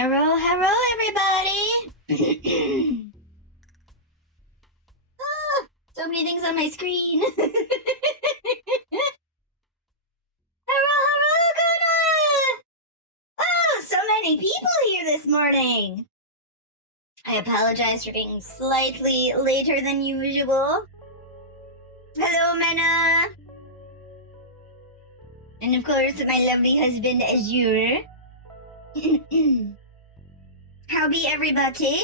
Hello, everybody! So many things on my screen. Hello, Gona! Oh, so many people here this morning. I apologize for being slightly later than usual. Hello, Mena. And of course, my lovely husband, Azure. How be everybody?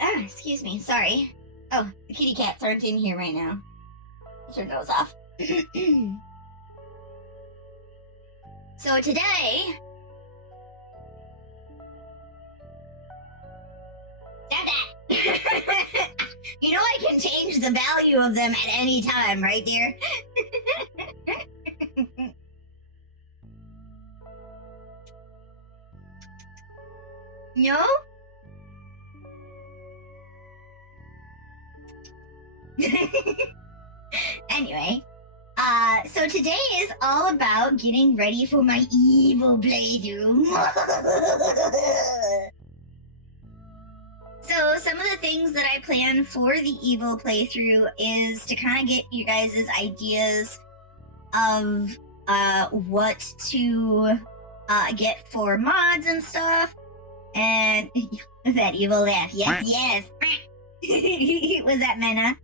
Ah, excuse me, sorry. Oh, the kitty cats aren't in here right now. Turn those off. So today... Stop that! You know I can change the value of them at any time, right, dear? No? Anyway, so today is all about getting ready for my evil playthrough. So some of the things that I plan for the evil playthrough is to kind of get you guys' ideas of what to get for mods and stuff. And that evil laugh, yes. Was that Mena?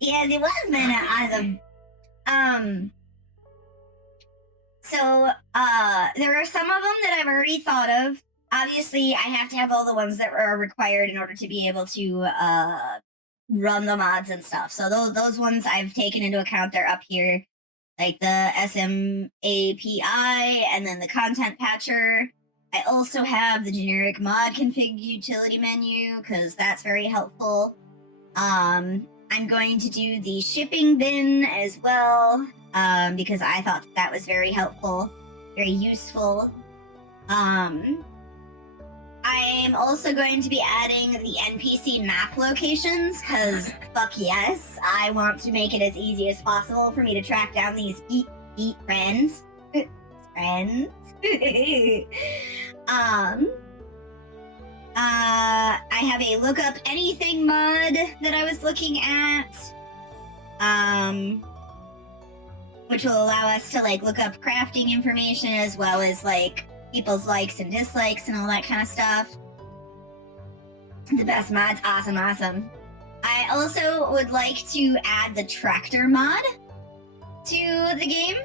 Yes, it was Mena. Awesome. So there are some of them that I've already thought of. Obviously, I have to have all the ones that are required in order to be able to run the mods and stuff. So those ones I've taken into account. They're up here, like the SMAPI and then the content patcher. I also have the generic mod config utility menu because that's very helpful. I'm going to do the shipping bin as well because I thought that was very helpful, very useful. I'm also going to be adding the NPC map locations because fuck yes, I want to make it as easy as possible for me to track down these deep friends. Friends. I have a Lookup Anything mod that I was looking at, which will allow us to like look up crafting information as well as like people's likes and dislikes and all that kind of stuff. The best mods, awesome. I also would like to add the tractor mod to the game.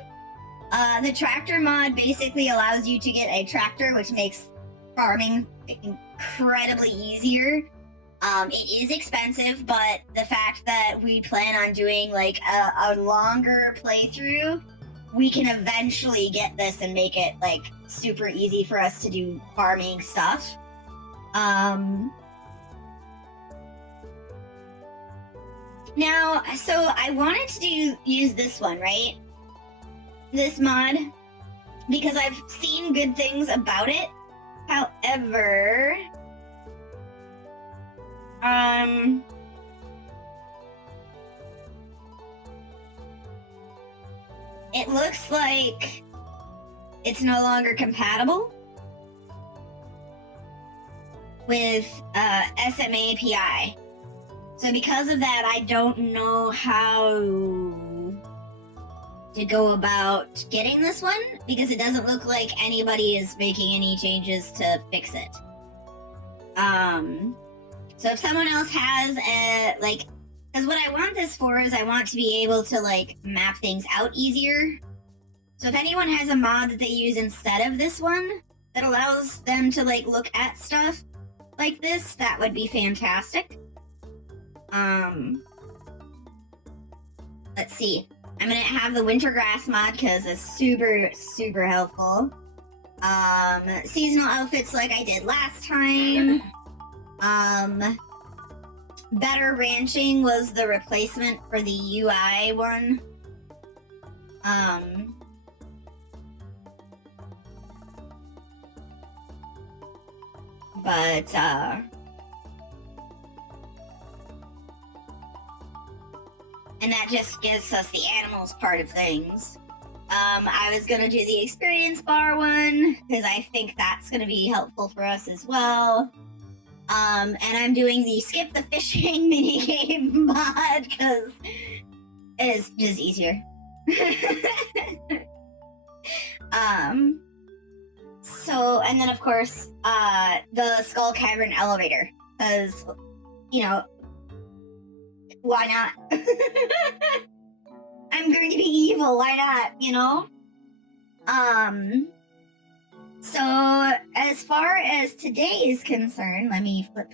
The tractor mod basically allows you to get a tractor, which makes farming incredibly easier. It is expensive, but the fact that we plan on doing like a longer playthrough, we can eventually get this and make it like super easy for us to do farming stuff. Now, so I wanted to use this one, right? This mod, because I've seen good things about it. However, it looks like it's no longer compatible with SMAPI. So because of that, I don't know how to go about getting this one because it doesn't look like anybody is making any changes to fix it. So if someone else has a, like, because what I want this for is I want to be able to like map things out easier. So if anyone has a mod that they use instead of this one that allows them to like look at stuff like this, that would be fantastic. Let's see. I'm gonna have the Wintergrass mod because it's super helpful. Seasonal outfits like I did last time. Better ranching was the replacement for the UI one. And that just gives us the animals part of things. I was gonna do the experience bar one because I think that's gonna be helpful for us as well. And I'm doing the skip the fishing minigame mod because it's just easier. So, and then of course, the Skull Cavern elevator, because, you know, why not? I'm going to be evil, why not, you know? So, as far as today is concerned, let me flip.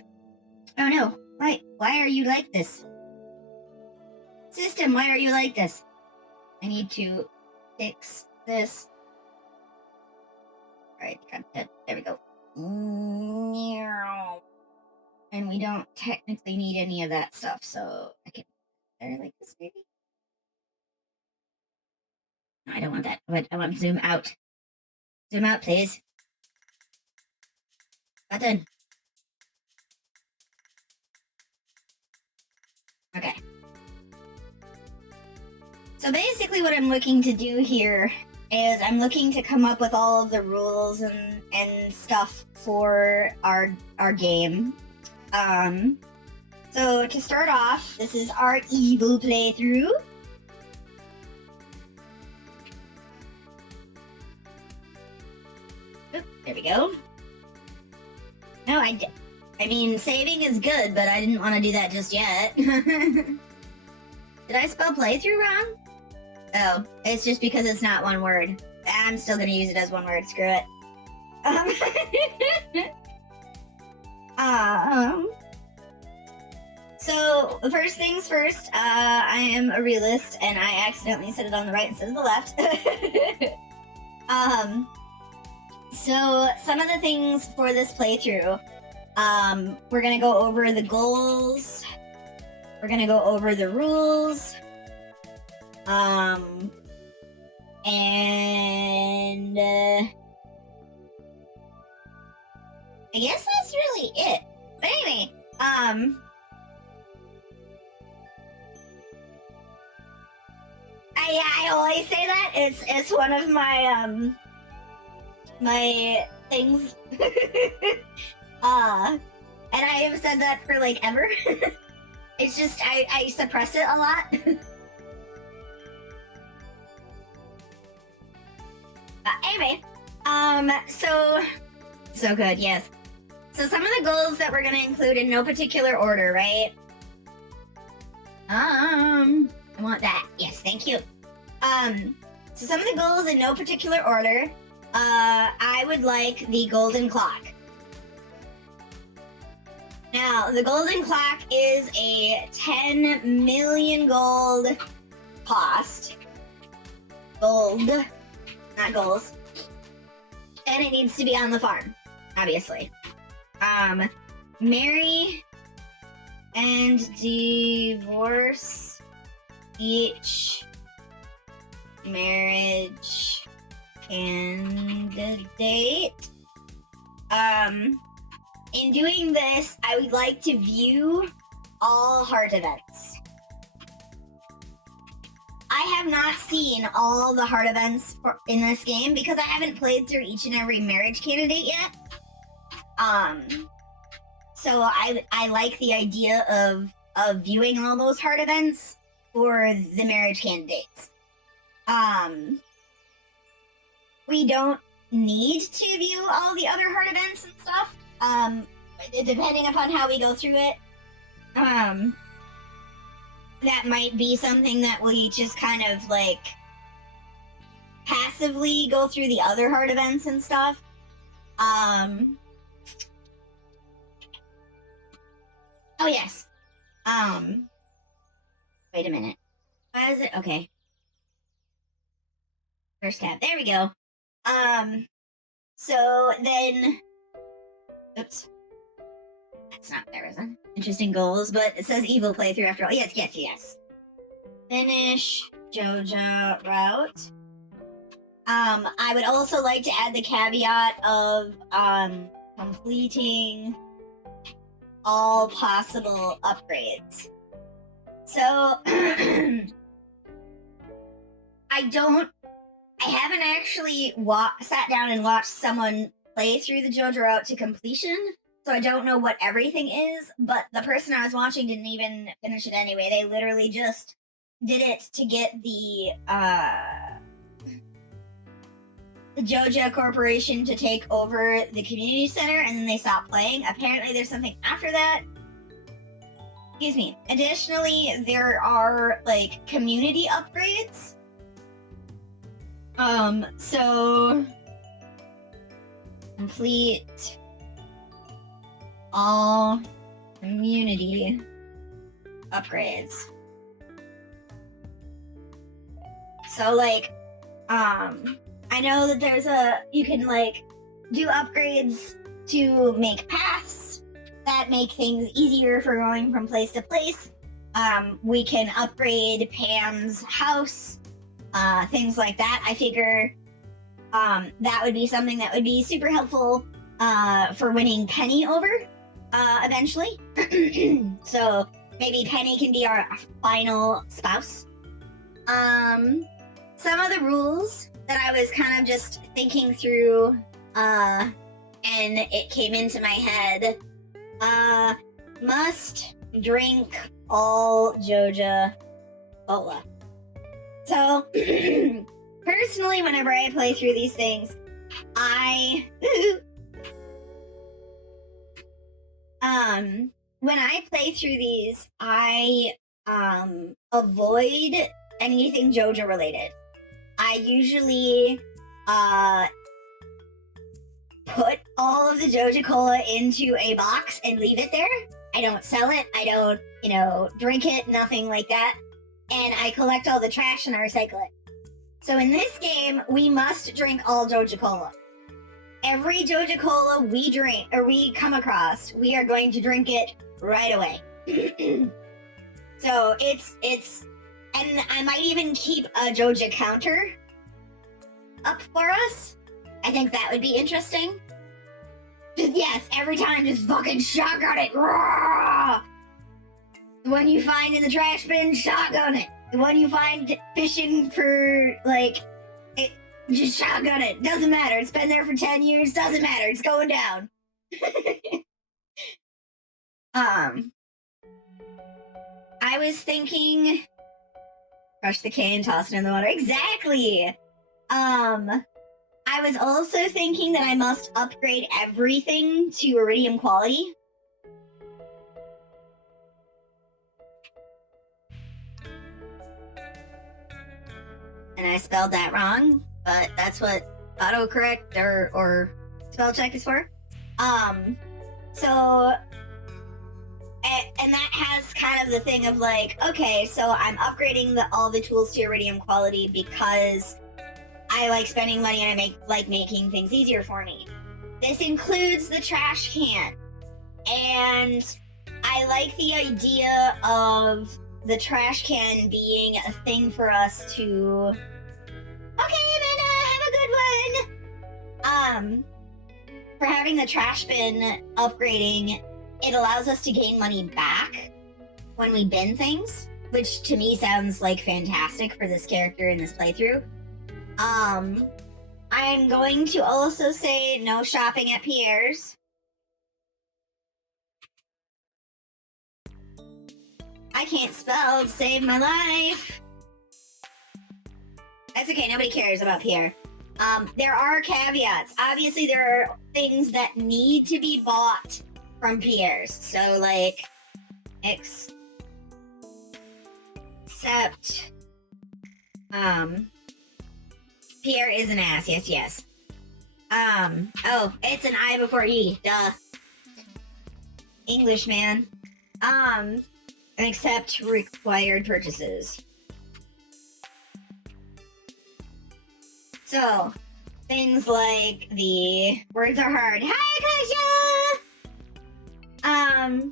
Oh no, why are you like this? System, why are you like this? I need to fix this. Alright, there we go. And we don't technically need any of that stuff, so I can there like this maybe? No, I don't want that. I want to zoom out. Zoom out, please. Button. Okay. So basically what I'm looking to do here is I'm looking to come up with all of the rules and stuff for our game. So to start off, this is our evil playthrough. Oop, there we go. No, I mean, saving is good, but I didn't want to do that just yet. Did I spell playthrough wrong? Oh, it's just because it's not one word. I'm still gonna use it as one word, screw it. So, first things first, I am a realist, and I accidentally set it on the right instead of the left. So, some of the things for this playthrough, we're gonna go over the goals, we're gonna go over the rules, and I guess that's really it. But anyway, I always say that it's one of my my things. And I have said that for like ever. It's just I suppress it a lot. Anyway, so good, yes. So some of the goals that we're gonna include in no particular order, right? I want that. Yes, thank you. So some of the goals in no particular order. I would like the golden clock. Now, the golden clock is a 10 million gold cost. Gold, not goals. And it needs to be on the farm, obviously. Marry and divorce each marriage candidate. In doing this, I would like to view all heart events. I have not seen all the heart events in this game because I haven't played through each and every marriage candidate yet. So I like the idea of viewing all those heart events for the marriage candidates. We don't need to view all the other heart events and stuff. Depending upon how we go through it. That might be something that we just kind of like passively go through the other heart events and stuff. Oh yes. Wait a minute. Why is it okay? First tab. There we go. So then oops. That's not there, is it? Interesting goals, but it says evil playthrough after all. Yes. Finish Joja route. I would also like to add the caveat of completing all possible upgrades. So I don't I haven't actually sat down and watched someone play through the Joja route to completion, so I don't know what everything is, but the person I was watching didn't even finish it anyway. They literally just did it to get the Joja Corporation to take over the community center, and then they stopped playing. Apparently there's something after that. Excuse me. Additionally, there are, like, community upgrades. So... complete all community upgrades. So, like, I know that there's you can, like, do upgrades to make paths that make things easier for going from place to place. We can upgrade Pam's house, things like that. I figure that would be something that would be super helpful for winning Penny over eventually. So maybe Penny can be our final spouse. Some of the rules that I was kind of just thinking through and it came into my head. Must drink all Joja Cola. So personally, whenever I play through these things, when I play through these, I avoid anything Joja related. I usually put all of the Joja Cola into a box and leave it there. I don't sell it. I don't, drink it, nothing like that. And I collect all the trash and I recycle it. So in this game, we must drink all Joja Cola. Every Joja Cola we drink, or we come across, we are going to drink it right away. So it's, and I might even keep a Joja counter up for us. I think that would be interesting. Just, yes, every time, just fucking shotgun it. Roar! The one you find in the trash bin, shotgun it. The one you find fishing for, it, just shotgun it. Doesn't matter. It's been there for 10 years. Doesn't matter. It's going down. I was thinking, crush the cane, toss it in the water. Exactly. I was also thinking that I must upgrade everything to iridium quality. And I spelled that wrong, but that's what autocorrect or spell check is for. And that has kind of the thing of okay, so I'm upgrading all the tools to iridium quality because I like spending money and I like making things easier for me. This includes the trash can. And I like the idea of the trash can being a thing for us to... Okay, Amanda, have a good one! For having the trash bin upgrading, it allows us to gain money back when we bin things, which to me sounds like fantastic for this character in this playthrough. I'm going to also say no shopping at Pierre's. I can't spell to save my life. That's okay, nobody cares about Pierre. There are caveats. Obviously, there are things that need to be bought from Pierre's. So, except, Pierre is an ass, yes. Oh, it's an I before E, duh. English, man. Accept required purchases. So, things like the words are hard. Hi, Akasha!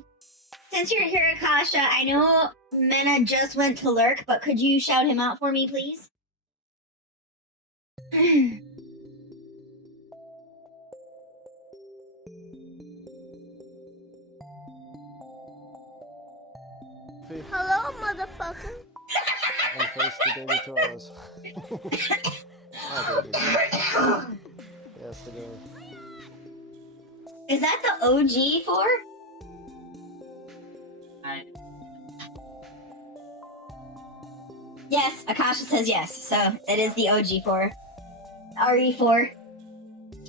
Since you're here, Akasha, I know Mena just went to lurk, but could you shout him out for me, please? Hello, motherfucker. And face the daily chores. Oh, dude. Yes, the game. Is that the OG 4? Yes, Akasha says yes, so it is the OG 4. RE4.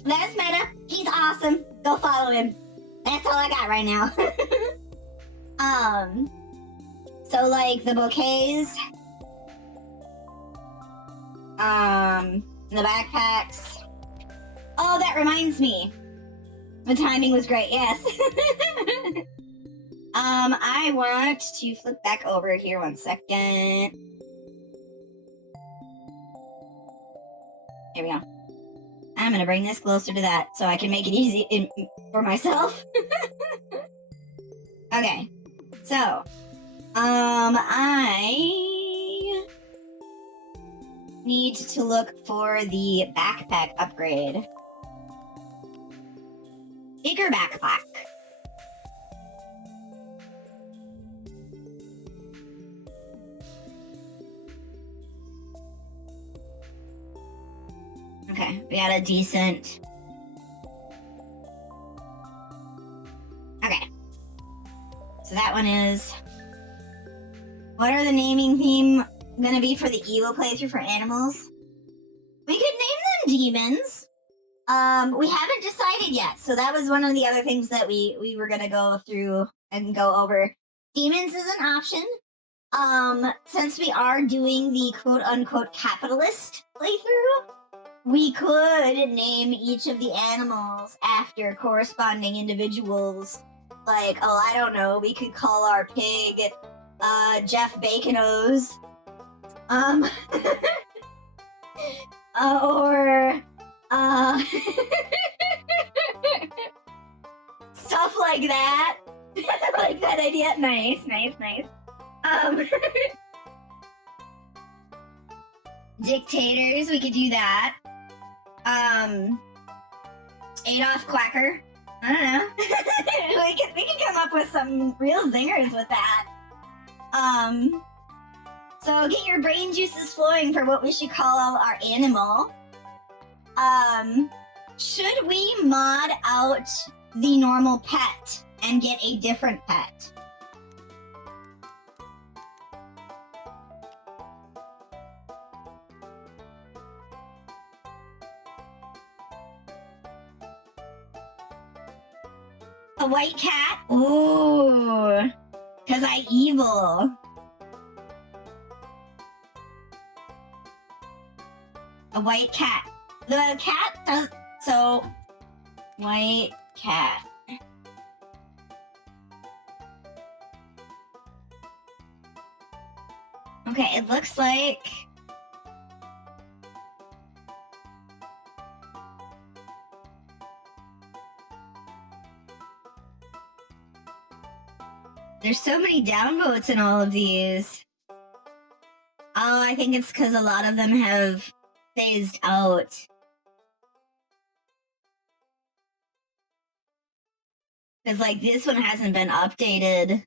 That's meta. He's awesome. Go follow him. That's all I got right now. So like the bouquets, the backpacks. Oh, that reminds me. The timing was great, yes. I want to flip back over here 1 second. Here we go. I'm gonna bring this closer to that so I can make it easy for myself. Okay. So, I need to look for the backpack upgrade. Bigger backpack. Okay, we got a decent... Okay. So that one is... What are the naming theme gonna be for the Evo playthrough for animals? We could name them demons. We haven't decided yet, so that was one of the other things that we were gonna go through and go over. Demons is an option. Since we are doing the quote-unquote capitalist playthrough, we could name each of the animals after corresponding individuals. Like, oh, I don't know, we could call our pig, Jeff Baconos. Or, stuff like that. Like that idea. Nice. Dictators, we could do that. Adolf Quacker. I don't know. we can come up with some real zingers with that. So get your brain juices flowing for what we should call our animal. Should we mod out the normal pet and get a different pet? A white cat? Ooh, 'cause I evil. A white cat. The cat does... So, white cat. Okay, it looks like... There's so many downvotes in all of these. Oh, I think it's because a lot of them have phased out. Because, like, this one hasn't been updated.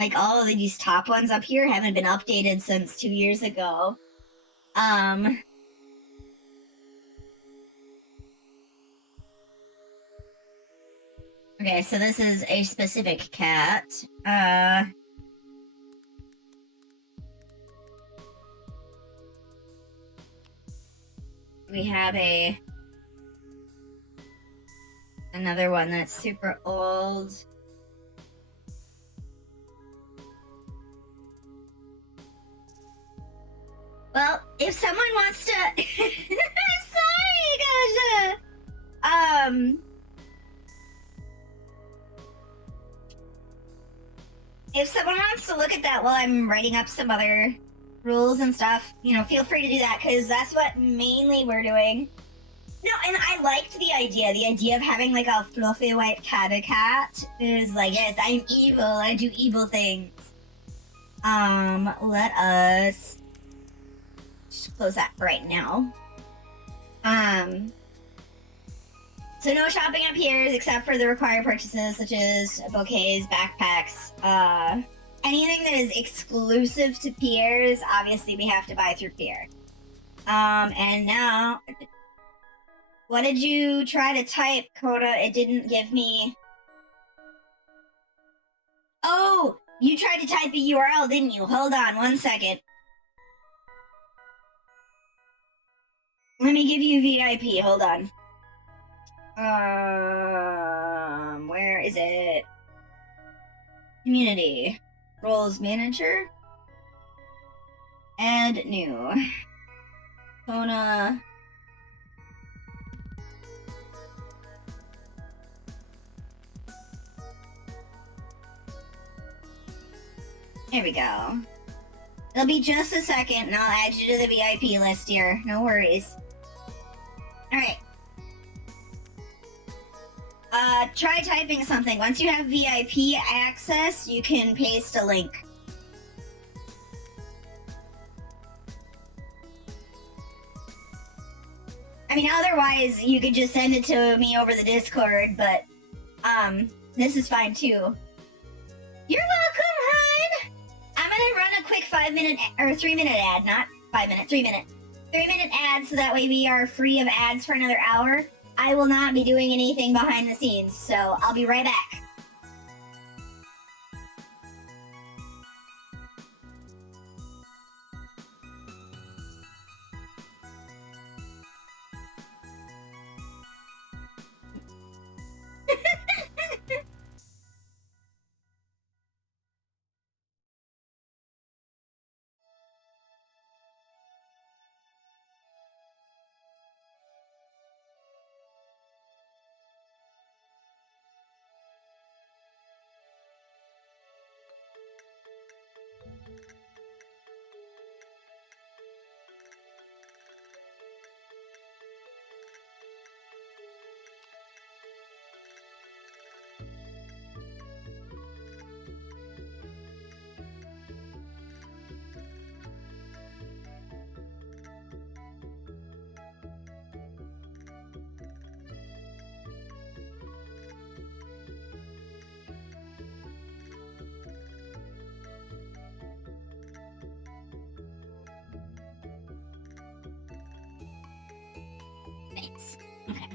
Like, all of these top ones up here haven't been updated since 2 years ago. Okay, so this is a specific cat. We have another one that's super old. Well, if someone wants to... Sorry, Joja! If someone wants to look at that while I'm writing up some other rules and stuff, you know, feel free to do that, because that's what mainly we're doing. No, and I liked the idea of having, like, a fluffy white cat is like, yes, I'm evil, I do evil things. Let us just close that for right now. So no shopping up here except for the required purchases such as bouquets, backpacks, anything that is exclusive to Pierre's, obviously we have to buy through Pierre. And now, what did you try to type, Coda? It didn't give me. Oh, you tried to type a URL, didn't you? Hold on 1 second. Let me give you VIP. Hold on. Where is it? Community. Roles manager. Add new. Kona. There we go. It'll be just a second and I'll add you to the VIP list here. No worries. Alright. Try typing something. Once you have VIP access, you can paste a link. I mean, otherwise, you could just send it to me over the Discord, but, this is fine too. You're welcome, hon! I'm gonna run a quick 5-minute, or 3-minute ad, not 5 minute, 3-minute. 3-minute ad so that way we are free of ads for another hour. I will not be doing anything behind the scenes, so I'll be right back. Thanks. Okay.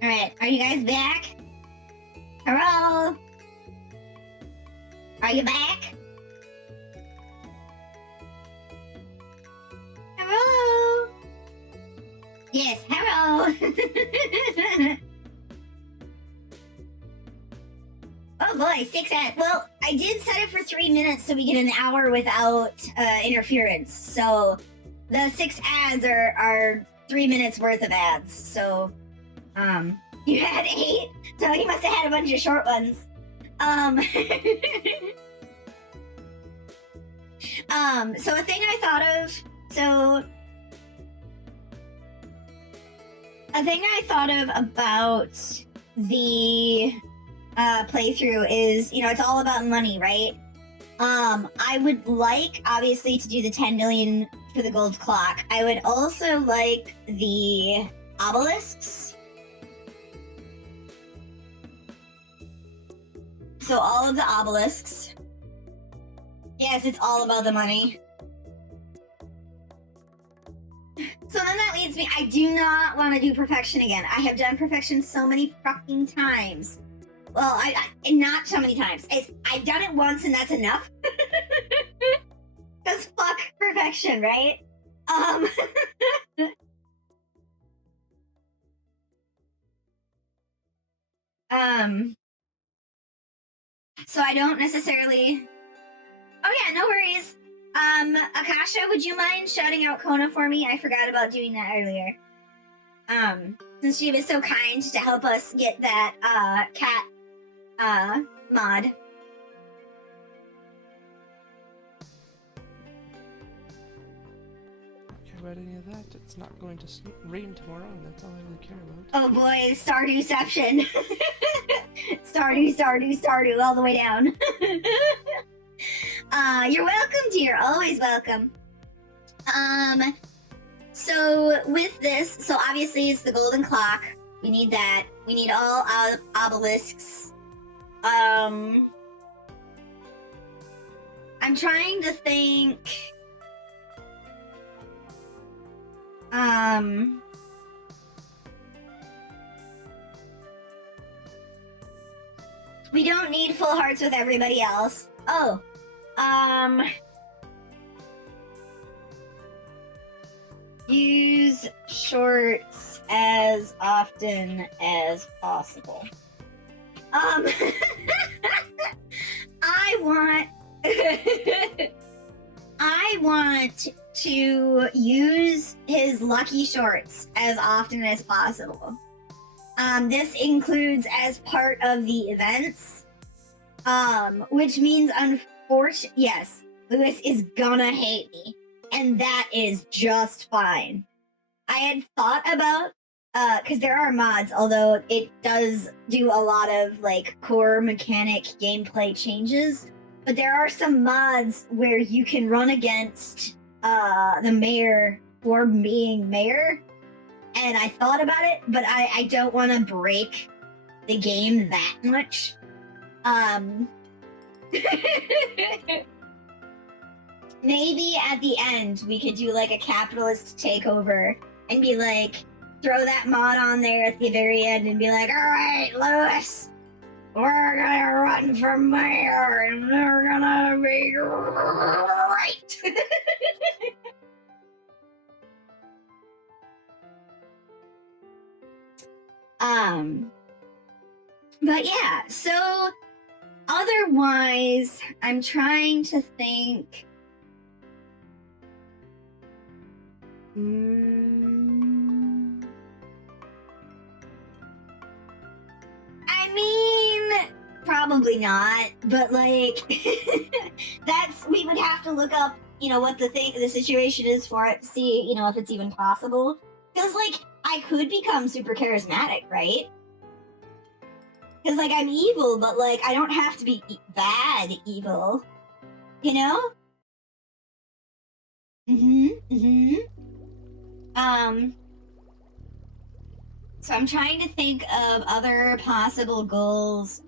Alright, are you guys back? Hello? Are you back? Hello? Yes, hello. Oh boy, 6 ads. Well, I did set it for 3 minutes so we get an hour without interference. So the 6 ads are 3 minutes worth of ads. So You had 8, so he must have had a bunch of short ones. So a thing I thought of about the playthrough is, it's all about money, right? I would like, obviously, to do the 10 million for the gold clock. I would also like the obelisks. So all of the obelisks. Yes, it's all about the money. So then that leads me, I do not want to do perfection again. I have done perfection so many fucking times. Well, I not so many times. I've done it once and that's enough. Because fuck perfection, right? So I don't necessarily... Oh yeah, no worries. Akasha, would you mind shouting out Kona for me? I forgot about doing that earlier. Since she was so kind to help us get that, cat, mod. Care about any of that. It's not going to rain tomorrow, and that's all I really care about. Oh boy, Stardewception. Stardew, all the way down. You're welcome, dear. Always welcome. So with this, so obviously it's the golden clock. We need that. We need all obelisks. I'm trying to think. We don't need full hearts with everybody else. Oh, use shorts as often as possible. I want to use his lucky shorts as often as possible. This includes as part of the events, which means yes, Lewis is gonna hate me, and that is just fine. I had thought about, because there are mods, although it does do a lot of, like, core mechanic gameplay changes, but there are some mods where you can run against, the mayor for being mayor, and I thought about it, but I don't want to break the game that much. Maybe at the end we could do like a capitalist takeover and be like, throw that mod on there at the very end and be like, all right, Lewis, we're gonna run for mayor and we're gonna be right. But yeah, so otherwise, I'm trying to think. I mean, probably not, but like, we would have to look up, what the situation is for it to see, if it's even possible. Because, like, I could become super charismatic, right? Because, like, I'm evil, but, like, I don't have to be bad evil. You know? So I'm trying to think of other possible goals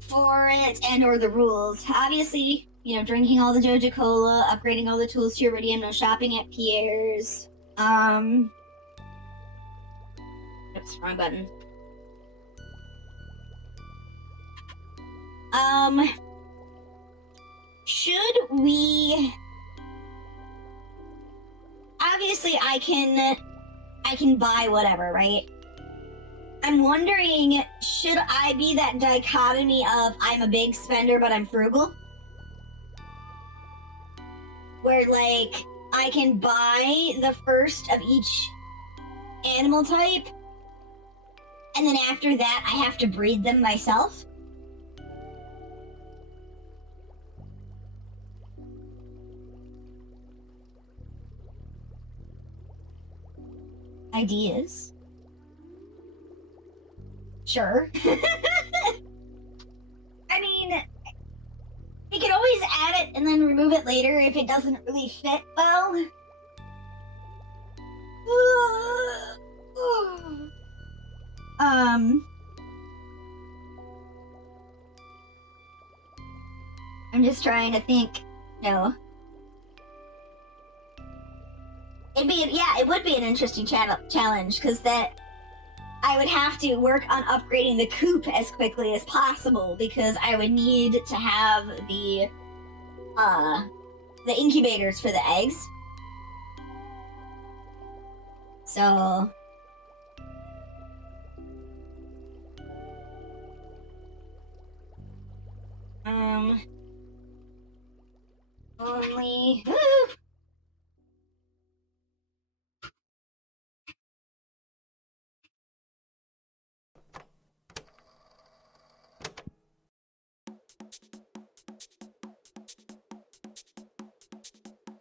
for it and or the rules. Obviously, drinking all the Joja Cola, upgrading all the tools to Iridium, no shopping at Pierre's. Oops, wrong button. Should we... Obviously, I can buy whatever, right? I'm wondering, should I be that dichotomy of I'm a big spender, but I'm frugal? Where, like, I can buy the first of each animal type, and then after that I have to breed them myself. Ideas? Sure. I mean, we could always add it and then remove it later if it doesn't really fit well. I'm just trying to think. No. It would be an interesting challenge, because that I would have to work on upgrading the coop as quickly as possible, because I would need to have the incubators for the eggs. So only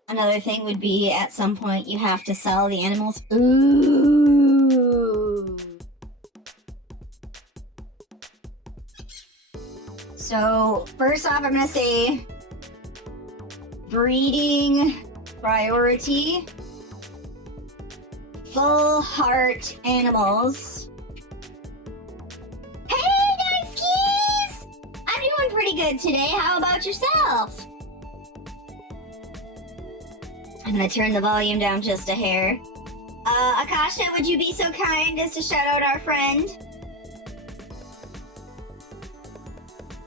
another thing would be at some point you have to sell the animals. Ooh. So first off, I'm gonna say breeding priority, full heart animals. Hey, nice keys! I'm doing pretty good today. How about yourself? I'm gonna turn the volume down just a hair. Akasha, would you be so kind as to shout out our friend?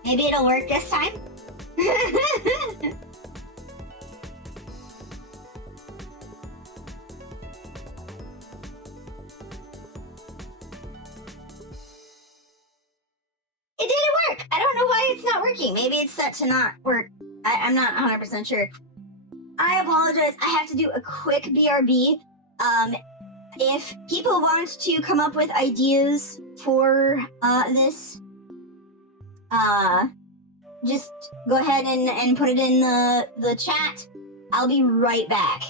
Maybe it'll work this time? It didn't work! I don't know why it's not working. Maybe it's set to not work. I'm not 100% sure. I apologize. I have to do a quick BRB. If people want to come up with ideas for this, just go ahead and put it in the chat. I'll be right back.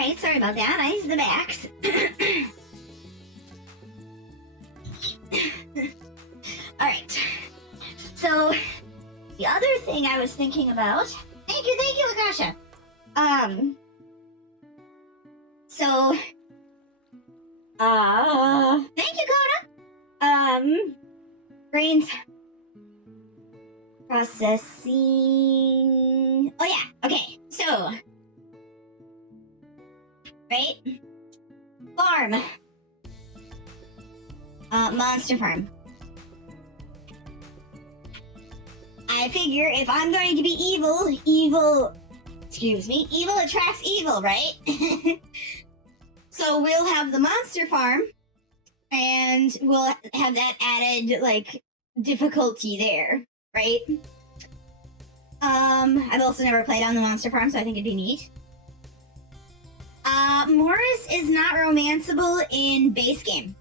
Alright, sorry about that. I used the backs. Alright. So, the other thing I was thinking about... Thank you, Lakasha! So... Thank you, Coda! Brains... Processing... Oh yeah, okay, so... Right? Farm. Monster farm. I figure if I'm going to be evil attracts evil, right? So we'll have the monster farm, and we'll have that added, like, difficulty there, right? I've also never played on the monster farm, so I think it'd be neat. Morris is not romanceable in base game.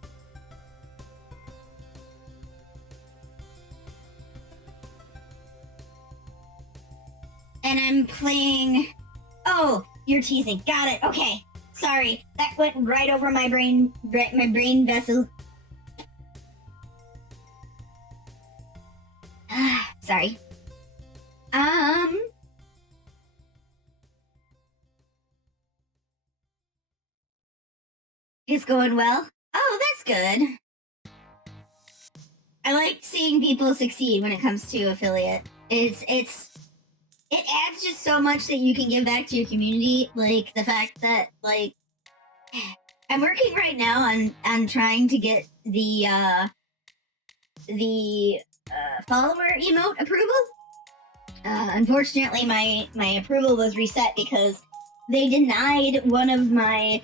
And I'm playing... Oh, you're teasing. Got it. Okay. Sorry. That went right over my brain vessel. Sorry. It's going well. Oh, that's good. I like seeing people succeed when it comes to affiliate. It adds just so much that you can give back to your community. Like the fact that, like, I'm working right now on trying to get the follower emote approval. Unfortunately, my approval was reset because they denied one of my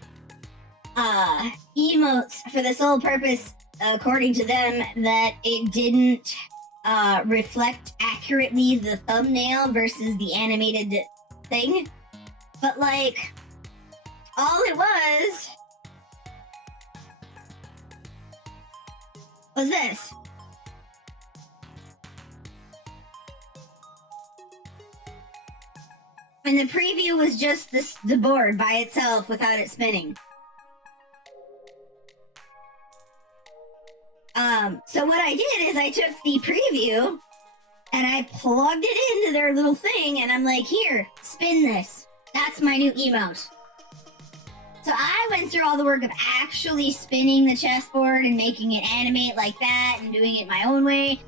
emotes for the sole purpose, according to them, that it didn't reflect accurately the thumbnail versus the animated thing. But, like, all it was this. And the preview was just the board by itself without it spinning. So what I did is I took the preview and I plugged it into their little thing, and I'm like, here, spin this. That's my new emote. So I went through all the work of actually spinning the chessboard and making it animate like that and doing it my own way.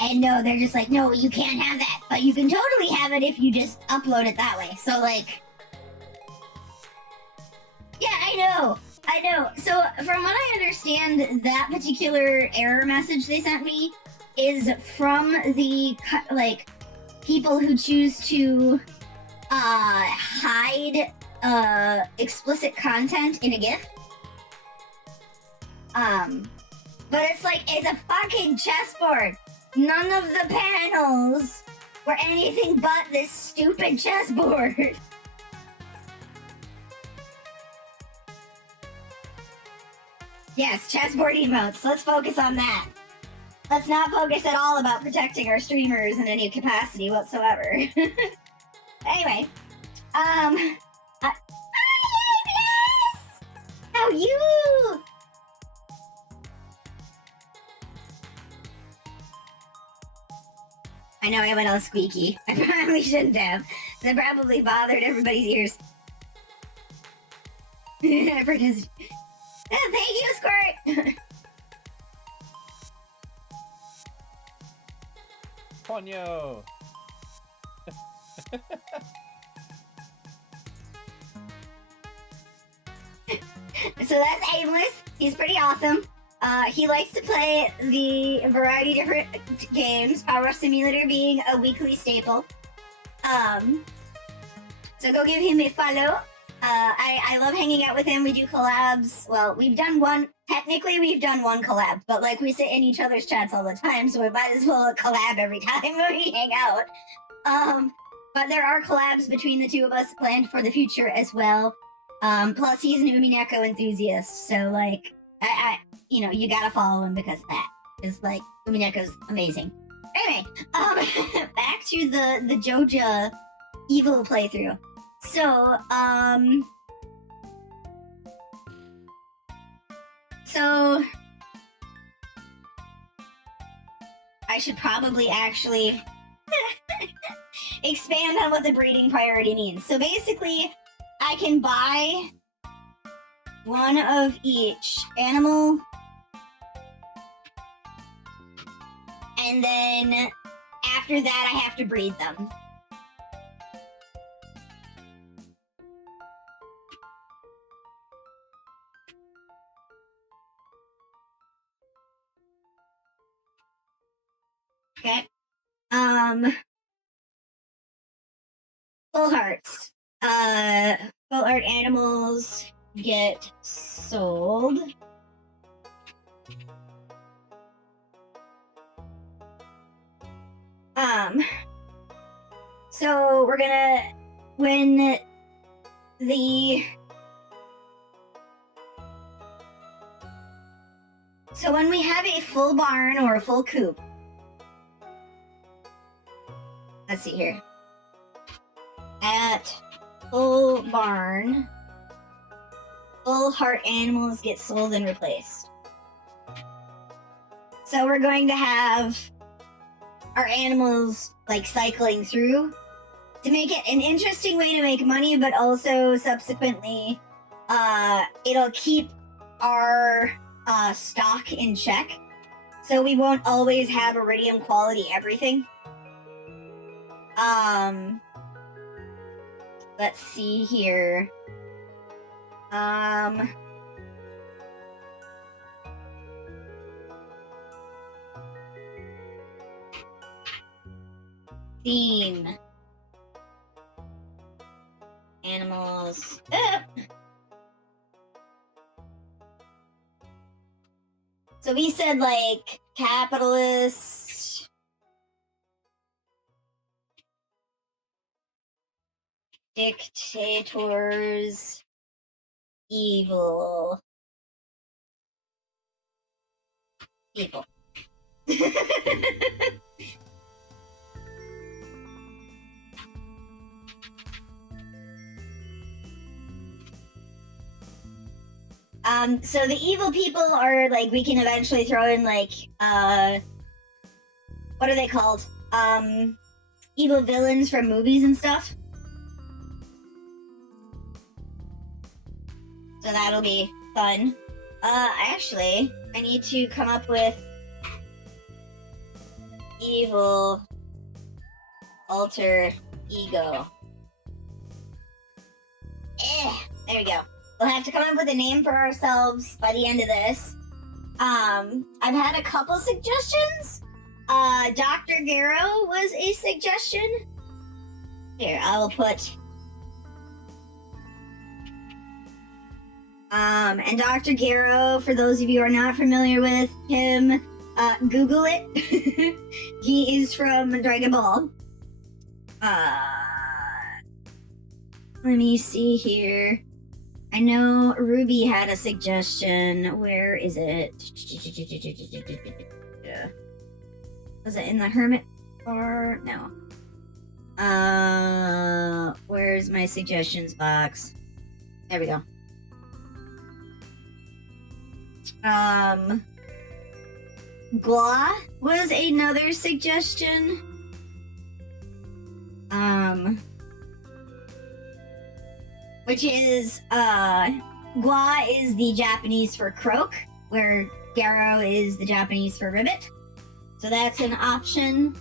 And no, they're just like, no, you can't have that, but you can totally have it if you just upload it that way. So, like, yeah, I know. So, from what I understand, that particular error message they sent me is from the, like, people who choose to hide explicit content in a GIF. But it's like, it's a fucking chessboard. None of the panels were anything but this stupid chessboard. Yes, chessboard emotes. Let's focus on that. Let's not focus at all about protecting our streamers in any capacity whatsoever. Anyway, yes! How you? I know I went all squeaky. I probably shouldn't have. That probably bothered everybody's ears. Oh, thank you, Squirt! Ponyo! So that's Aimless. He's pretty awesome. He likes to play the variety of different games, Power Simulator being a weekly staple. So go give him a follow. I love hanging out with him. We do collabs. Well, technically we've done one collab, but like we sit in each other's chats all the time, so we might as well collab every time we hang out. But there are collabs between the two of us planned for the future as well. Plus he's an Umineko enthusiast, so like, you gotta follow him because of that. It's like, Umineko's amazing. Anyway, back to the Joja evil playthrough. So, So I should probably actually expand on what the breeding priority means. So basically, I can buy one of each animal, and then after that I have to breed them. Okay. Full hearts. Full heart animals get sold. So we're gonna, when we have a full barn or a full coop, let's see here. At full barn, full heart animals get sold and replaced. So we're going to have our animals like cycling through to make it an interesting way to make money, but also subsequently it'll keep our stock in check, so we won't always have iridium quality everything. Let's see here. Theme. Animals. So we said like capitalist, dictators, evil people. So the evil people are like, we can eventually throw in like, what are they called? Evil villains from movies and stuff. So that'll be fun. Actually, I need to come up with evil alter ego. There we go. We'll have to come up with a name for ourselves by the end of this. I've had a couple suggestions. Dr. Gero was a suggestion. Here, I will put. And Dr. Gero, for those of you who are not familiar with him, Google it. He is from Dragon Ball. Let me see here. I know Ruby had a suggestion. Where is it? Was it in the Hermit bar? No. Where's my suggestions box? There we go. Gla was another suggestion. Which is, Gua is the Japanese for croak, where Gero is the Japanese for ribbit. So that's an option.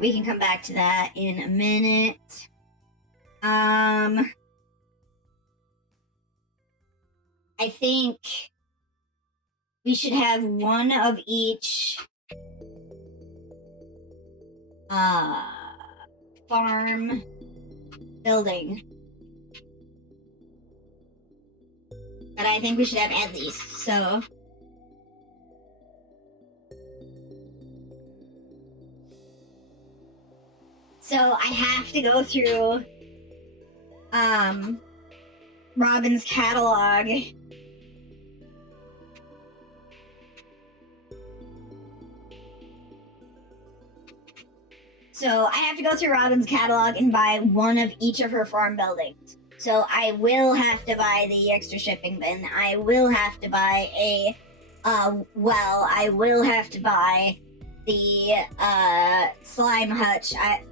We can come back to that in a minute. I think we should have one of each farm building. But I think we should have at least, so. So I have to go through Robin's catalog. So I have to go through Robin's catalog and buy one of each of her farm buildings. So I will have to buy the extra shipping bin. I will have to buy a well. I will have to buy the slime hutch. I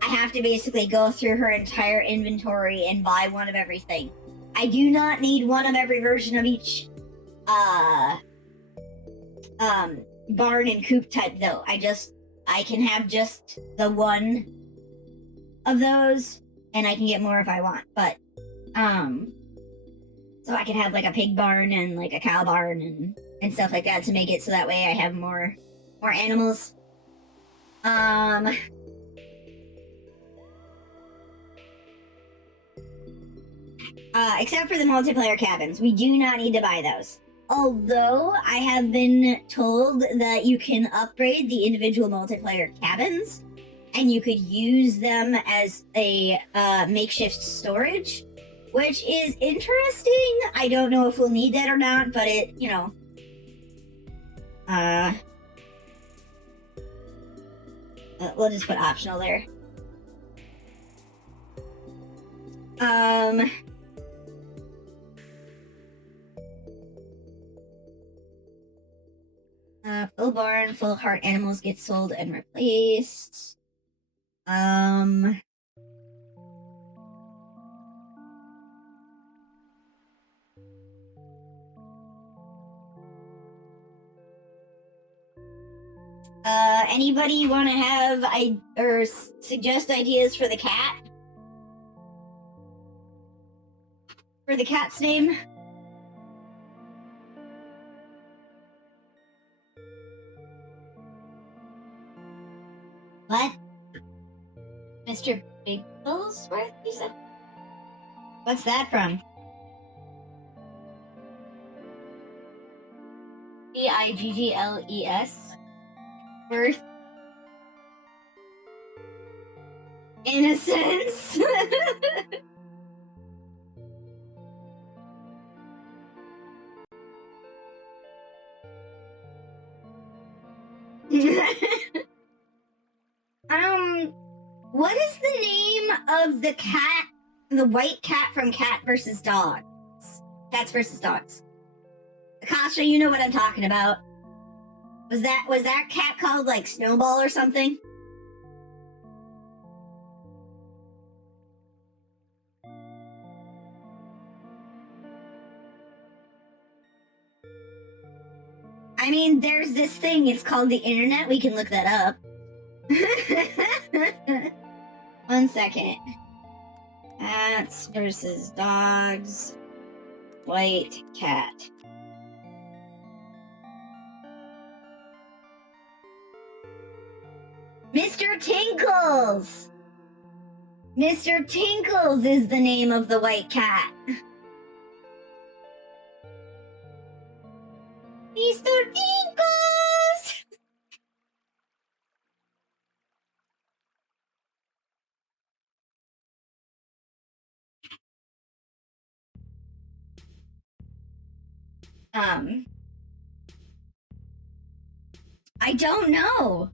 have to basically go through her entire inventory and buy one of everything. I do not need one of every version of each barn and coop type though. I can have just the one of those, and I can get more if I want. But so I can have like a pig barn and like a cow barn and stuff like that to make it so that way I have more animals. Except for the multiplayer cabins, we do not need to buy those. Although I have been told that you can upgrade the individual multiplayer cabins and you could use them as a makeshift storage, which is interesting. I don't know if we'll need that or not, but we'll just put optional there. Full barn, full heart animals get sold and replaced. Anybody want to have suggest ideas for the cat? For the cat's name? What? Mr. Bigglesworth, you said? What's that from? Biggles? Worth? Innocence? What is the name of the cat, the white cat from Cat vs. Dogs? Cats vs. Dogs. Akasha, you know what I'm talking about. Was that cat called like Snowball or something? I mean, there's this thing, it's called the internet, we can look that up. 1 second. Cats versus dogs. White cat. Mr. Tinkles! Mr. Tinkles is the name of the white cat. Mr. Tinkles! I don't know.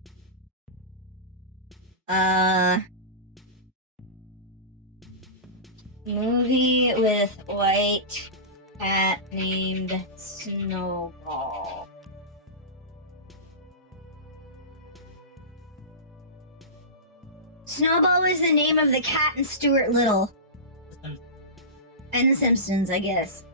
Movie with white cat named Snowball. Snowball is the name of the cat in Stuart Little. And The Simpsons, I guess.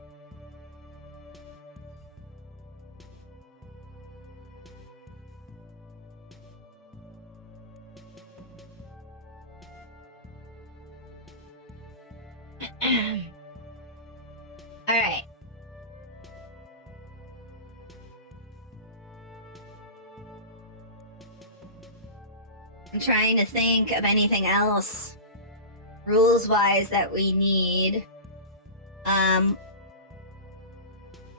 Alright. I'm trying to think of anything else rules-wise that we need.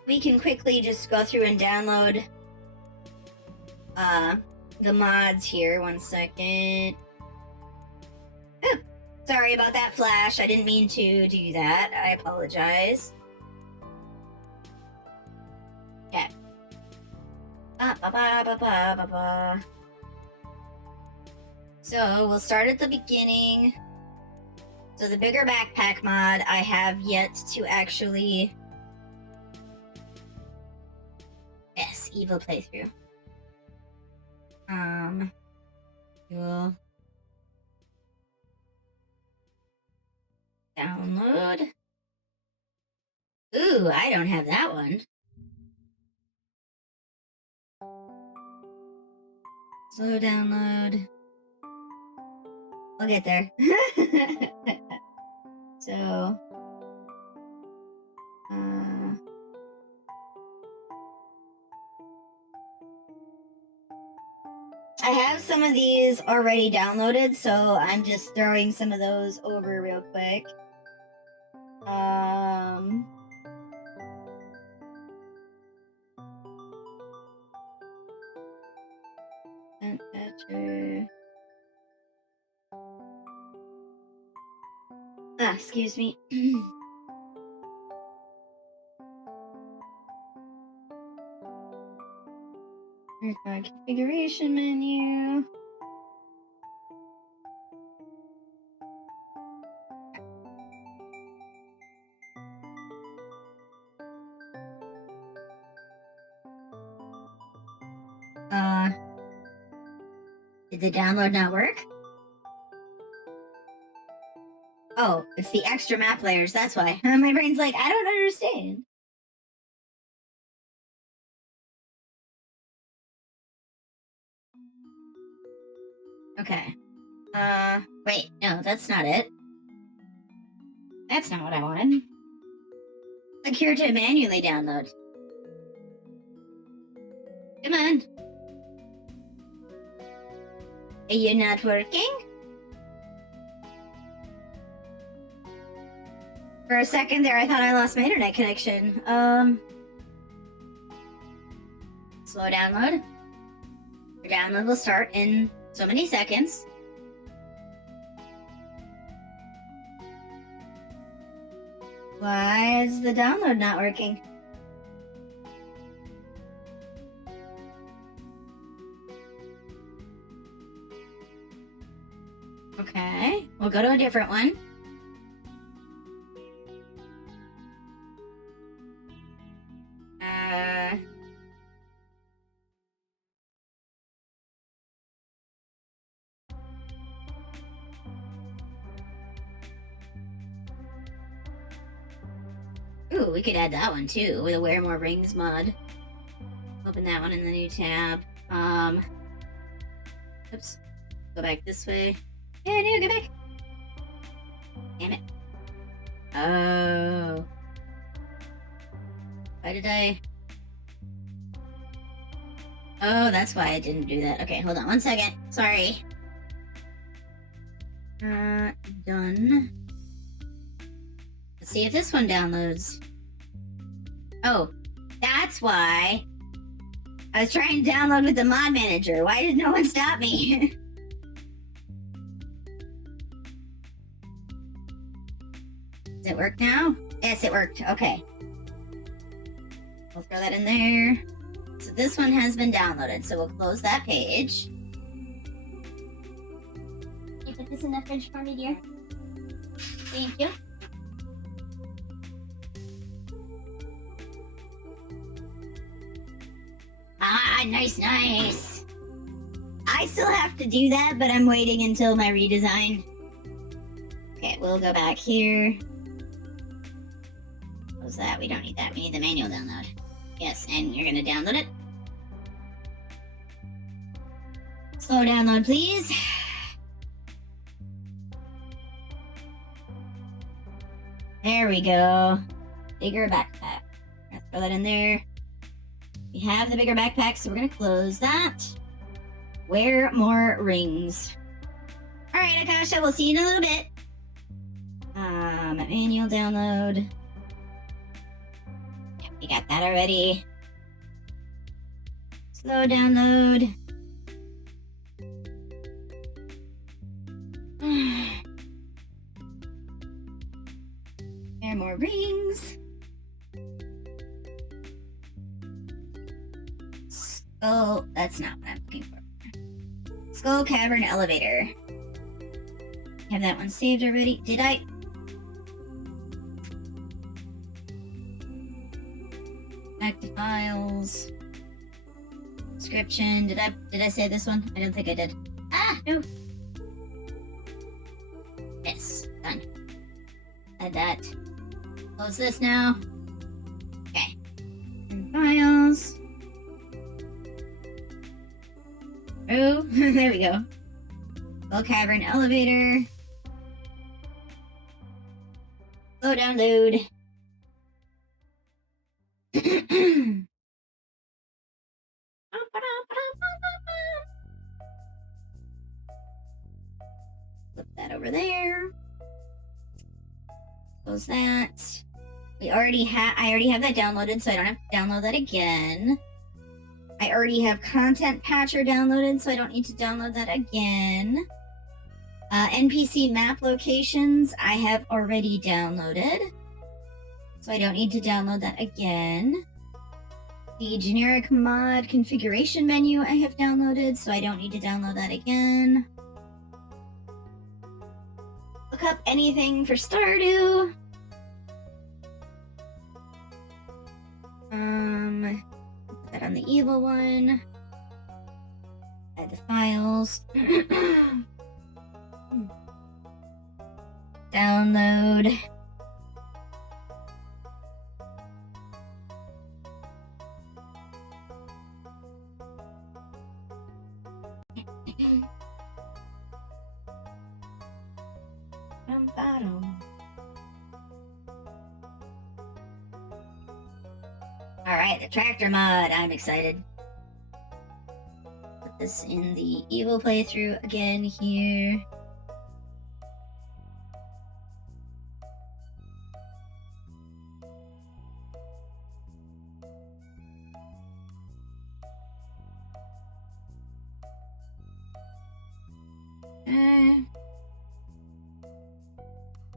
We can quickly just go through and download the mods here. 1 second. Oh, sorry about that, Flash. I didn't mean to do that. I apologize. Okay. So we'll start at the beginning. So the bigger backpack mod, I have yet to actually... Yes, evil playthrough. You'll download. Ooh, I don't have that one. Slow download. We'll get there. So, I have some of these already downloaded, so I'm just throwing some of those over real quick. Excuse me. Here's my configuration menu. Did the download not work? Oh, it's the extra map layers, that's why. My brain's like, I don't understand. Okay. Wait, no, that's not it. That's not what I wanted. Click here to manually download. Come on. Are you not working? For a second there, I thought I lost my internet connection. Slow download. Your download will start in so many seconds. Why is the download not working? Okay, we'll go to a different one. Ooh, we could add that one too, with a Wear More Rings mod. Open that one in the new tab. Oops. Go back this way. Yeah, no, go back. Damn it. Oh. Why did I... Oh, that's why I didn't do that. Okay, hold on 1 second. Sorry. Done. Let's see if this one downloads. Oh, that's why I was trying to download with the mod manager. Why did no one stop me? Does it work now? Yes, it worked. Okay. We'll throw that in there. So this one has been downloaded, so we'll close that page. Can you put this in the fridge for me, dear? Thank you. Ah, nice, nice. I still have to do that, but I'm waiting until my redesign. Okay, we'll go back here. Close that. We don't need that. We need the manual download. Yes, and you're gonna download it. Slow download, please. There we go. Bigger backpack. Let's throw that in there. We have the bigger backpack, so we're gonna close that. Wear more rings. Alright, Akasha, we'll see you in a little bit. Manual download. Yep, we got that already. Slow download. Wear more rings. Skull, that's not what I'm looking for. Skull Cavern Elevator. have that one saved already. Did I? Back to files. Description. Did I say this one? I don't think I did. Ah, no. Yes, done. Add that. Close this now. Okay. And files. Oh, there we go. Full cavern elevator. Slow download. Flip that over there. Close that. I already have that downloaded, so I don't have to download that again. I already have Content Patcher downloaded, so I don't need to download that again. NPC map locations I have already downloaded, so I don't need to download that again. The generic mod configuration menu I have downloaded, so I don't need to download that again. Lookup Anything for Stardew. Put that on the evil one. Add the files. Download. Alright, the tractor mod. I'm excited. Put this in the evil playthrough again here.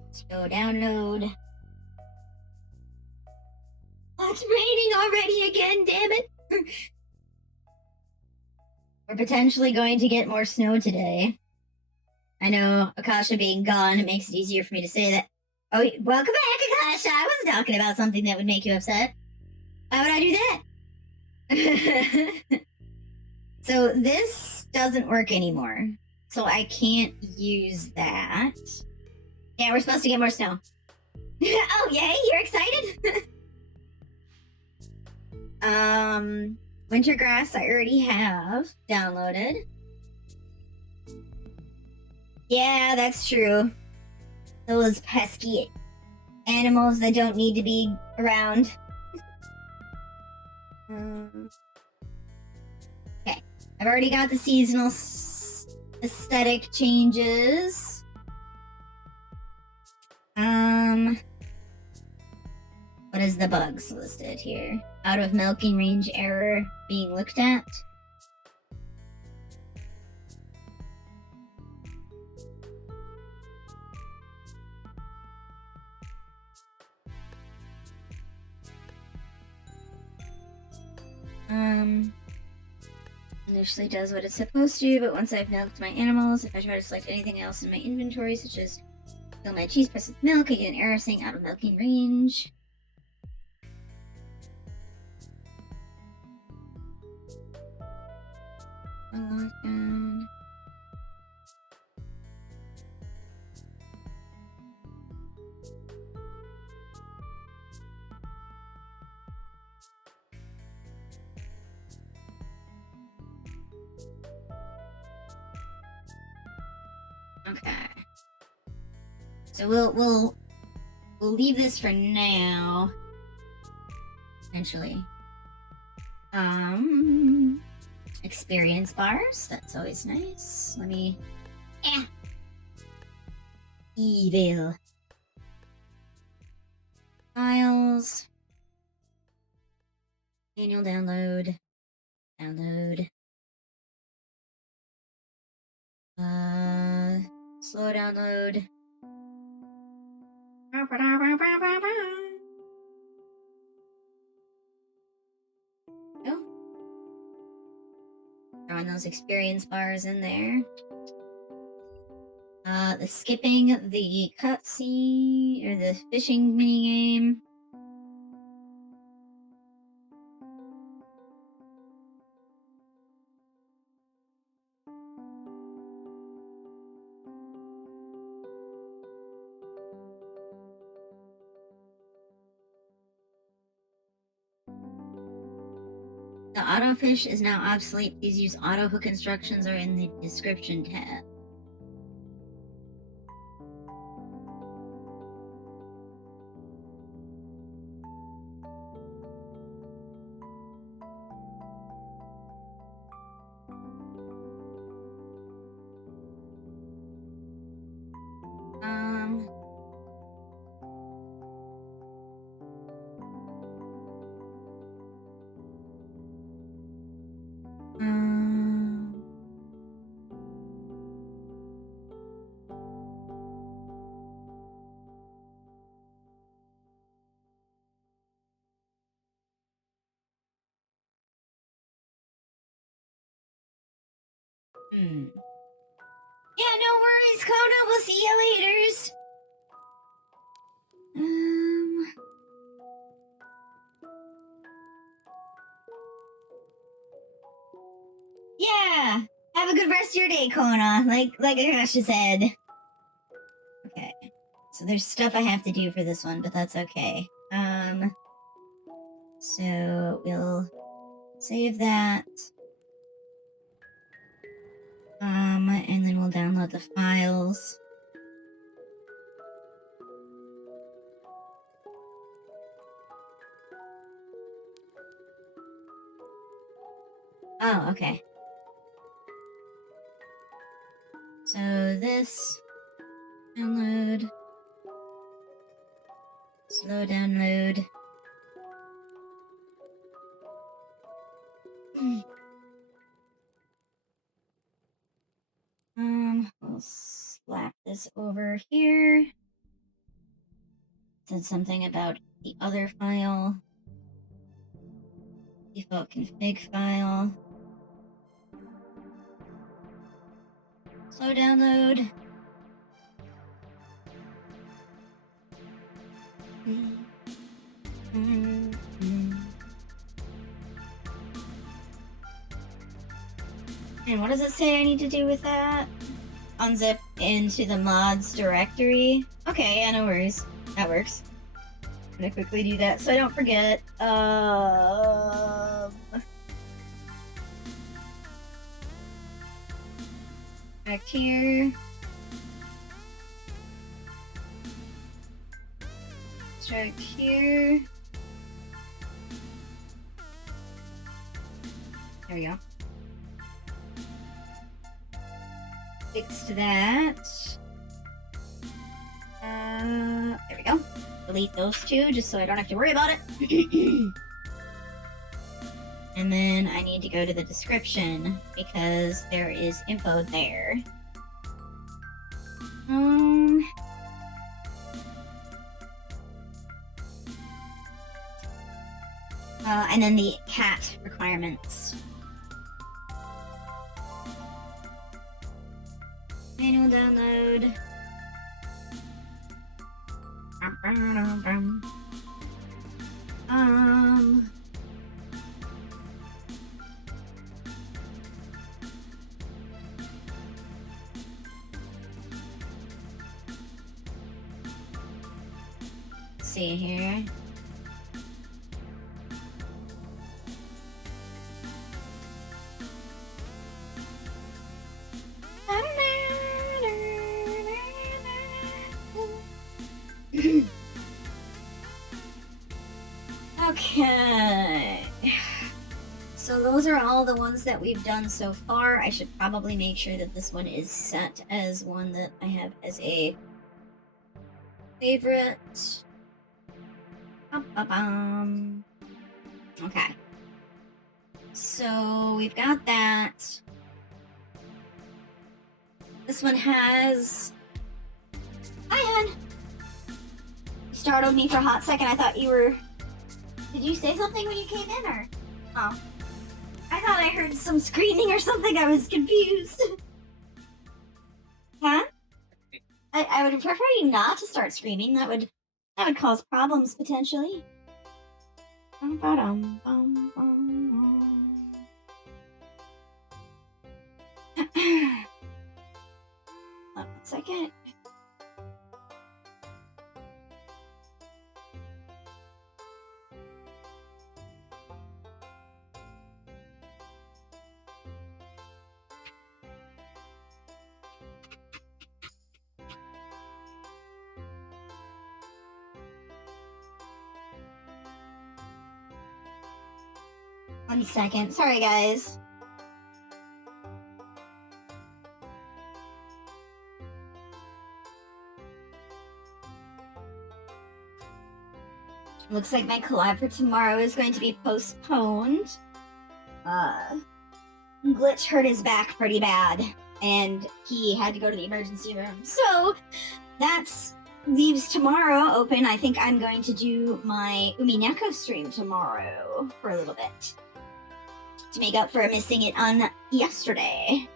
Let's go download. Oh, it's raining already again, damn it! We're potentially going to get more snow today. I know, Akasha being gone, it makes it easier for me to say that. Oh, welcome back, Akasha! I wasn't talking about something that would make you upset. Why would I do that? So this doesn't work anymore. So I can't use that. Yeah, we're supposed to get more snow. Oh, yay, you're excited? Wintergrass I already have downloaded. Yeah, that's true. Those pesky animals that don't need to be around. Okay, I've already got the seasonal aesthetic changes. What is the bugs listed here? Out of milking range error being looked at. Initially does what it's supposed to, but once I've milked my animals, if I try to select anything else in my inventory, such as fill my cheese press with milk, I get an error saying out of milking range. Okay. So we'll leave this for now. Eventually. Experience bars. That's always nice. Let me. Evil. Files. Manual download. Download. Slow download. Oh. Throwing those experience bars in there. The skipping the cutscene or the fishing minigame. The autofish is now obsolete. Please use auto hook instructions are in the description tab. Yeah, no worries, Kona. We'll see you laters. Yeah. Have a good rest of your day, Kona. Like Akasha said. Okay. So there's stuff I have to do for this one, but that's okay. So we'll save that. And then we'll download the files. Oh, okay. So this download, slow download. We'll slap this over here. Said something about the other file. Default config file. Slow download. And what does it say I need to do with that? Unzip into the mods directory. Okay, yeah, no worries. That works. I'm gonna quickly do that so I don't forget. Back here. Extract here. There we go. Fixed that. There we go. Delete those two just so I don't have to worry about it. And then I need to go to the description because there is info there. And then the cat requirements. Manual download. See here. Okay. So those are all the ones that we've done so far. I should probably make sure that this one is set as one that I have as a favorite. Okay. So we've got that. This one has... Hi, hon! You startled me for a hot second. I thought you were... Did you say something when you came in, or? Oh. I thought I heard some screaming or something. I was confused. Huh? I would prefer you not to start screaming. That would cause problems potentially. Hold on 1 second. One second. Sorry, guys. Looks like my collab for tomorrow is going to be postponed. Glitch hurt his back pretty bad, and he had to go to the emergency room. So that's leaves tomorrow open. I think I'm going to do my Umineko stream tomorrow for a little bit to make up for missing it on yesterday.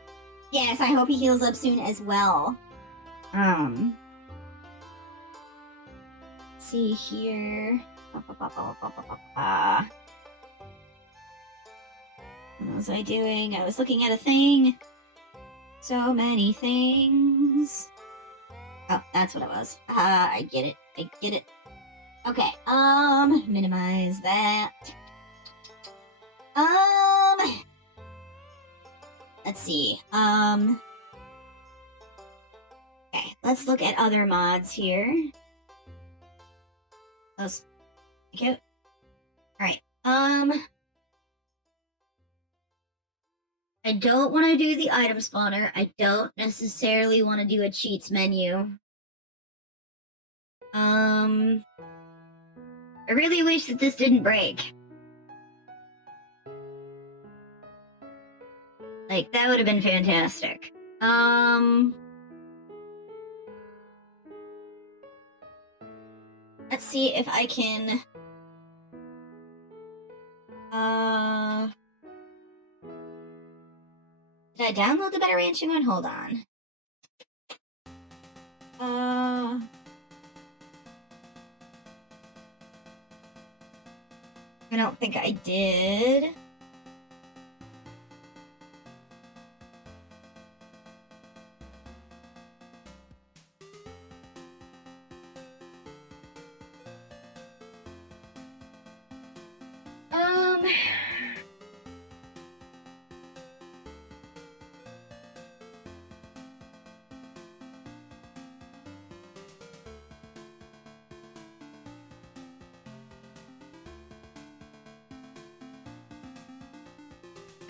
Yes, I hope he heals up soon as well. See here. What was I doing? I was looking at a thing. So many things. Oh, that's what it was. I get it. I get it. Okay, minimize that. Let's see. Okay, let's look at other mods here. Those. Thank you. Alright, I don't want to do the item spawner. I don't necessarily want to do a cheats menu. I really wish that this didn't break. Like, that would have been fantastic. Let's see if I can... Did I download the Better Ranching one? Hold on. I don't think I did.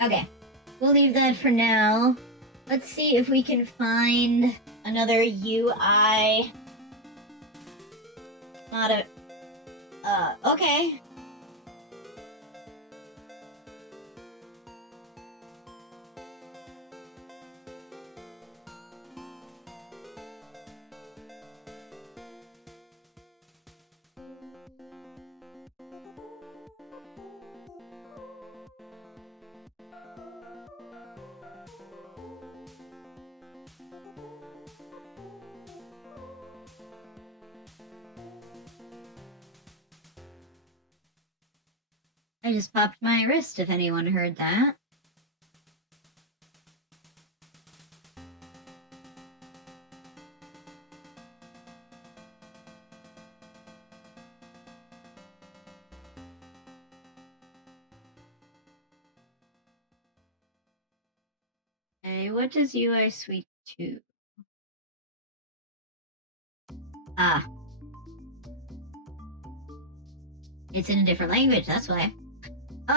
Okay, we'll leave that for now. Let's see if we can find another UI. Not a... okay. I just popped my wrist, if anyone heard that. Okay, what does UI Suite 2? Ah. It's in a different language, that's why. Is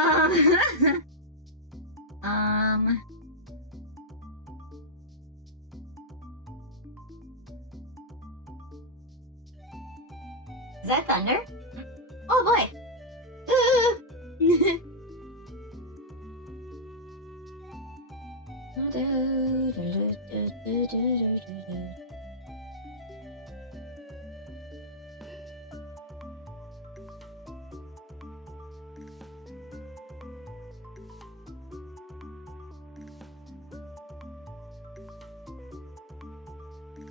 that thunder? Oh boy!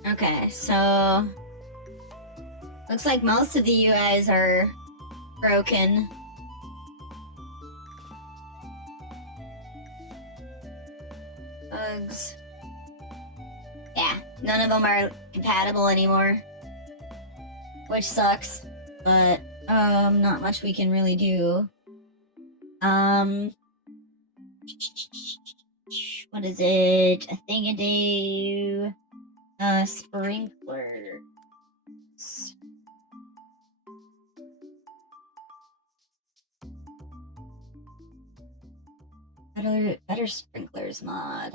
Okay, so looks like most of the UIs are broken. Bugs. Yeah, none of them are compatible anymore, which sucks, but not much we can really do. What is it? A thing-a-day sprinklers. Better sprinklers mod.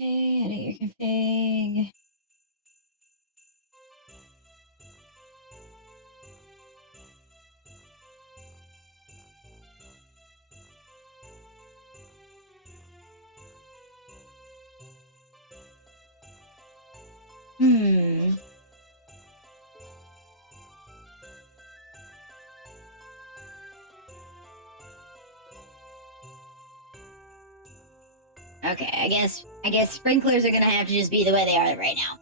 Okay, edit your config. Okay, I guess sprinklers are gonna have to just be the way they are right now.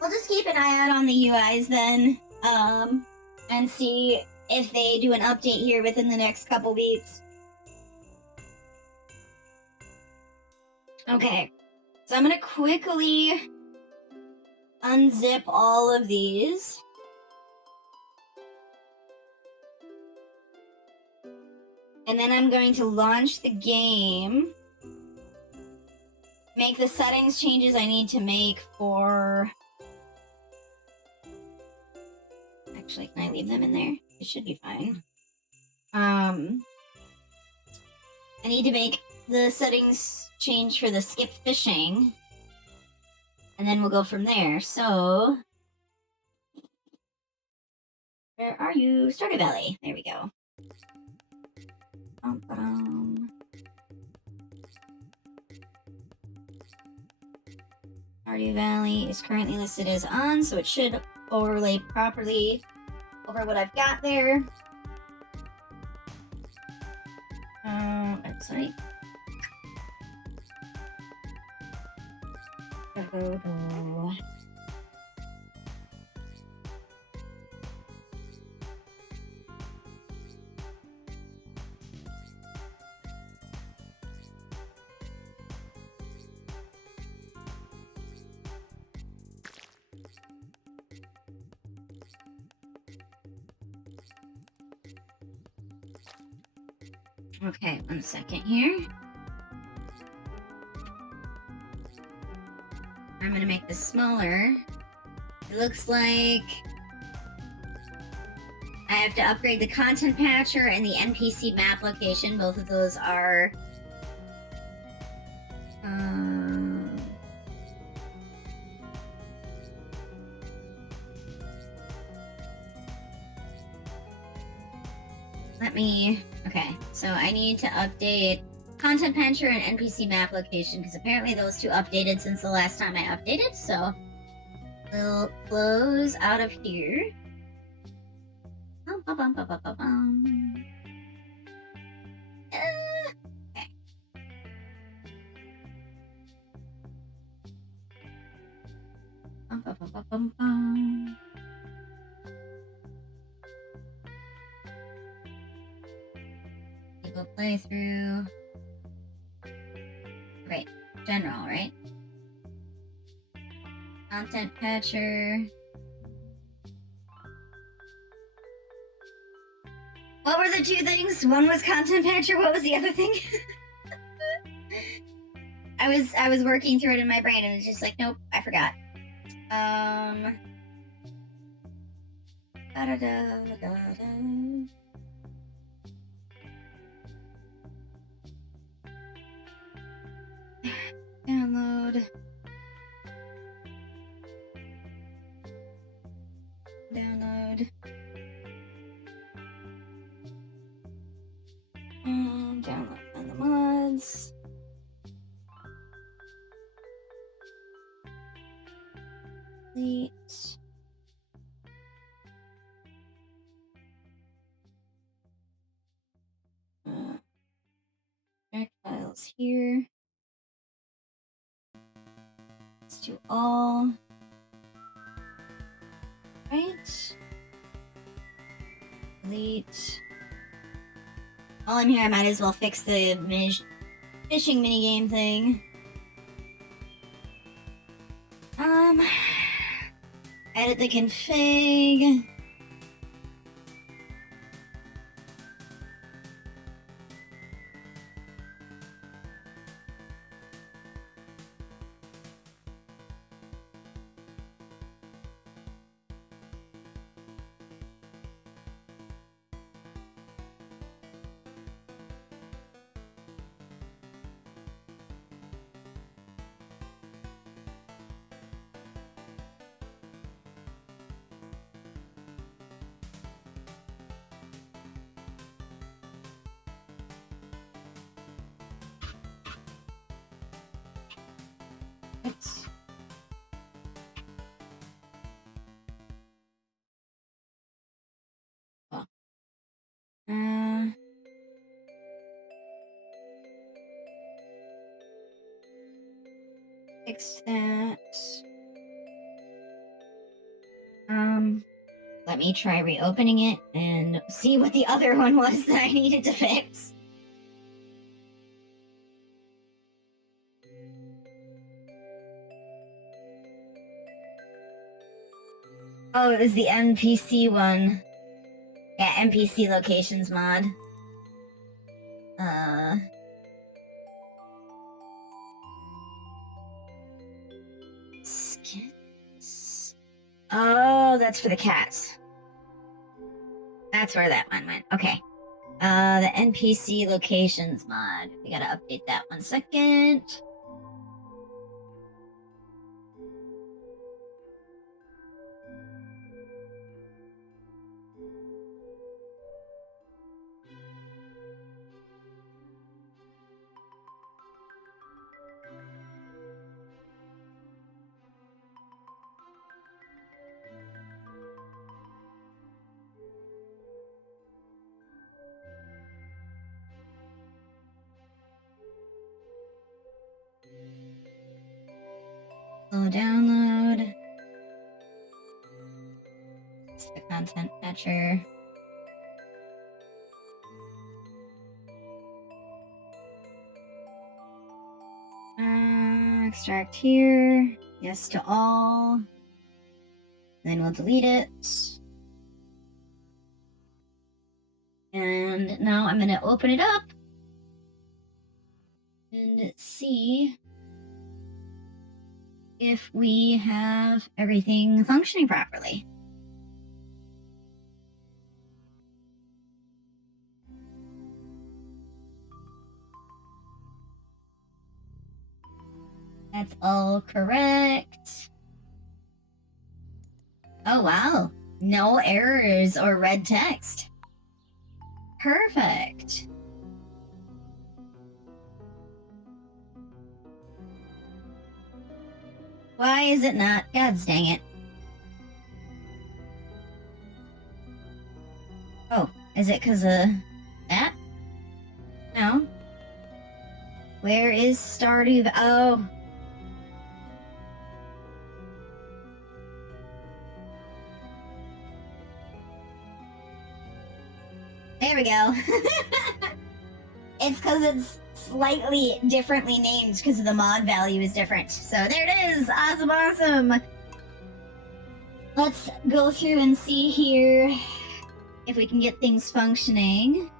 We'll just keep an eye out on the UIs then, and see if they do an update here within the next couple weeks. Okay, so I'm gonna quickly unzip all of these. And then I'm going to launch the game. Make the settings changes I need to make for... Actually, can I leave them in there? It should be fine. I need to make the settings change for the skip fishing. And then we'll go from there. So... Where are you? Stardew Valley. There we go. Stardew Valley is currently listed as on, so it should overlay properly over what I've got there. Website. Okay, 1 second here. I'm gonna make this smaller. It looks like I have to upgrade the content patcher and the NPC map location. Both of those are okay, so I need to update content patcher and NPC map location because apparently those two updated since the last time I updated, so we'll close out of here. Okay. People playthrough. Right, general, right? Content patcher. What were the two things? One was content patcher, what was the other thing? I was working through it in my brain and it's just like, nope, I forgot. Download. Download. Download on the mods. Delete. here. Let's do all. Right. Delete. While I'm here, I might as well fix the fishing minigame thing. Edit the config. Oops. Oh. Fix that. Let me try reopening it and see what the other one was that I needed to fix. Oh, it was the NPC one. Yeah, NPC locations mod. Skins. Oh, that's for the cats. That's where that one went. Okay. The NPC locations mod. We gotta update that 1 second. Slow download. It's the content fetcher. Extract here. Yes to all. Then we'll delete it. And now I'm going to open it up and see if we have everything functioning properly. That's all correct. Oh, wow. No errors or red text. Perfect. Why is it not? God dang it. Oh, is it because of that? No. Where is Stardew? Oh. There we go. It's because it's slightly differently named because the mod value is different. So there it is. Awesome, awesome. Let's go through and see here if we can get things functioning.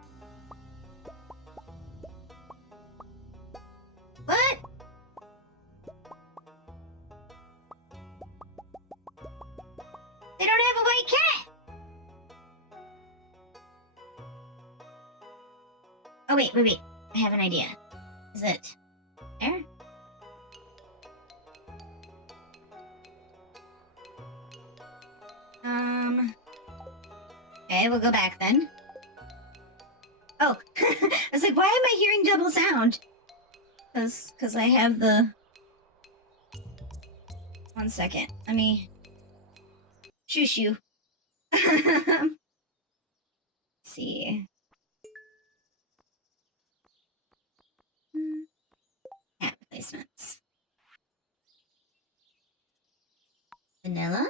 What? They don't have a white cat! Oh, wait. I have an idea. Is it there? Okay, we'll go back then. Oh, I was like, why am I hearing double sound? Because I have the... 1 second. Let me... Shush you. Let's see. placements. Vanilla.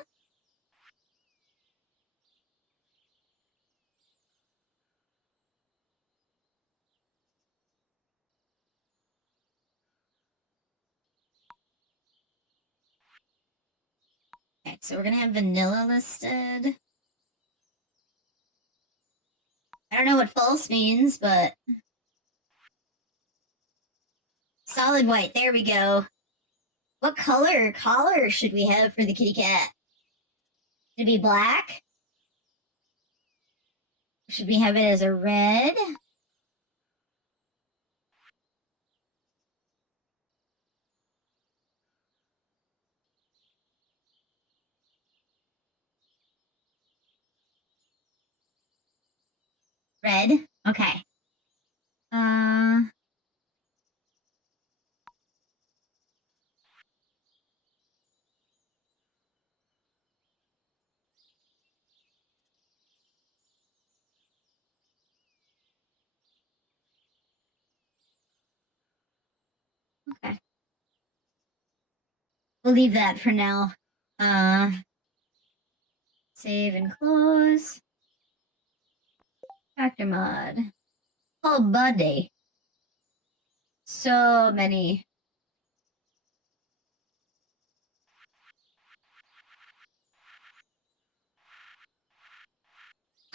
Okay, so we're gonna have vanilla listed. I don't know what false means, but solid white. There we go. What collar should we have for the kitty cat? Should it be black? Should we have it as a red? Red? Okay. Okay. We'll leave that for now. Save and close. Factor mod. Oh, buddy. So many.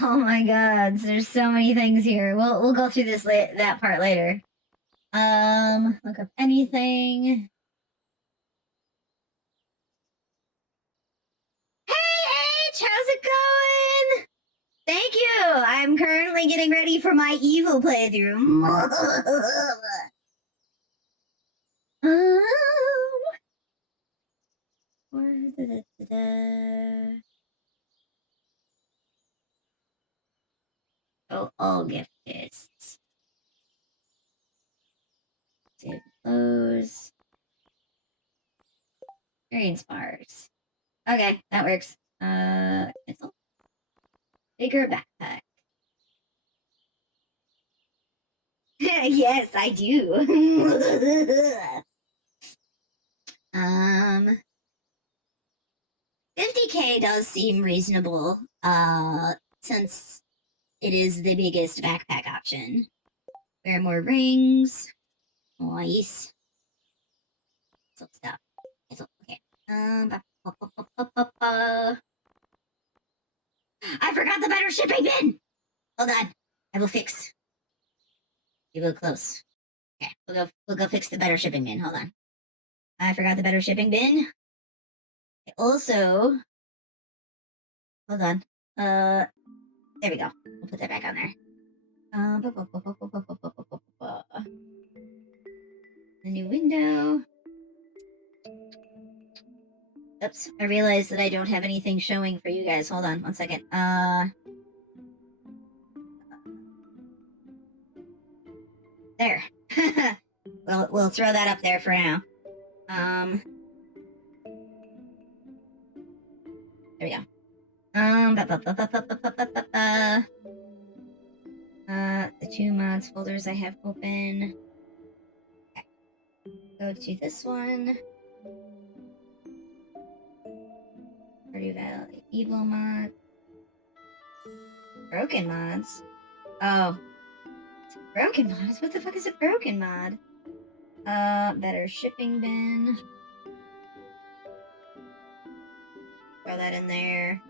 Oh my god, there's so many things here. We'll go through this that part later. Look up anything. Hey H, how's it going? Thank you. I'm currently getting ready for my evil playthrough. Oh, all gift lists. Save close. Variance bars. Okay, that works. Cancel. Bigger backpack. Yes, I do. 50K does seem reasonable, since it is the biggest backpack option. Wear more rings. Nice. So stuff. Okay. I forgot the better shipping bin! Hold on. I will fix. You look close. Okay, we'll go fix the better shipping bin. Hold on. I forgot the better shipping bin. I also, hold on. There we go. We'll put that back on there. The new window. Oops, I realized that I don't have anything showing for you guys. Hold on one second. There. We'll throw that up there for now. There we go. The two mods folders I have open. Okay. Go to this one. Stardew Valley. Evil mod. Broken mods. Oh. Broken mods? What the fuck is a broken mod? Better shipping bin. Throw that in there.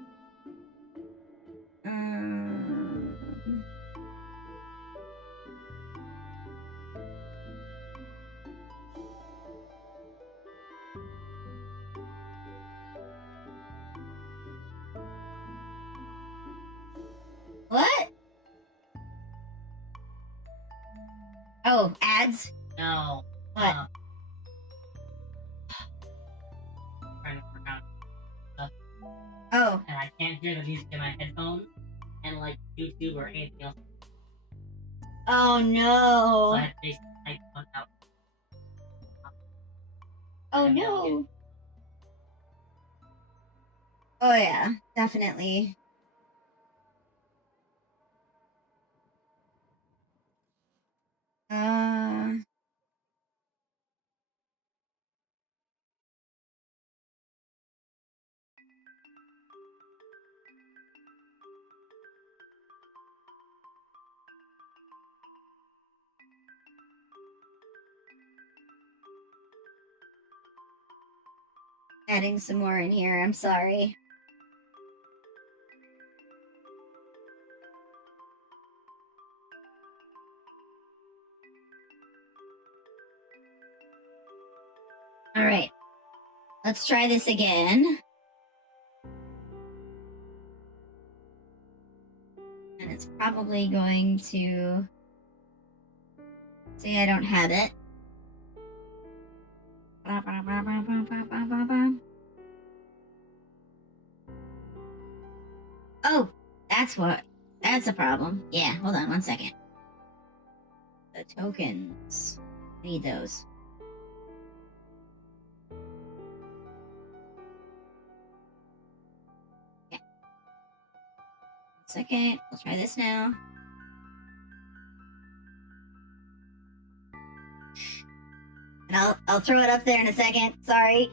What? Oh, ads? No. What? Trying to work out stuff, Oh. and I can't hear the music in my headphones, and like YouTube or anything else. Oh So no. I had to basically type one out. Oh And no. Oh yeah, definitely. adding some more in here. I'm sorry. All right. Let's try this again. And it's probably going to say I don't have it. Oh, that's a problem. Yeah, hold on one second. The tokens. I need those. Yeah. Second, we'll try this now. And I'll throw it up there in a second. Sorry.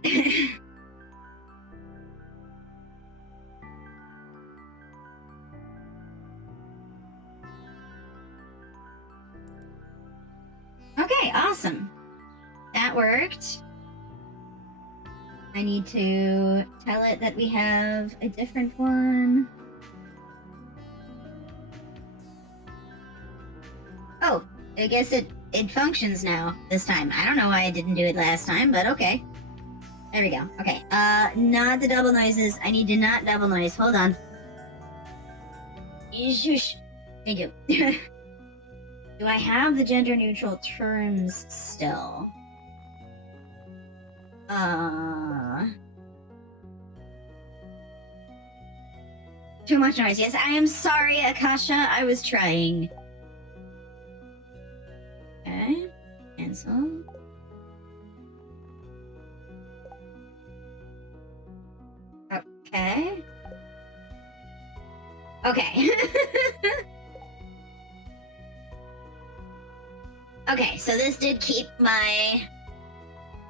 Okay, awesome. That worked. I need to tell it that we have a different one. Oh, I guess it functions now this time. I don't know why I didn't do it last time, but okay. There we go. Okay. Not the double noises. I need to not double noise. Hold on. Shush. Thank you. Do I have the gender neutral terms still? Too much noise. Yes, I am sorry, Akasha. I was trying. Okay. Cancel. Okay. Okay. Okay, so this did keep my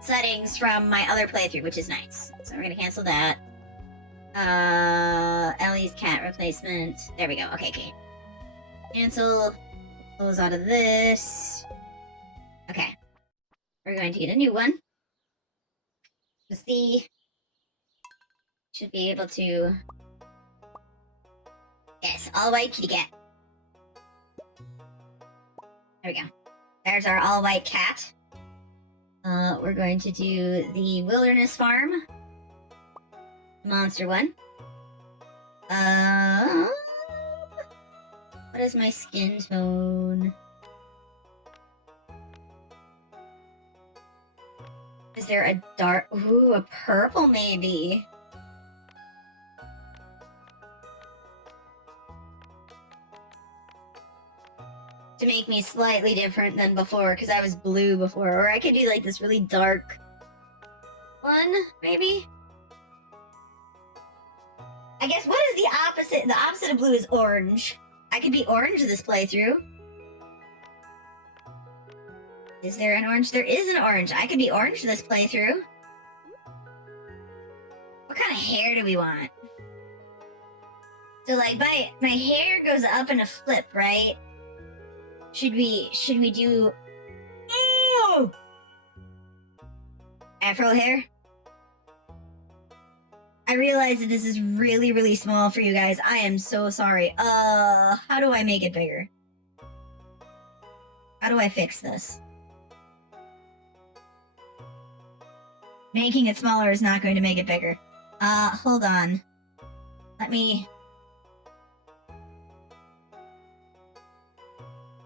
settings from my other playthrough, which is nice. So we're gonna cancel that. Ellie's cat replacement. There we go. Okay, okay. Cancel. Close out of this. Okay. We're going to get a new one. Let's see. Should be able to. Yes, all white kitty cat. There we go. There's our all white cat. We're going to do the wilderness farm. Monster one. What is my skin tone? Is there a dark... Ooh, a purple maybe. To make me slightly different than before, because I was blue before. Or I could do like this really dark one, maybe? I guess what is the opposite? The opposite of blue is orange. I could be orange this playthrough. Is there an orange? There is an orange. I could be orange this playthrough. What kind of hair do we want? So like my hair goes up in a flip, right? Should we do afro hair? I realize that this is really, really small for you guys. I am so sorry. How do I make it bigger? How do I fix this? Making it smaller is not going to make it bigger. Hold on. Let me...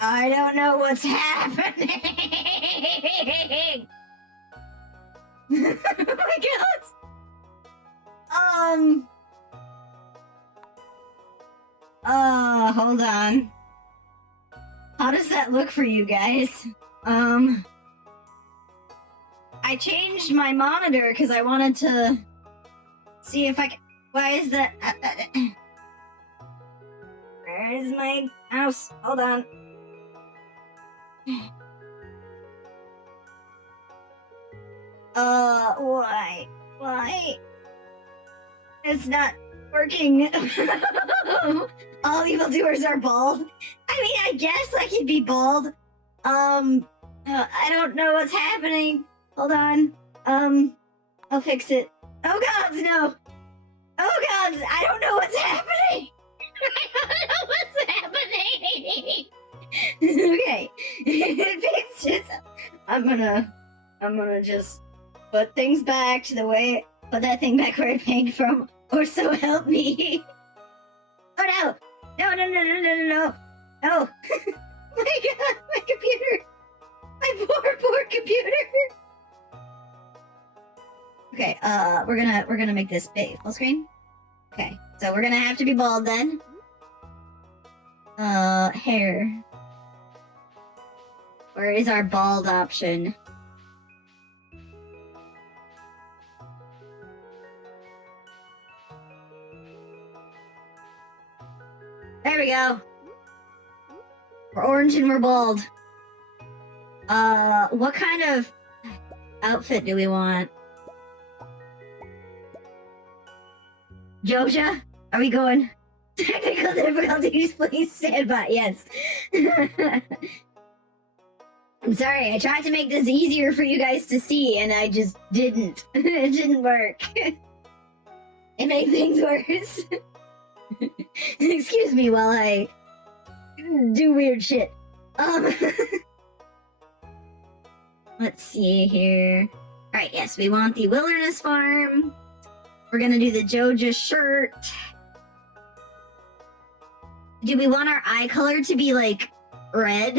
I don't know what's happening! Oh my god! Hold on. How does that look for you guys? I changed my monitor because I wanted to see if I can... Why is that... Where is my mouse? Hold on. Why? Why? It's not working. All evildoers are bald. I mean, I guess I could be bald. I don't know what's happening. Hold on. I'll fix it. Oh gods, no! Oh gods, I don't know what's happening! I don't know what's happening. Okay. It fixed itself. I'm gonna just put things back to the way, put that thing back where it came from, or so help me. Oh no! No, no, no, no, no, no, no! No! My god, my computer! My poor computer! Okay, we're gonna make this big. Full screen? Okay, so we're gonna have to be bald then. Hair. Where is our bald option? There we go. We're orange and we're bald. What kind of outfit do we want? Joja? Are we going? Technical difficulties, please stand by. Yes. I'm sorry, I tried to make this easier for you guys to see, and I just didn't. It didn't work. It made things worse. Excuse me while I do weird shit. Let's see here. Alright, yes, we want the wilderness farm. We're gonna do the Joja shirt. Do we want our eye color to be, like, red?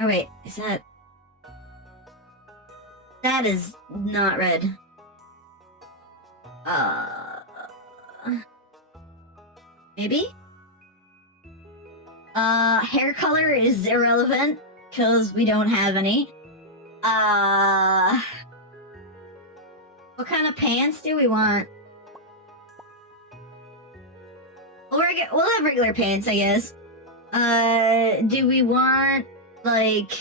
Oh, wait, is that... That is not red. Maybe? Hair color is irrelevant, because we don't have any. What kind of pants do we want? We'll have regular pants, I guess. Do we want, like...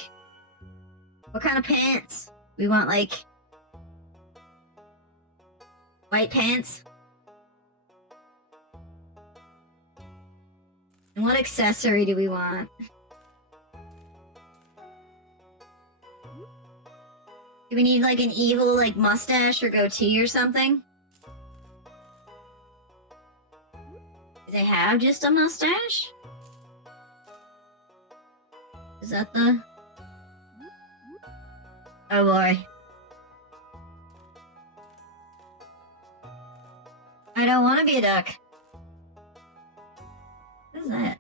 What kind of pants? We want, like... White pants? And what accessory do we want? Do we need, like, an evil, like, mustache or goatee or something? Do they have just a mustache? Is that the... Oh boy. I don't want to be a duck. What is that?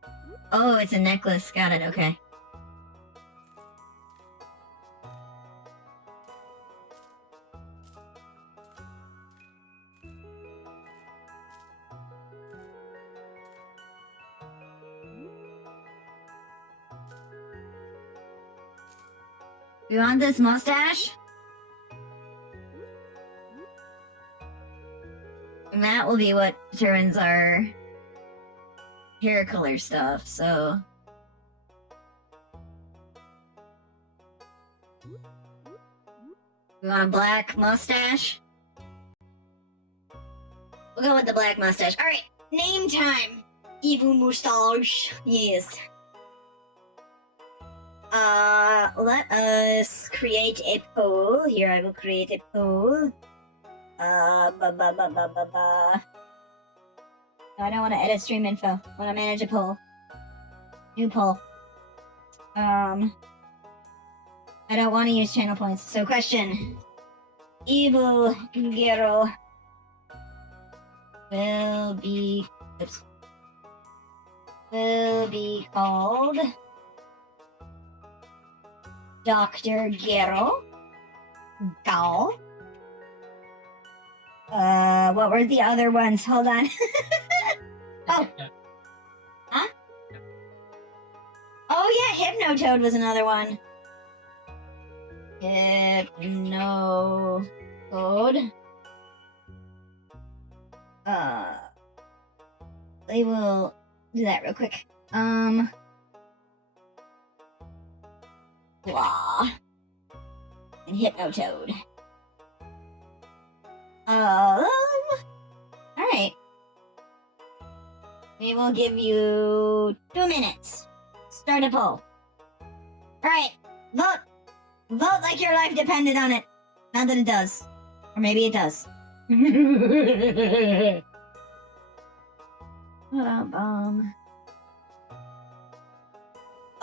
Oh, it's a necklace. Got it, okay. You want this mustache? And that will be what determines our hair color stuff, so... We want a black mustache? We'll go with the black mustache. Alright, name time! Evil mustache. Yes. Let us create a poll. Here, I will create a poll. I don't want to edit stream info. I want to manage a poll. New poll. I don't want to use channel points. So, question. Evil Gero will be called Dr. Gero. Gal. What were the other ones? Hold on. Oh. Huh? Oh yeah, Hypnotoad was another one. Hypnotoad. We will do that real quick. Blah. And Hypnotoad. Alright. We will give you 2 minutes. Start a poll. Alright, vote. Vote like your life depended on it. Not that it does. Or maybe it does.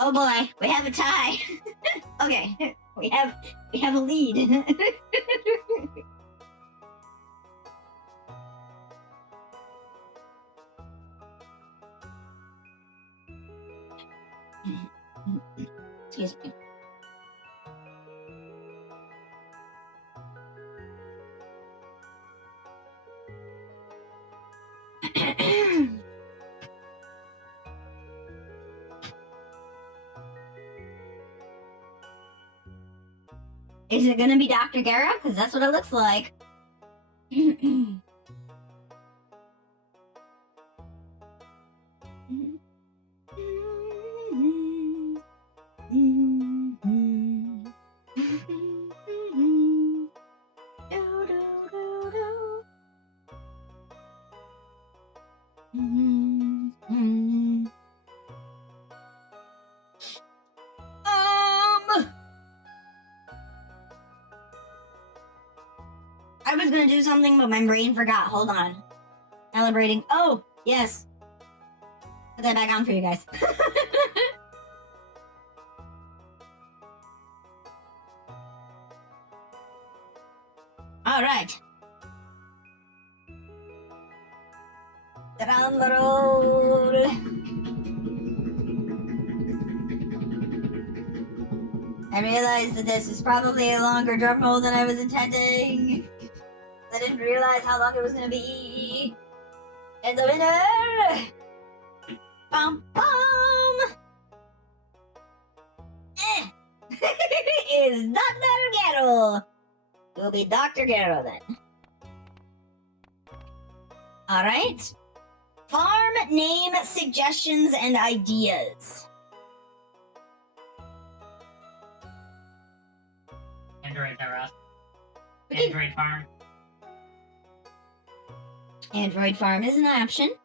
Oh boy, we have a tie. Okay, we have a lead. Excuse me. Is it gonna be Dr. Gero? Because that's what it looks like. I was gonna do something, but my brain forgot. Hold on. Celebrating. Oh, yes. Put that back on for you guys. All right. Down the road. I realized that this is probably a longer drum roll than I was intending. I didn't realize how long it was gonna be. And the winner, bum bum, is Dr. Gero. It will be Dr. Gero then. All right. Farm name suggestions and ideas. Android are us. Okay. Android farm. Android farm is an option.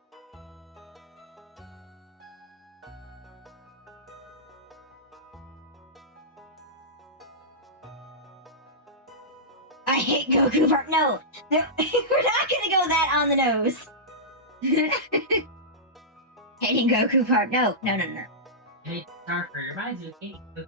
I hate Goku farm. No, we're not gonna go that on the nose. Hating Goku farm. No. It's darker. It reminds me of hating Goku.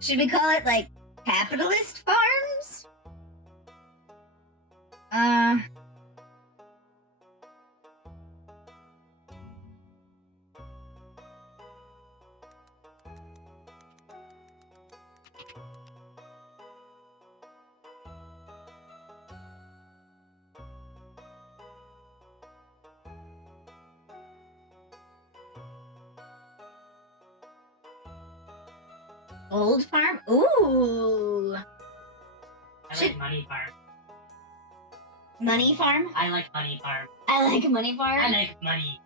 Should we call it like capitalist farms? Gold farm? Ooh. I like money farm. Money farm? I like money farm. I like money farm. I like money.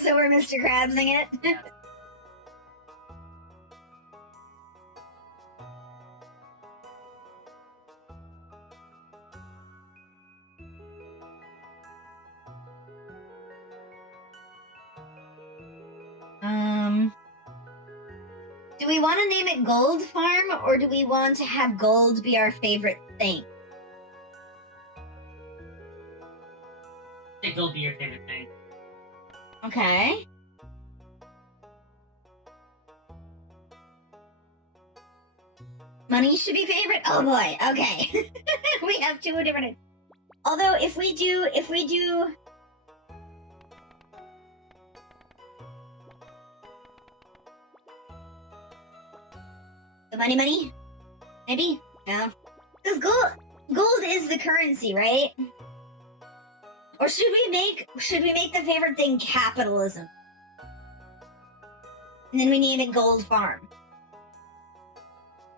So we're Mr. Krabsing it? Yeah. Do we want to name it Gold Farm, or do we want to have gold be our favorite thing? I think gold be your favorite thing. Okay. Money should be favorite? Oh boy, okay. We have two different... Although, if we do... The money? Maybe? No. Because gold is the currency, right? Or should we make the favorite thing capitalism? And then we name it Gold Farm.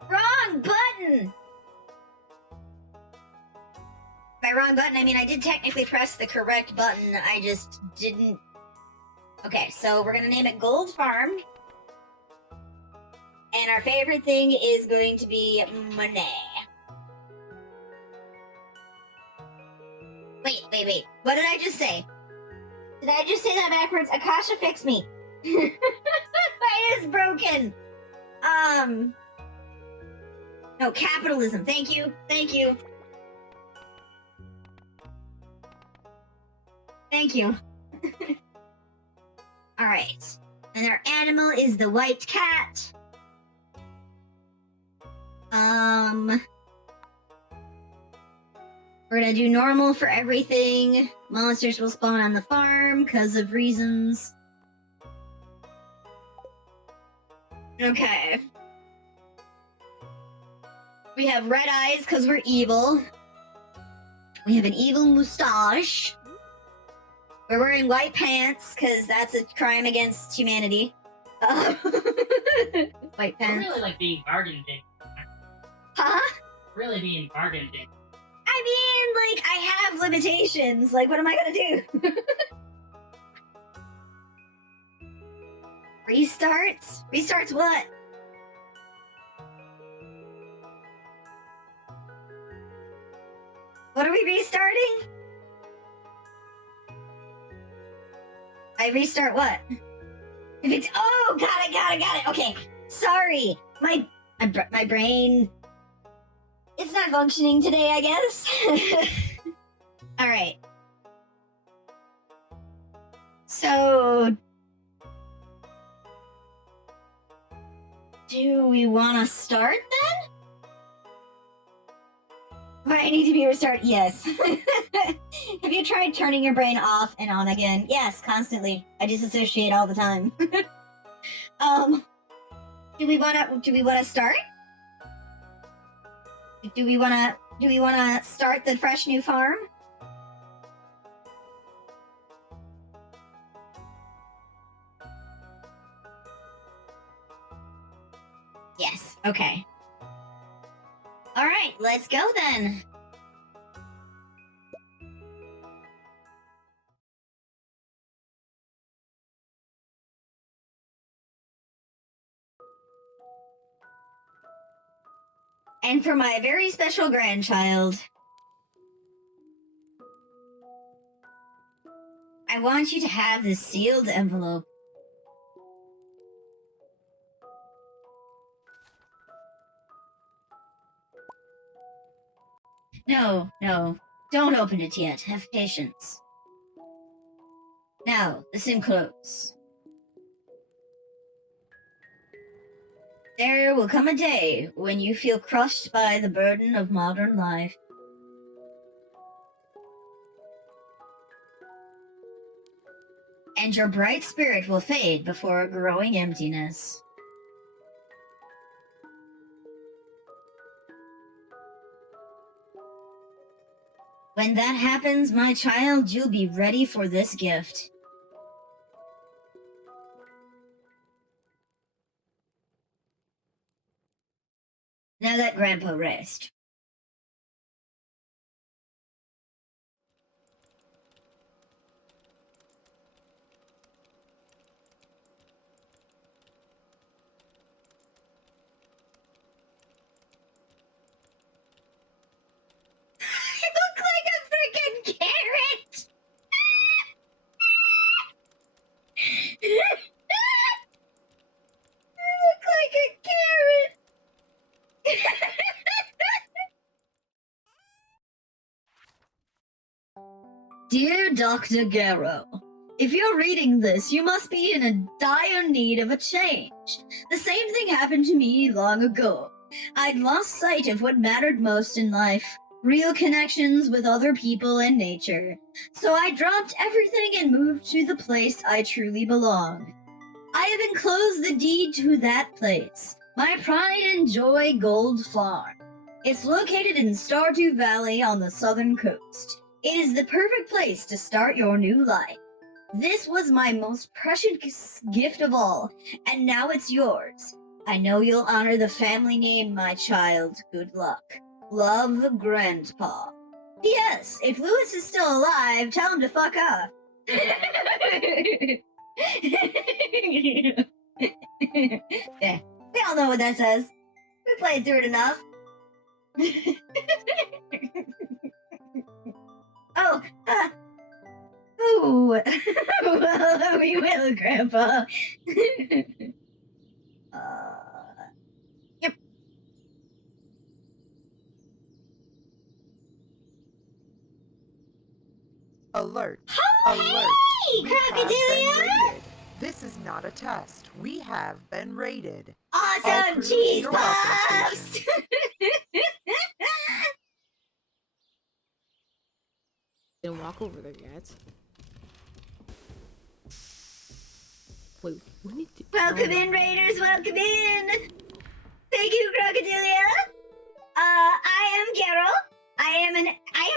Wrong button! By wrong button, I mean I did technically press the correct button, I just didn't... Okay, so we're gonna name it Gold Farm. And our favorite thing is going to be money. Wait. What did I just say? Did I just say that backwards? Akasha, fix me. Mine is broken. No, capitalism. Thank you. Alright. And our animal is the white cat. We're gonna do normal for everything. Monsters will spawn on the farm because of reasons. Okay. We have red eyes because we're evil. We have an evil mustache. We're wearing white pants because that's a crime against humanity. White We're pants. really like being bargained in. Huh? Really being bargained in. I mean, like, I have limitations. Like, what am I gonna do? Restarts? Restarts what? What are we restarting? I restart what? If it's got it. Okay, sorry. My brain. It's not functioning today, I guess. All right. So, do we want to start then? Do I need to be restarted? Yes. Have you tried turning your brain off and on again? Yes, constantly. I disassociate all the time. Do we wanna start? Do we wanna start the fresh new farm? Yes, okay. Alright, let's go then. And for my very special grandchild, I want you to have this sealed envelope. No, don't open it yet. Have patience. Now, listen close. There will come a day when you feel crushed by the burden of modern life. And your bright spirit will fade before a growing emptiness. When that happens, my child, you'll be ready for this gift. Now let Grandpa rest. I look like a freaking carrot! I look like a carrot! Dear Dr. Gero, if you're reading this, you must be in a dire need of a change. The same thing happened to me long ago. I'd lost sight of what mattered most in life, real connections with other people and nature. So I dropped everything and moved to the place I truly belong. I have enclosed the deed to that place, my pride and joy Gold Farm. It's located in Stardew Valley on the southern coast. It is the perfect place to start your new life. This was my most precious gift of all, and now it's yours. I know you'll honor the family name, my child. Good luck. Love, Grandpa. P.S. If Lewis is still alive, tell him to fuck off. Yeah. all know what that says. We played through it enough. Oh, ooh. Well, we will, Grandpa. Yep. Alert! Oh, Alert! hey, We have been Crocodilia! raided. This is not a test. We have been raided. Awesome All crew to cheese your weapon puffs! stations. Didn't walk over there yet. Wait, we need to. Welcome in, Raiders, welcome in! Thank you, Crocodilia! I am Gero. I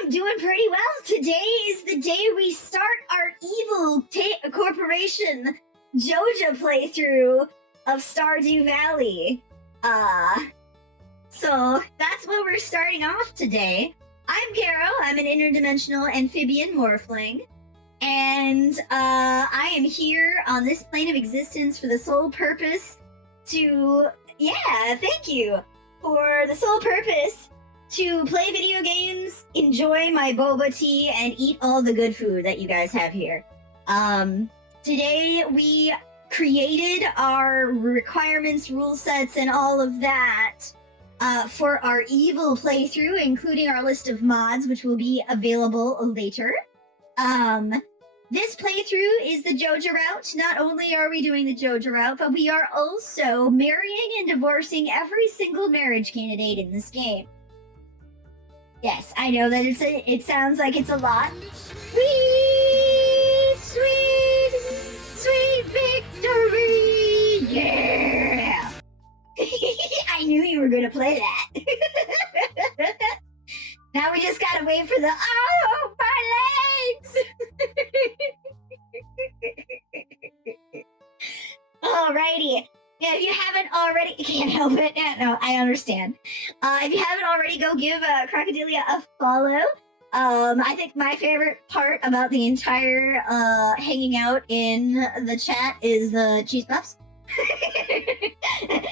am doing pretty well. Today is the day we start our evil corporation Joja playthrough of Stardew Valley. So that's what we're starting off today. I'm Gero. I'm an interdimensional amphibian morphling. And I am here on this plane of existence for the sole purpose to, thank you, for the sole purpose to play video games, enjoy my boba tea, and eat all the good food that you guys have here. Today we created our requirements, rule sets, and all of that for our evil playthrough, including our list of mods, which will be available later. This playthrough is the Joja route. Not only are we doing the Joja route, but we are also marrying and divorcing every single marriage candidate in this game. Yes, I know that it sounds like it's a lot. Sweet, sweet, sweet victory! Yeah! I knew you were gonna play that. Now we just gotta wait for the oh, my legs! Alrighty. Yeah, if you haven't already, can't help it. Yeah, no, I understand. If you haven't already, go give Crocodilia a follow. I think my favorite part about the entire hanging out in the chat is the cheese puffs.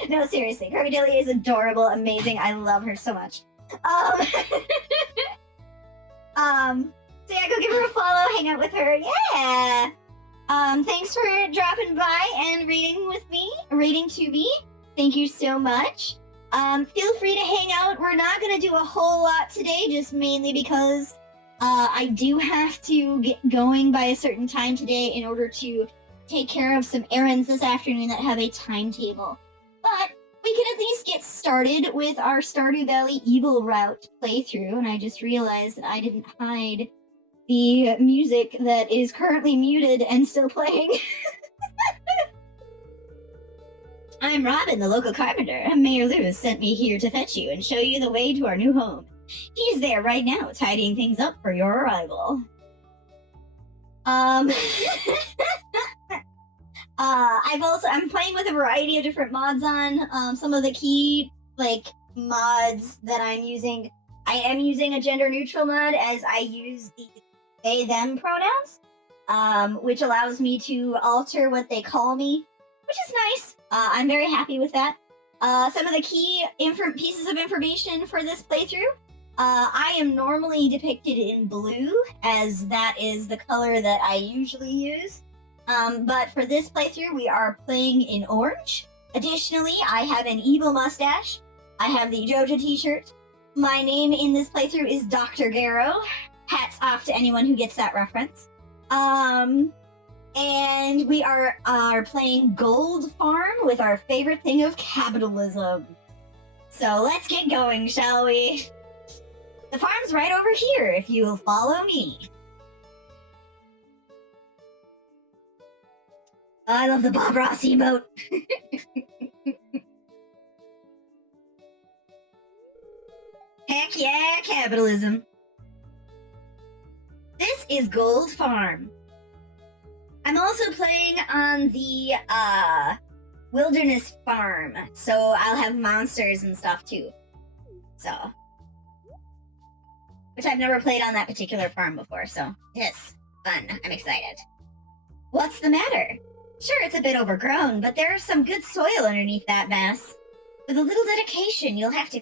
No, seriously, Crocodilia is adorable, amazing. I love her so much. So yeah, go give her a follow, hang out with her. Yeah. Thanks for dropping by and reading to me. Thank you so much. Feel free to hang out. We're not gonna do a whole lot today, just mainly because I do have to get going by a certain time today in order to take care of some errands this afternoon that have a timetable. But we can at least get started with our Stardew Valley Evil Route playthrough, and I just realized that I didn't hide the music that is currently muted and still playing. I'm Robin, the local carpenter. Mayor Lewis sent me here to fetch you and show you the way to our new home. He's there right now, tidying things up for your arrival. I'm playing with a variety of different mods on. Some of the key, mods that I'm using. I am using a gender neutral mod as I use the they, them pronouns, which allows me to alter what they call me, which is nice. I'm very happy with that. Some of the key pieces of information for this playthrough. I am normally depicted in blue, as that is the color that I usually use. But for this playthrough, we are playing in orange. Additionally, I have an evil mustache. I have the Joja t-shirt. My name in this playthrough is Dr. Gero. Hats off to anyone who gets that reference. And we are playing Gold Farm with our favorite thing of capitalism. So let's get going, shall we? The farm's right over here if you'll follow me. I love the Bob Ross emote. Heck yeah, capitalism. This is Gold Farm. I'm also playing on the Wilderness Farm, so I'll have monsters and stuff too. So, which I've never played on that particular farm before, so yes, fun. I'm excited. What's the matter? Sure, it's a bit overgrown, but there's some good soil underneath that mess. With a little dedication, you'll have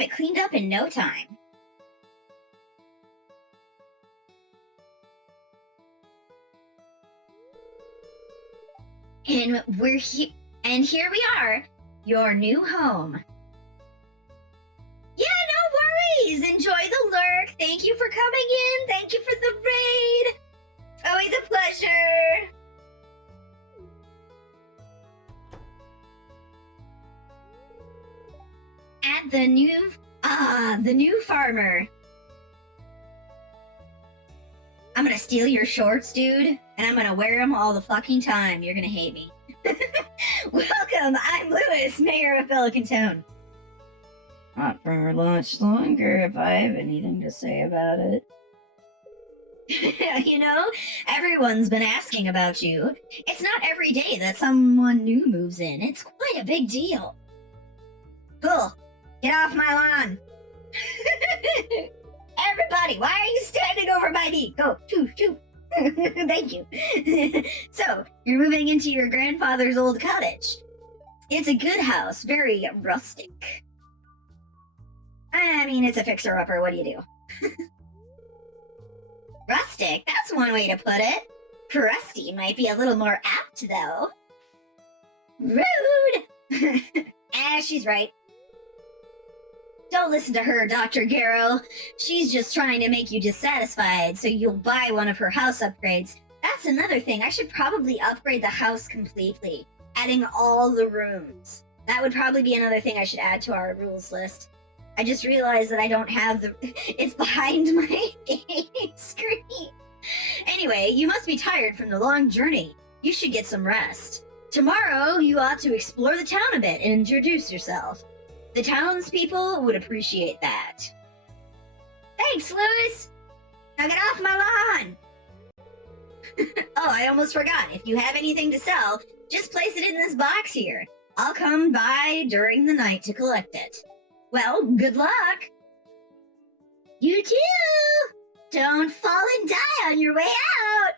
it cleaned up in no time. And here we are, your new home. Yeah, no worries. Enjoy the lurk. Thank you for coming in. Thank you for the raid. Always a pleasure. At the new farmer. I'm gonna steal your shorts, dude, and I'm gonna wear them all the fucking time. You're gonna hate me. Welcome, I'm Lewis, mayor of Pelican Town. Not for much longer if I have anything to say about it. You know, everyone's been asking about you. It's not every day that someone new moves in. It's quite a big deal. Cool. Get off my lawn. Everybody, why are you standing over by me? Go, shoo, shoo. Thank you. So, you're moving into your grandfather's old cottage. It's a good house, very rustic. I mean, it's a fixer-upper, what do you do? Rustic? That's one way to put it. Crusty might be a little more apt, though. Rude! She's right. Don't listen to her, Dr. Gero. She's just trying to make you dissatisfied, so you'll buy one of her house upgrades. That's another thing. I should probably upgrade the house completely, adding all the rooms. That would probably be another thing I should add to our rules list. I just realized that I don't have the... It's behind my game screen. Anyway, you must be tired from the long journey. You should get some rest. Tomorrow, you ought to explore the town a bit and introduce yourself. The townspeople would appreciate that. Thanks, Lewis! Now get off my lawn! Oh, I almost forgot. If you have anything to sell, just place it in this box here. I'll come by during the night to collect it. Well, good luck! You too! Don't fall and die on your way out!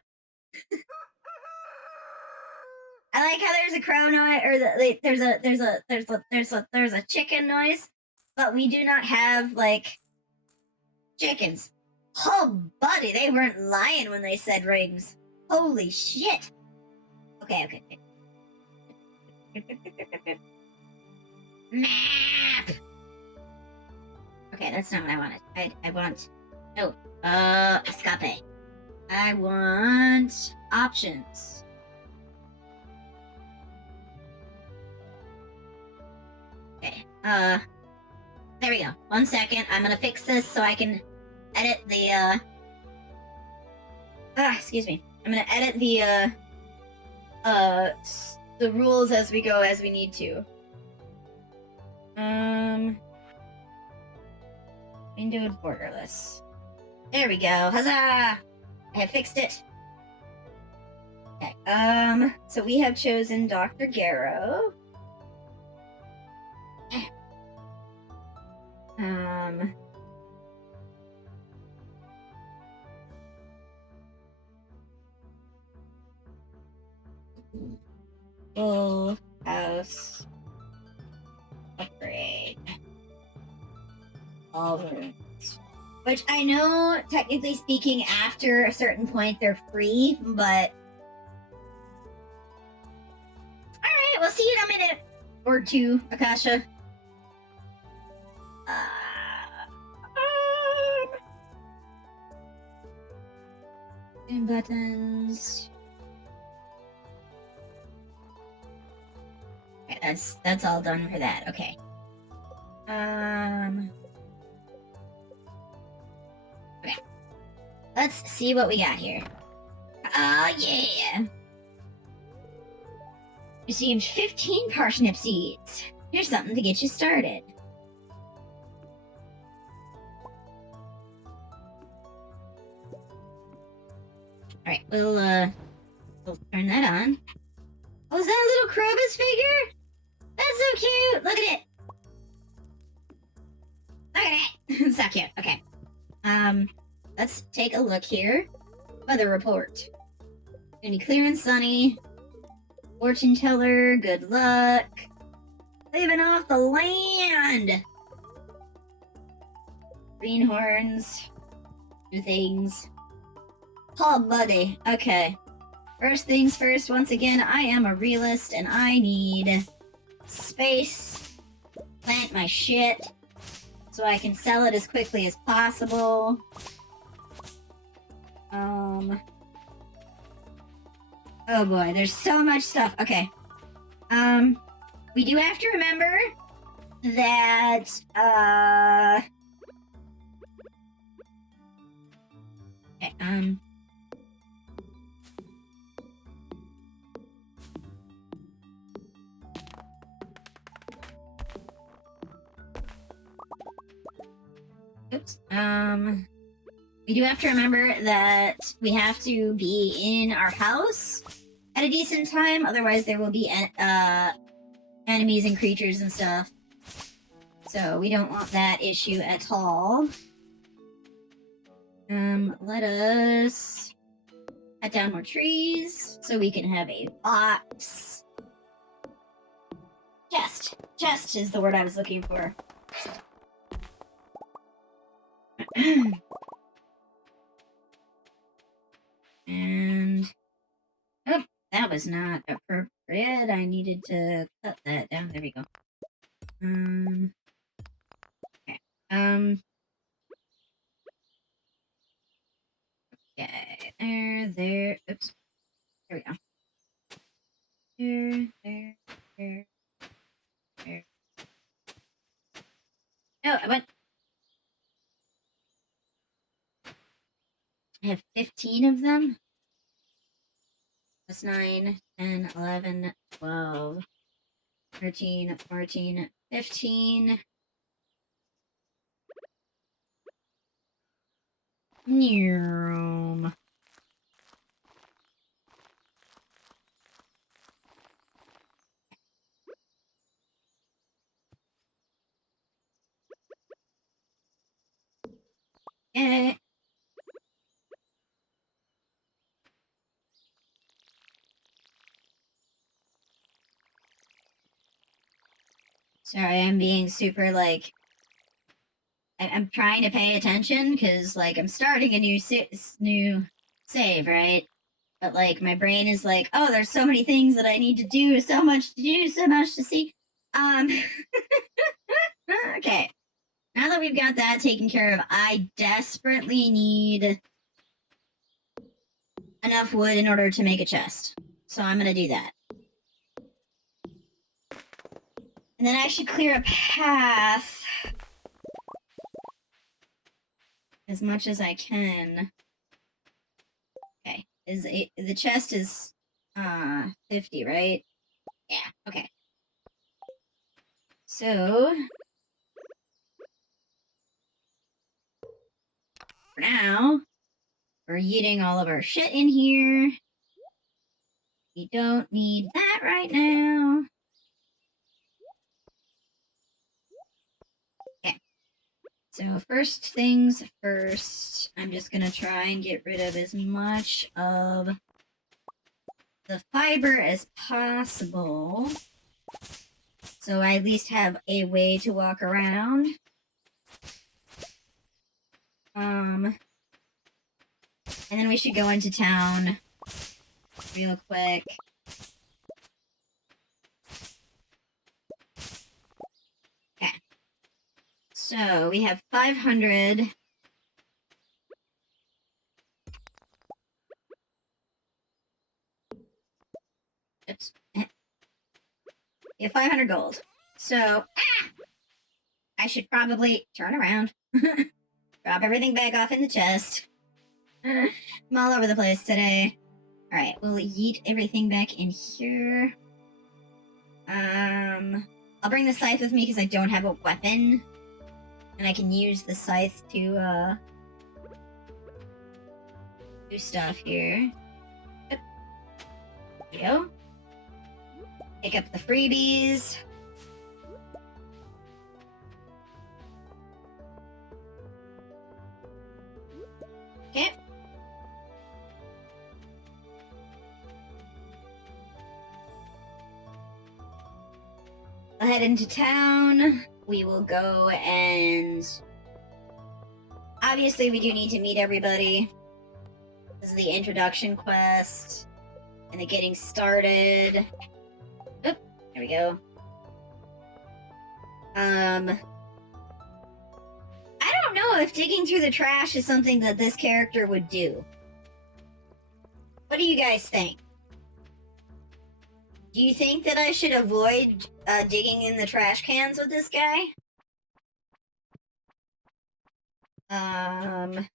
I like how there's a crow noise, or there's a chicken noise, but we do not have, like, chickens. Oh, buddy, they weren't lying when they said rings. Holy shit! Okay. Map! Okay, that's not what I wanted. I want... No. Escape. I want... options. Okay, there we go. 1 second. I'm gonna fix this so I can edit the, excuse me. I'm gonna edit the rules as we go, as we need to. Window and borderless. There we go. Huzzah! I have fixed it. Okay, so we have chosen Dr. Gero. Full house upgrade. All rooms. Which I know, technically speaking, after a certain point they're free, but... Alright, we'll see you in a minute or two, Akasha. And buttons. Okay, that's all done for that. Okay. Okay. Let's see what we got here. Oh yeah. Received 15 parsnip seeds. Here's something to get you started. Alright, we'll turn that on. Oh, is that a little Krobus figure? That's so cute! Look at it! Look at it! It's so cute. Okay. Let's take a look here. Weather report. Gonna be clear and sunny. Fortune teller, good luck. Living off the land! Greenhorns. Do things. Paul Buddy. Okay. First things first, once again, I am a realist and I need space. Plant my shit so I can sell it as quickly as possible. Oh boy, there's so much stuff. Okay. We do have to remember that, okay, oops. We do have to remember that we have to be in our house at a decent time, otherwise there will be enemies and creatures and stuff. So we don't want that issue at all. Let us cut down more trees so we can have a box. Chest is the word I was looking for. And oh, that was not appropriate. I needed to cut that down. There we go. Okay. Okay. There. Oops. There we go. There. No, I went. I have 15 of them. That's 9, 10, 11, 12, 13, 14, 15. Neurom. Okay. Sorry, I'm being super, like... I'm trying to pay attention, because, like, I'm starting a new save, right? But, like, my brain is like, oh, there's so many things that I need to do, so much to do, so much to see. Okay. Now that we've got that taken care of, I desperately need enough wood in order to make a chest. So I'm gonna do that. And then I should clear a path as much as I can. Okay. The chest is 50, right? Yeah, okay. So for now, we're eating all of our shit in here. We don't need that right now. Okay. So first things first, I'm just gonna try and get rid of as much of the fiber as possible. So I at least have a way to walk around. And then we should go into town real quick. Okay. So we have 500. Oops. We have 500 gold. So, I should probably turn around. Drop everything back off in the chest. I'm all over the place today. Alright, we'll yeet everything back in here. I'll bring the scythe with me because I don't have a weapon. And I can use the scythe to, do stuff here. There we go. Pick up the freebies. Okay. I'll head into town. We will go and... Obviously, we do need to meet everybody. This is the introduction quest. And the getting started. Oop, there we go. I don't know if digging through the trash is something that this character would do. What do you guys think? Do you think that I should avoid digging in the trash cans with this guy? Welcome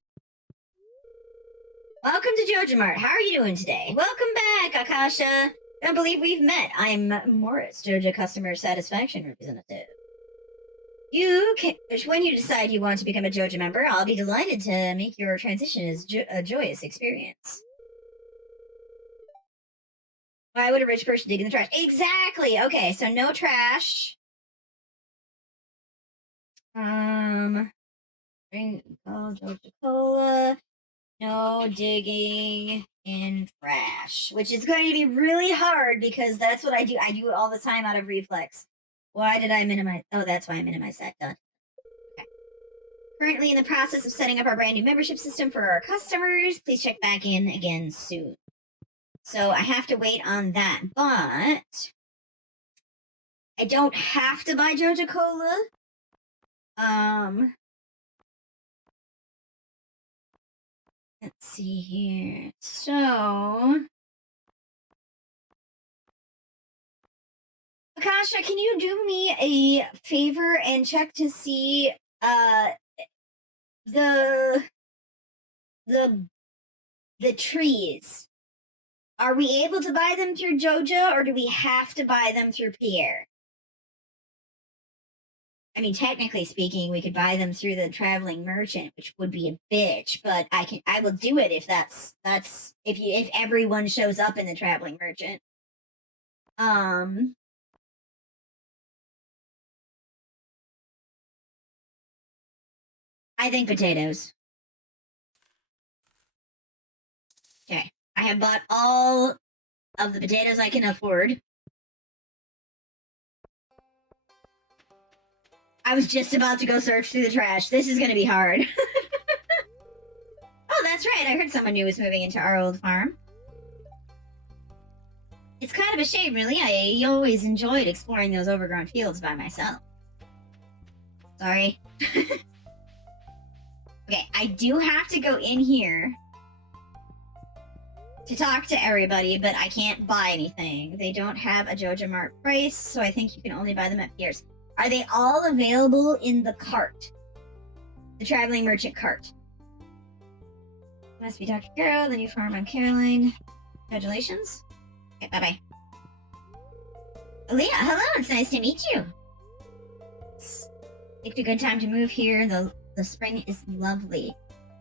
to Joja Mart. How are you doing today? Welcome back, Akasha. Don't believe we've met. I'm Morris, Joja Customer Satisfaction Representative. When you decide you want to become a Joja member, I'll be delighted to make your transition as a joyous experience. Why would a rich person dig in the trash? Exactly! Okay, so no trash. Drink Joja Cola. No digging in trash. Which is going to be really hard because that's what I do. I do it all the time out of reflex. Why did I minimize? Oh, that's why I minimized that. Done. Okay. Currently in the process of setting up our brand new membership system for our customers. Please check back in again soon. So I have to wait on that, but I don't have to buy Joja Cola. Let's see here. So Akasha, can you do me a favor and check to see the trees? Are we able to buy them through Joja, or do we have to buy them through Pierre? I mean, technically speaking, we could buy them through the traveling merchant, which would be a bitch, but I will do it if if everyone shows up in the traveling merchant. I think potatoes. Okay. I have bought all of the potatoes I can afford. I was just about to go search through the trash. This is gonna be hard. Oh, that's right. I heard someone new was moving into our old farm. It's kind of a shame, really. I always enjoyed exploring those overgrown fields by myself. Sorry. Okay, I do have to go in here to talk to everybody, but I can't buy anything. They don't have a Joja Mart price, so I think you can only buy them at Pierre's. Are they all available in the cart? The traveling merchant cart. Must be Dr. Gero, the new farm on Caroline. Congratulations. Okay, bye-bye. Leah, hello, it's nice to meet you. Picked a good time to move here. The spring is lovely.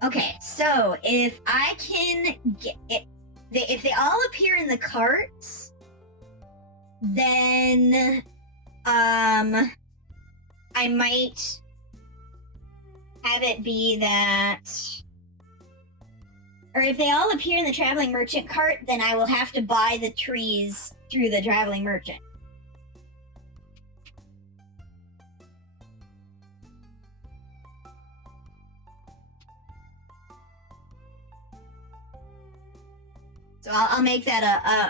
Okay, so if I can get it, if they all appear in the carts, then I might have it be that, or if they all appear in the traveling merchant cart, then I will have to buy the trees through the traveling merchant. So I'll make that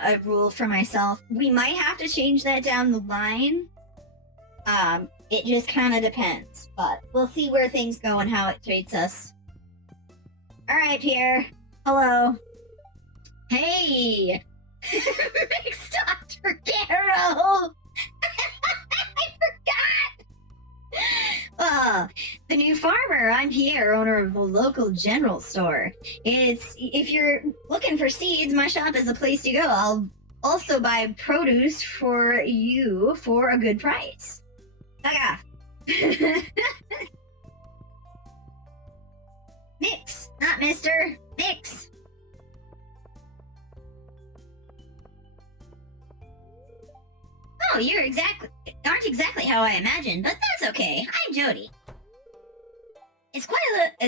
a rule for myself. We might have to change that down the line. It just kind of depends, but we'll see where things go and how it treats us. All right, Pierre. Hello. Hey. Mix Dr. Gero. I forgot. The new farmer. I'm Pierre, owner of the local general store. If you're looking for seeds, my shop is a place to go. I'll also buy produce for you for a good price. Back off. Mix, not Mr. Mix. Oh, aren't exactly how I imagined, but that's okay. I'm Jody. It's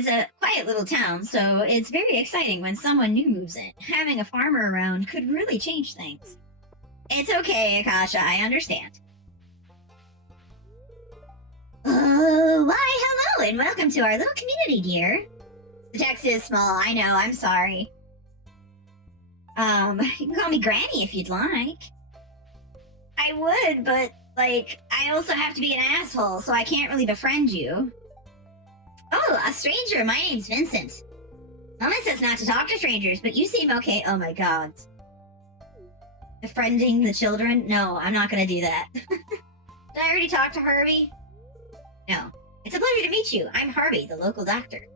a quiet little town, so it's very exciting when someone new moves in. Having a farmer around could really change things. It's okay, Akasha, I understand. and welcome to our little community, dear. The text is small, I know, I'm sorry. You can call me Granny if you'd like. I would, but, like, I also have to be an asshole, so I can't really befriend you. Oh, a stranger, my name's Vincent. Mama says not to talk to strangers, but you seem okay. Oh my god. Befriending the children? No, I'm not gonna do that. Did I already talk to Harvey? No. It's a pleasure to meet you. I'm Harvey, the local doctor.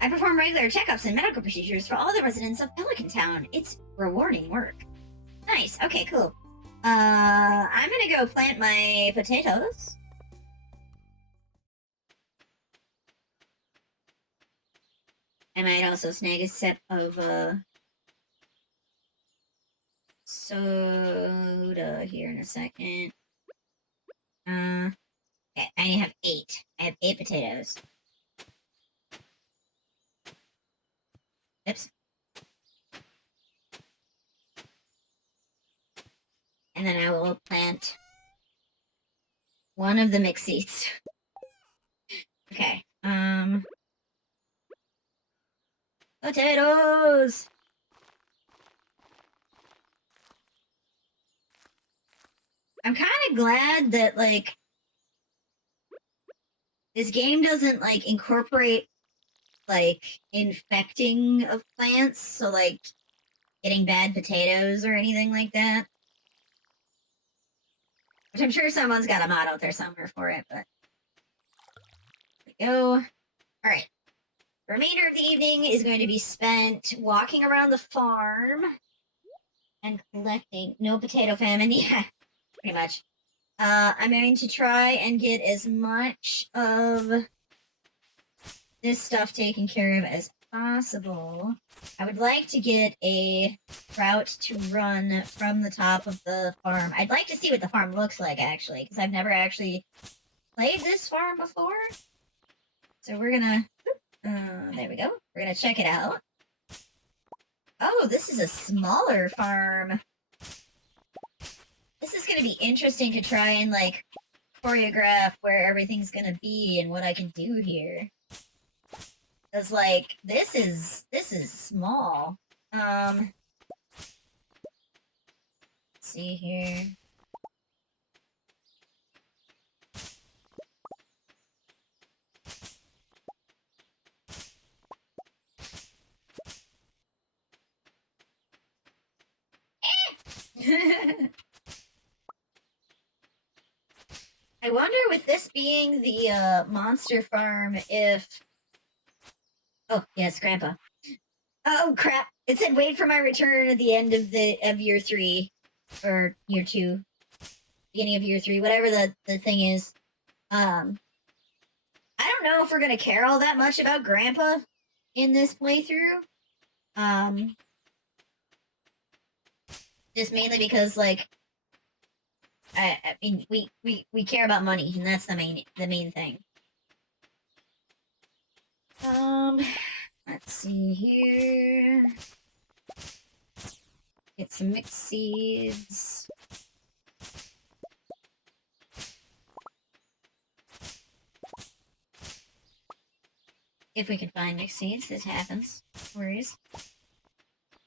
I perform regular checkups and medical procedures for all the residents of Pelican Town. It's rewarding work. Nice. Okay, cool. I'm gonna go plant my potatoes. I might also snag a sip of, soda here in a second. Okay, I have 8. I have 8 potatoes. Oops. And then I will plant one of the mixed seeds. Okay, potatoes! I'm kind of glad that, like, this game doesn't, like, incorporate, like, infecting of plants, so, like, getting bad potatoes or anything like that. Which I'm sure someone's got a mod out there somewhere for it, but... There we go. Alright. The remainder of the evening is going to be spent walking around the farm and collecting... No potato famine, yeah, pretty much. I'm going to try and get as much of this stuff taken care of as possible. I would like to get a route to run from the top of the farm. I'd like to see what the farm looks like, actually, because I've never actually played this farm before. So we're gonna... there we go. We're gonna check it out. Oh, this is a smaller farm. This is gonna be interesting to try and, like, choreograph where everything's gonna be and what I can do here. Cause, like, this is small. Let's see here. I wonder, with this being the monster farm, if... Oh, yes, Grandpa. Oh, crap. It said wait for my return at the end of year 3. Or year 2. Beginning of year 3, whatever the thing is. I don't know if we're gonna care all that much about Grandpa in this playthrough. Just mainly because, like, I mean, we care about money, and that's the main thing. Let's see here. Get some mixed seeds. If we can find mixed seeds, this happens. No worries.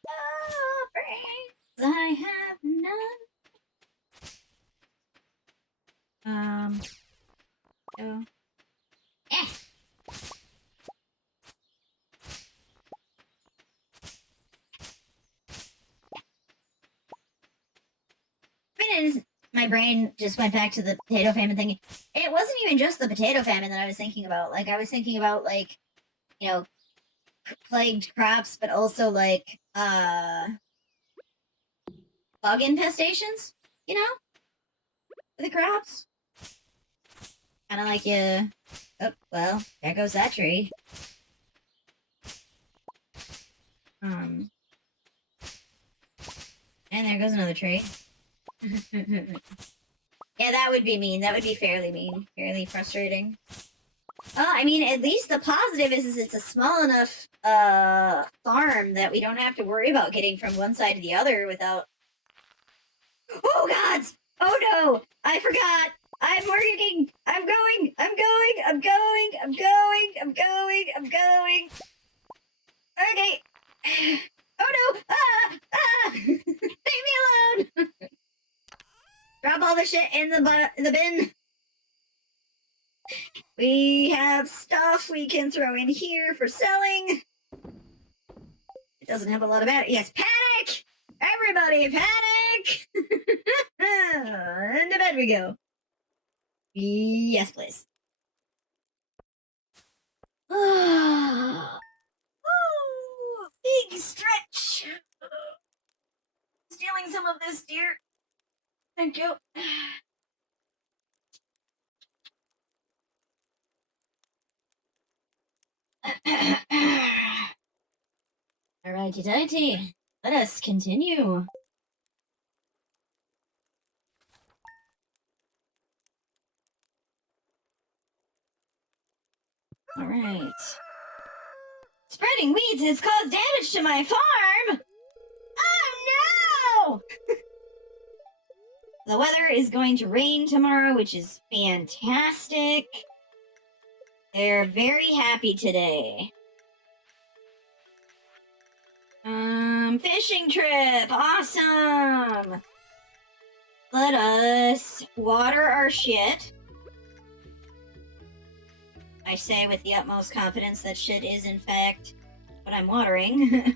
Oh, brains, I have none. Oh. Eh. I mean, my brain just went back to the potato famine thing. It wasn't even just the potato famine that I was thinking about. Like, I was thinking about, like, you know, plagued crops, but also, like, bug infestations, you know? For the crops. Kind of like you... Oh, well, there goes that tree. And there goes another tree. Yeah, that would be mean. That would be fairly mean. Fairly frustrating. I mean, at least the positive is it's a small enough farm that we don't have to worry about getting from one side to the other without... Oh, gods! Oh, no! I forgot! I'm working! I'm going! I'm going! I'm going! I'm going! I'm going! I'm going! Okay. Oh no! Ah! Ah! Leave me alone! Drop all the shit in the bin. We have stuff we can throw in here for selling. It doesn't have a lot of battery. Yes, panic! Everybody, panic! Into bed we go. Yes, please. Big stretch. Stealing some of this, dear. Thank you. Alrighty, tighty. Let us continue. Alright. Spreading weeds has caused damage to my farm! Oh no! The weather is going to rain tomorrow, which is fantastic. They're very happy today. Fishing trip! Awesome! Let us water our shit. I say with the utmost confidence that shit is, in fact, what I'm watering.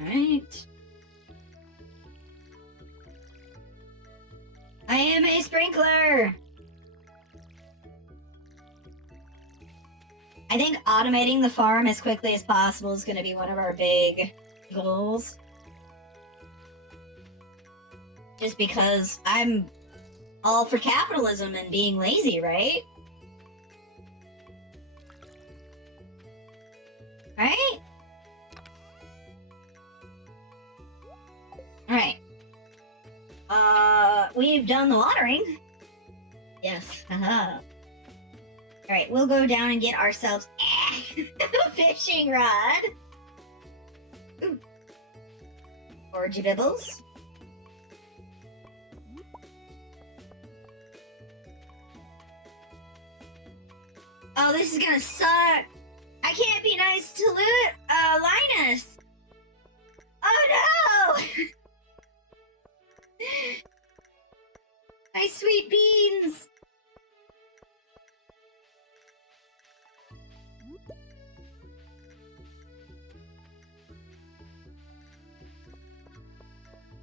Alright. I am a sprinkler! I think automating the farm as quickly as possible is going to be one of our big goals. Just because I'm all for capitalism and being lazy, right? Right? Alright. We've done the watering. Yes, haha. Alright, we'll go down and get ourselves a fishing rod. Ooh. Orgy bibbles. Oh, this is gonna suck. I can't be nice to Linus. Oh no! My sweet beans.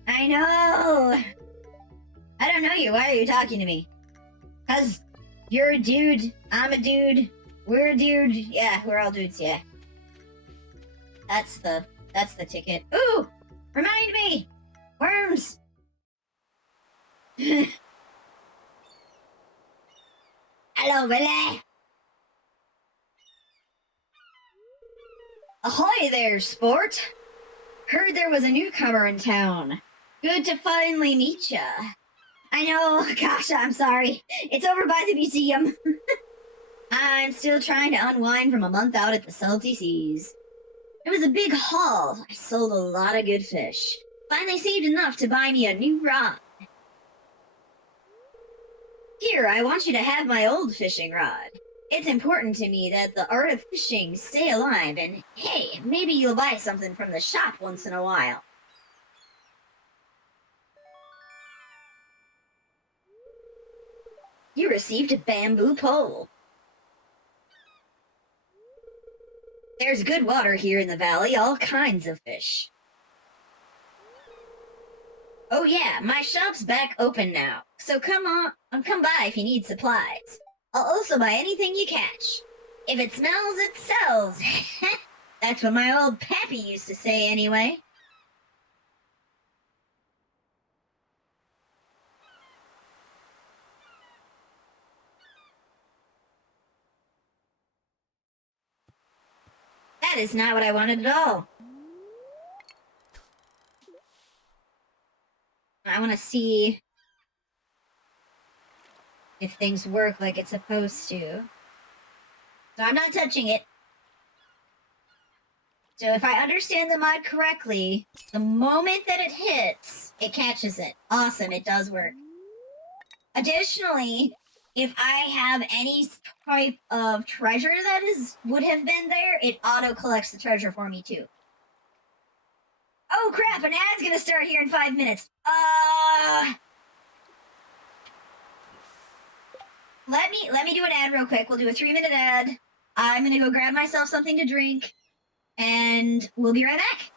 I know. I don't know you. Why are you talking to me? 'Cause you're a dude. I'm a dude. We're a dude. Yeah, we're all dudes. Yeah. That's the ticket. Ooh! Remind me! Worms! Hello, Willie! Ahoy there, sport! Heard there was a newcomer in town. Good to finally meet ya. I know, gosh, I'm sorry. It's over by the museum. I'm still trying to unwind from a month out at the salty seas. It was a big haul. I sold a lot of good fish. Finally saved enough to buy me a new rod. Here, I want you to have my old fishing rod. It's important to me that the art of fishing stay alive, and hey, maybe you'll buy something from the shop once in a while. You received a bamboo pole. There's good water here in the valley, all kinds of fish. Oh yeah, my shop's back open now, so come by if you need supplies. I'll also buy anything you catch. If it smells, it sells. That's what my old pappy used to say anyway. That is not what I wanted at all. I want to see if things work like it's supposed to. So I'm not touching it. So if I understand the mod correctly, the moment that it hits, it catches it. Awesome, it does work. Additionally, if I have any type of treasure that would have been there, it auto collects the treasure for me too. Oh crap, an ad's gonna start here in 5 minutes. Let me do an ad real quick. We'll do a 3-minute ad. I'm gonna go grab myself something to drink, and we'll be right back.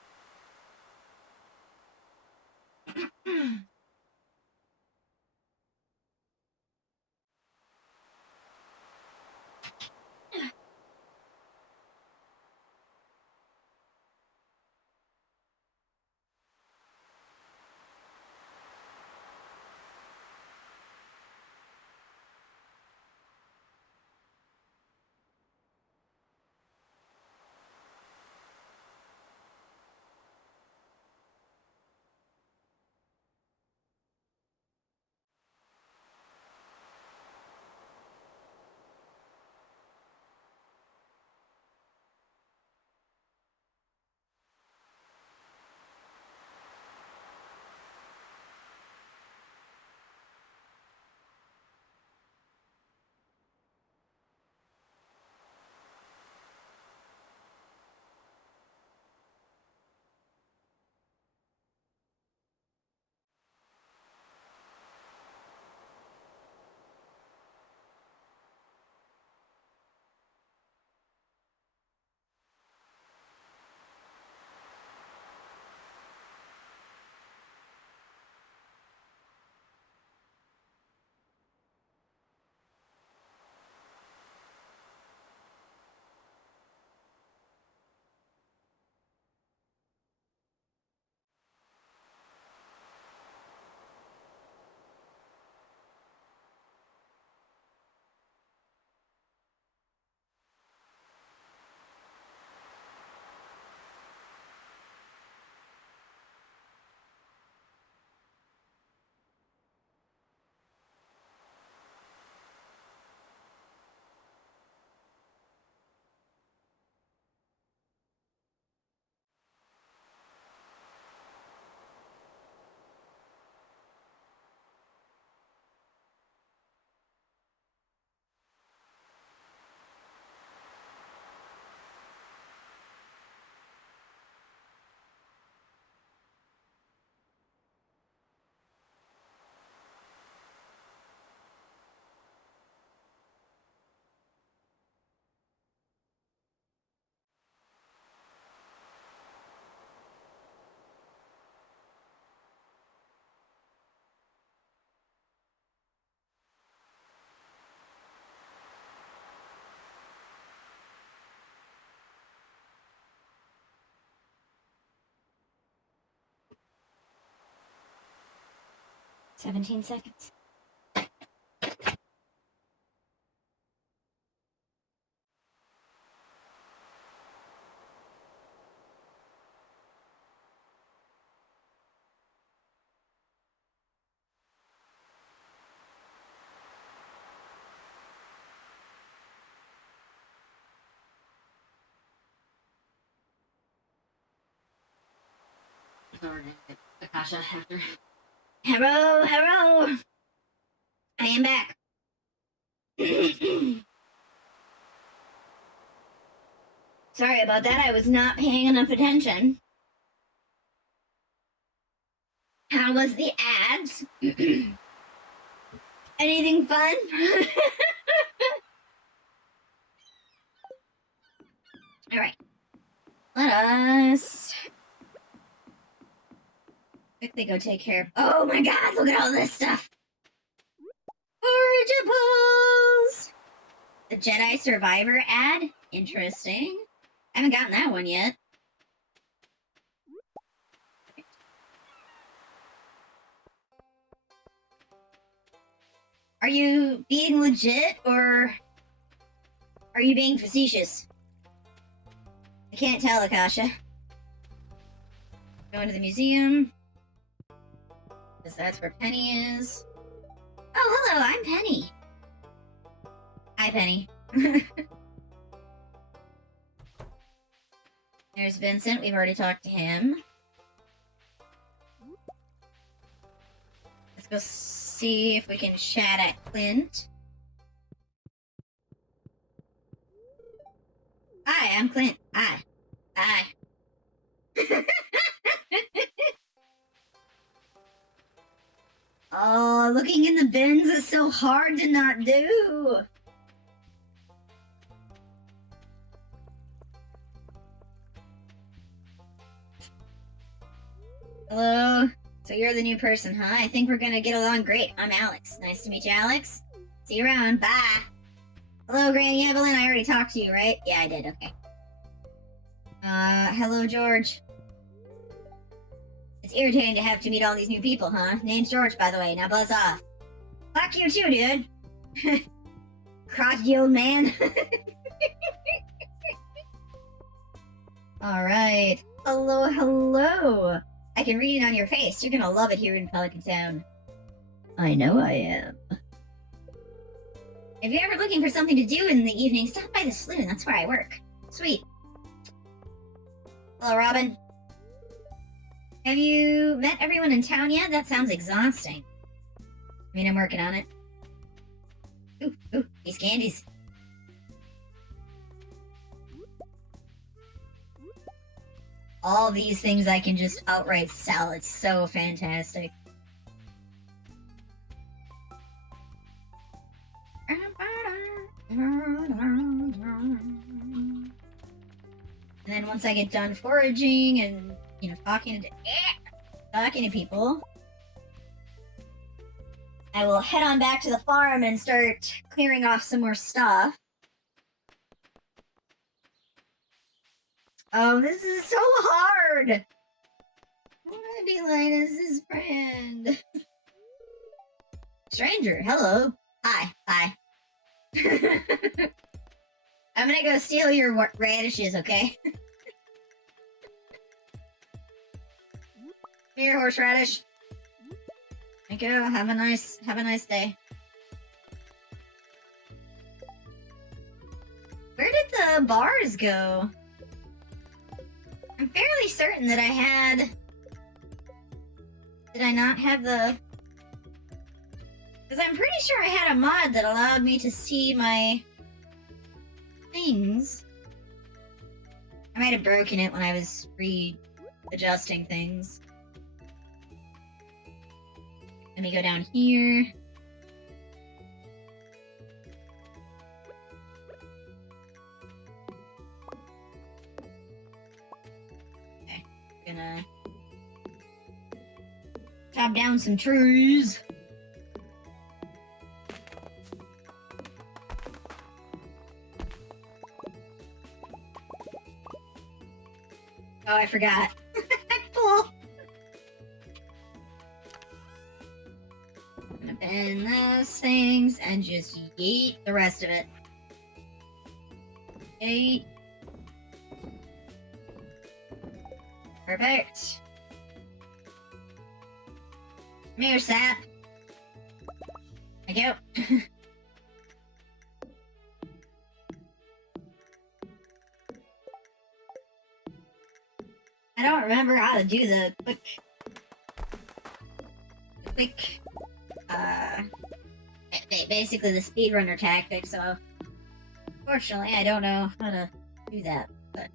"17 seconds. Sorry, Akasha after. Hello, hello. I am back. Sorry about that. I was not paying enough attention. How was the ads? Anything fun? All right. Let us quickly go take care of. Oh my god, look at all this stuff. Forageables! The Jedi Survivor ad? Interesting. I haven't gotten that one yet. Are you being legit or are you being facetious? I can't tell, Akasha. Going to the museum. Because that's where Penny is. Oh, hello, I'm Penny. Hi, Penny. There's Vincent. We've already talked to him. Let's go see if we can chat at Clint. Hi, I'm Clint. Hi. Hi. Oh, looking in the bins is so hard to not do. Hello. So you're the new person, huh? I think we're gonna get along great. I'm Alex. Nice to meet you, Alex. See you around. Bye. Hello, Granny Evelyn. I already talked to you, right? Yeah, I did. Okay. Hello, George. It's irritating to have to meet all these new people, huh? Name's George, by the way. Now buzz off. Fuck you too, dude. Crotchety old man. Alright. Hello, hello. I can read it on your face. You're gonna love it here in Pelican Town. I know I am. If you're ever looking for something to do in the evening, stop by the saloon. That's where I work. Sweet. Hello, Robin. Have you met everyone in town yet? That sounds exhausting. I mean, I'm working on it. Ooh, these candies. All these things I can just outright sell. It's so fantastic. And then once I get done foraging and, talking to people, I will head on back to the farm and start clearing off some more stuff. Oh, this is so hard! I want to be Linus's friend. Stranger, hello. Hi. I'm gonna go steal your radishes, okay? Here, horseradish. Thank you. Have a nice day. Where did the bars go? I'm fairly certain that I had... Did I not have the... Because I'm pretty sure I had a mod that allowed me to see my... things. I might have broken it when I was readjusting things. Let me go down here. Okay, gonna chop down some trees. Oh, I forgot. I'm full. I'm gonna bend those things and just yeet the rest of it. Yeet. Perfect. Come here, sap. Thank you. I don't remember how to do the quick, basically the speedrunner tactic, so fortunately I don't know how to do that, but...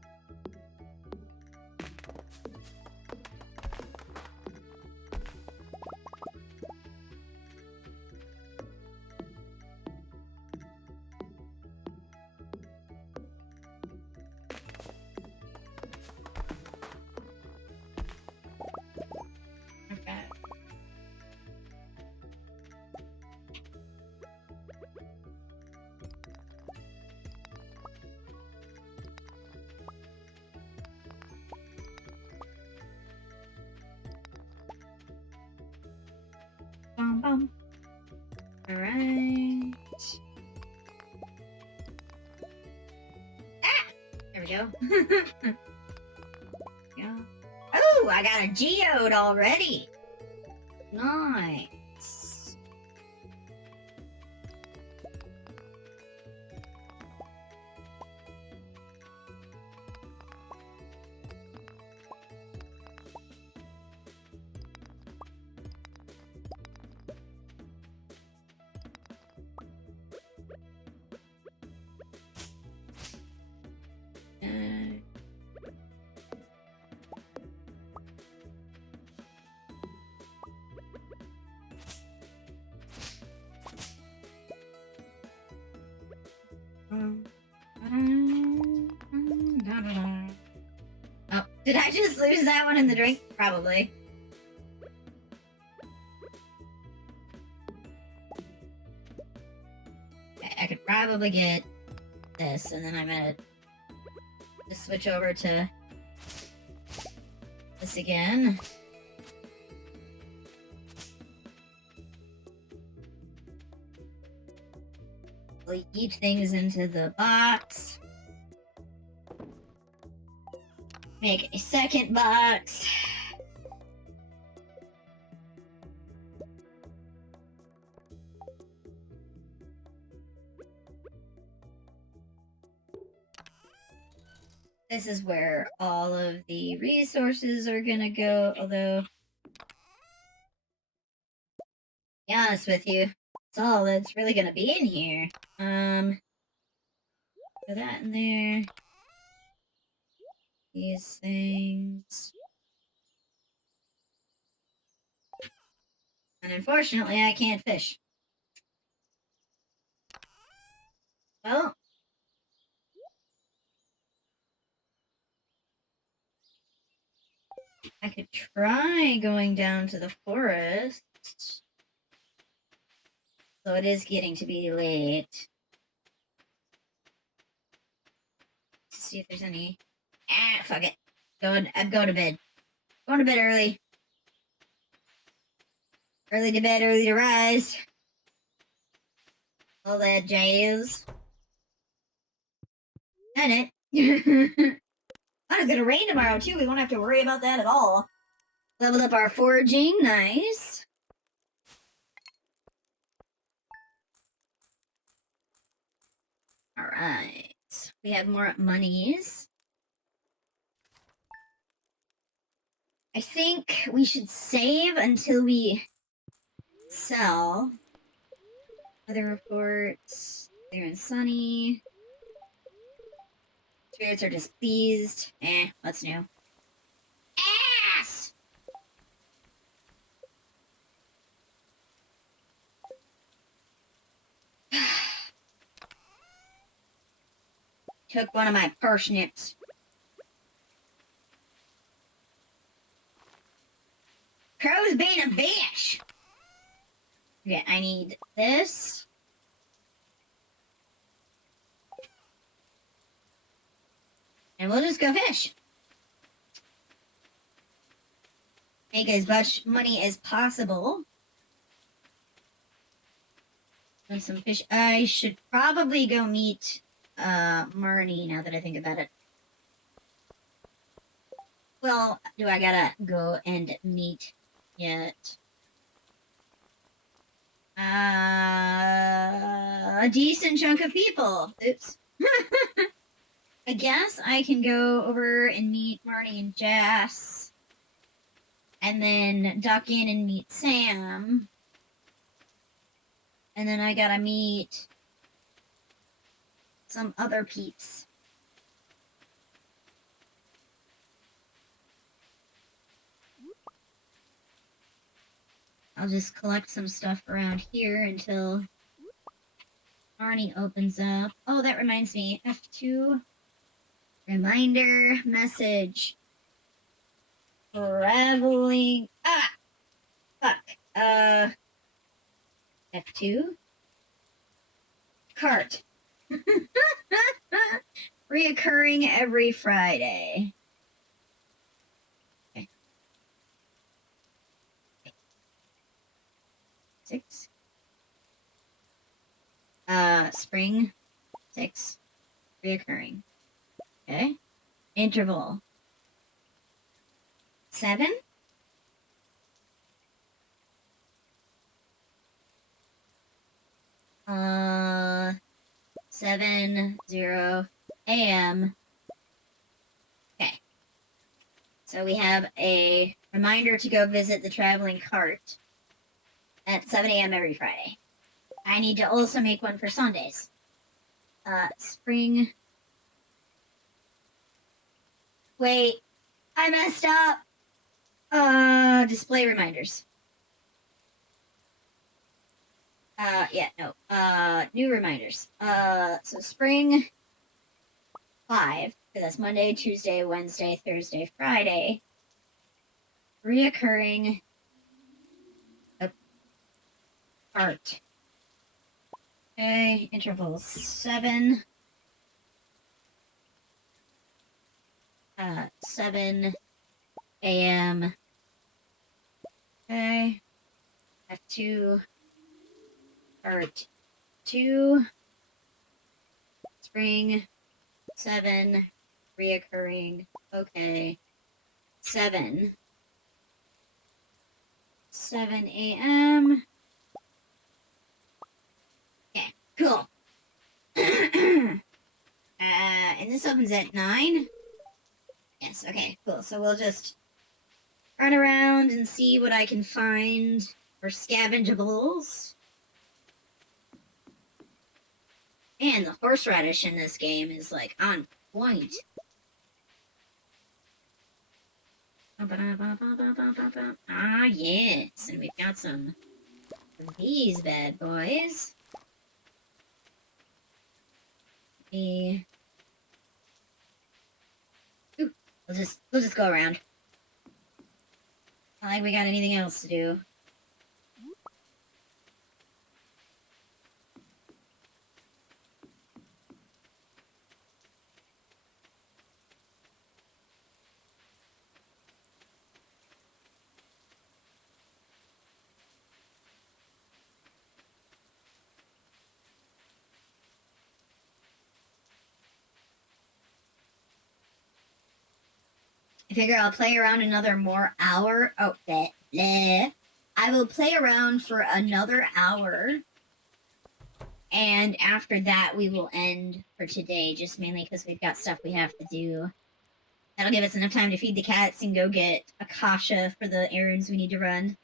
Bum. Alright. Ah! There we go. Yeah. Oh, I got a geode already. Nice. Did I just lose that one in the drink? Probably. Okay, I could probably get this, and then I'm gonna just switch over to this again. We'll eat things into the box. Make a second box. This is where all of the resources are gonna go, although, to be honest with you, it's all that's really gonna be in here. Put that in there. These things. And unfortunately, I can't fish. Well, I could try going down to the forest. So it is getting to be late. To see if there's any. Ah, fuck it. I'm going to bed. Going to bed early. Early to bed, early to rise. All that jazz. And it. Oh, it's gonna rain tomorrow too. We won't have to worry about that at all. Leveled up our foraging. Nice. Alright. We have more monies. I think we should save until we sell. Weather reports. Clear and sunny. Spirits are displeased. What's new? Ass! Took one of my parsnips. Crow's being a bitch! Okay, I need this. And we'll just go fish. Make as much money as possible. And some fish. I should probably go meet Marnie now that I think about it. Well, do I gotta go and meet yet? A decent chunk of people. Oops. I guess I can go over and meet Marnie and Jess. And then duck in and meet Sam. And then I gotta meet some other peeps. I'll just collect some stuff around here until Marnie opens up. Oh, that reminds me. F2. Reminder message. Traveling. Ah! Fuck. F2. Cart. Reoccurring every Friday. Okay. 6. Spring. 6. Reoccurring. Okay. Interval. 7. Uh, 7:0 a.m. Okay. So we have a reminder to go visit the traveling cart at 7 a.m. every Friday. I need to also make one for Sundays. Spring. Wait, I messed up. Display reminders. New reminders. So spring 5. So that's Monday, Tuesday, Wednesday, Thursday, Friday. Reoccurring art. Okay, interval 7. 7 a.m. Okay. F2 art 2. Spring 7 reoccurring. Okay. 7 a.m. Okay, cool. And this opens at 9. Yes, okay, cool. So we'll just run around and see what I can find for scavengeables. And the horseradish in this game is like on point. Ah, yes, and we've got some of these bad boys. Ooh, we'll just go around. Not like we got anything else to do. I figure I'll play around another more hour. Oh, bleh. I will play around for another hour. And after that, we will end for today, just mainly because we've got stuff we have to do. That'll give us enough time to feed the cats and go get Akasha for the errands we need to run.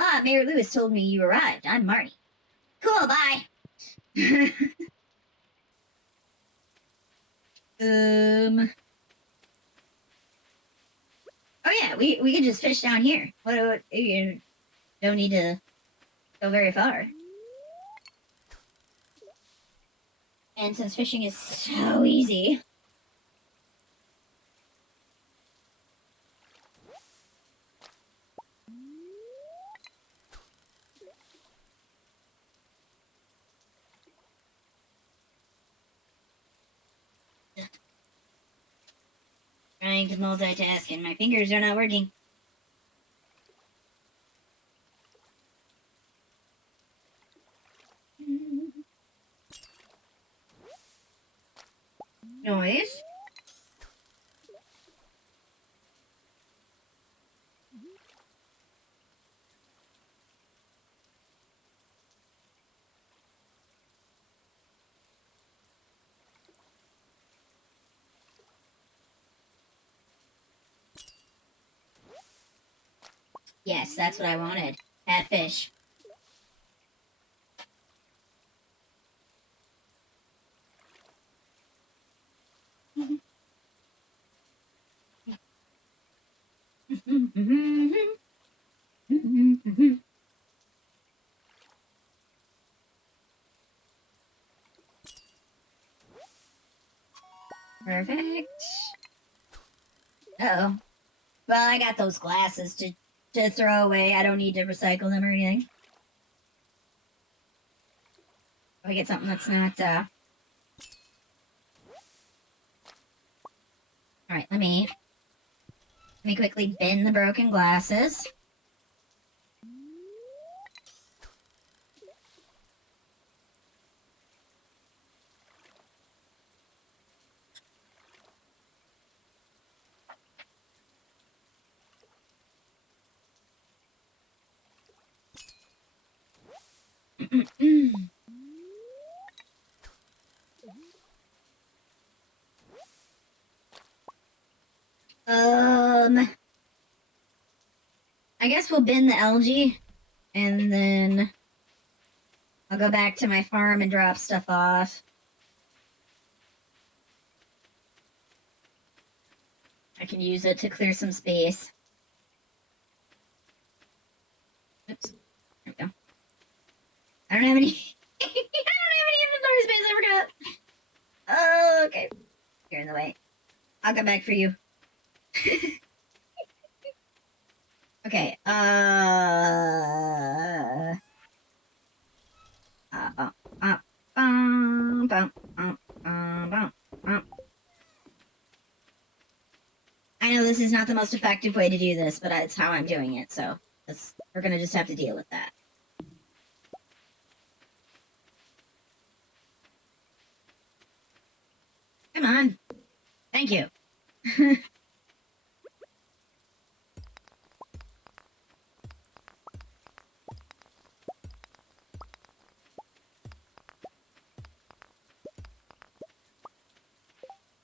Ah, Mayor Lewis told me you arrived. I'm Marty. Cool, bye! Oh yeah, we can just fish down here. What you don't need to go very far. And since fishing is so easy. Trying to multitask and my fingers are not working. Noise. Yes, that's what I wanted. Catfish. Perfect. Uh-oh. Well, I got those glasses to throw away. I don't need to recycle them or anything. If I get something that's not, Alright, let me quickly bin the broken glasses. I guess we'll bin the algae, and then I'll go back to my farm and drop stuff off. I can use it to clear some space. Oops. There we go. I don't have any. I don't have any inventory space. I forgot. Oh, okay. You're in the way. I'll come back for you. Okay, bum, bum, bum. I know this is not the most effective way to do this, but it's how I'm doing it, so we're gonna just have to deal with that. Come on. Thank you.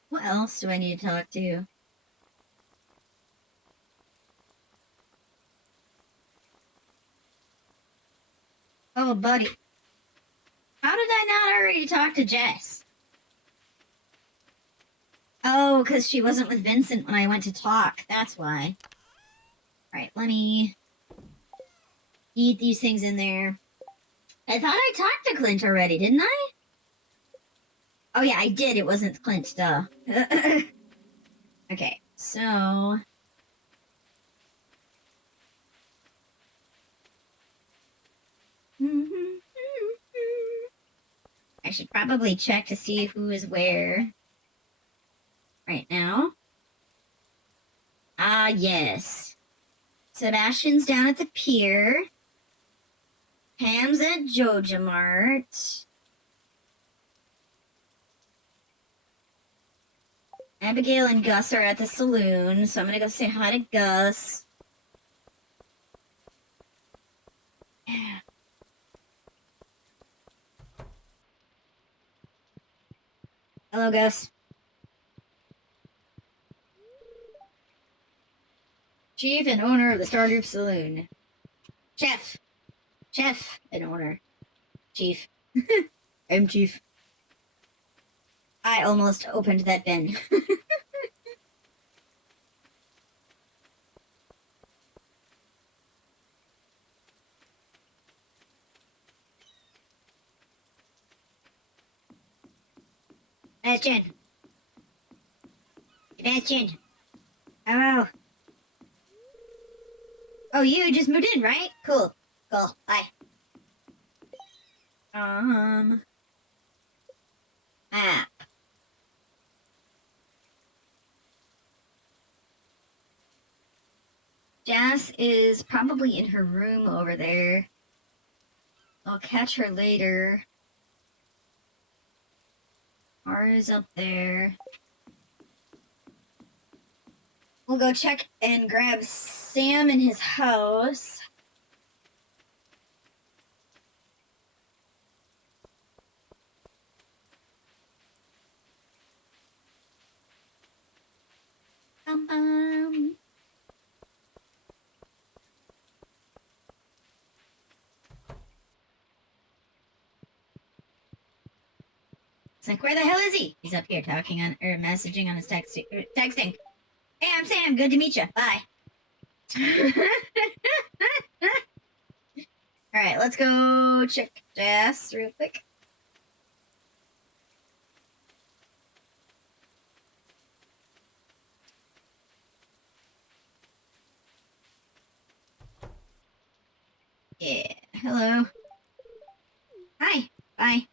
What else do I need to talk to? Oh, buddy. How did I not already talk to Jess? Oh, because she wasn't with Vincent when I went to talk. That's why. Alright, let me eat these things in there. I thought I talked to Clint already, didn't I? Oh yeah, I did. It wasn't Clint, duh. Okay, so... I should probably check to see who is where right now. Ah, yes. Sebastian's down at the pier. Pam's at Joja Mart. Abigail and Gus are at the saloon, so I'm gonna go say hi to Gus. Hello, Gus. Chief and owner of the Stardew Saloon. Chef and owner. Chief. I'm Chief. I almost opened that bin. Sebastian. Sebastian. Hello. Oh, you just moved in, right? Cool. Cool. Bye. Map. Jess is probably in her room over there. I'll catch her later. Mara's up there. We'll go check and grab Sam in his house. It's like, where the hell is he? He's up here talking on or messaging on his texting. Hey, I'm Sam. Good to meet you. Bye. All right, let's go check Jess real quick. Yeah. Hello. Hi. Bye.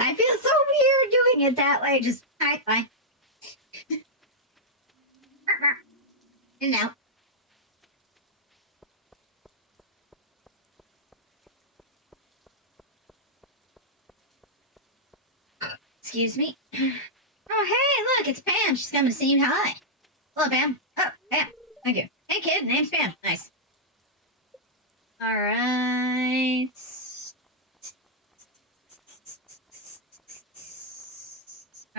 I feel so weird doing it that way. Just hi. Bye. And now. Excuse me. Oh, hey, look, it's Pam. She's coming to see you. Hi. Hello, Pam. Oh, Pam. Thank you. Hey, kid. Name's Pam. Nice. All right.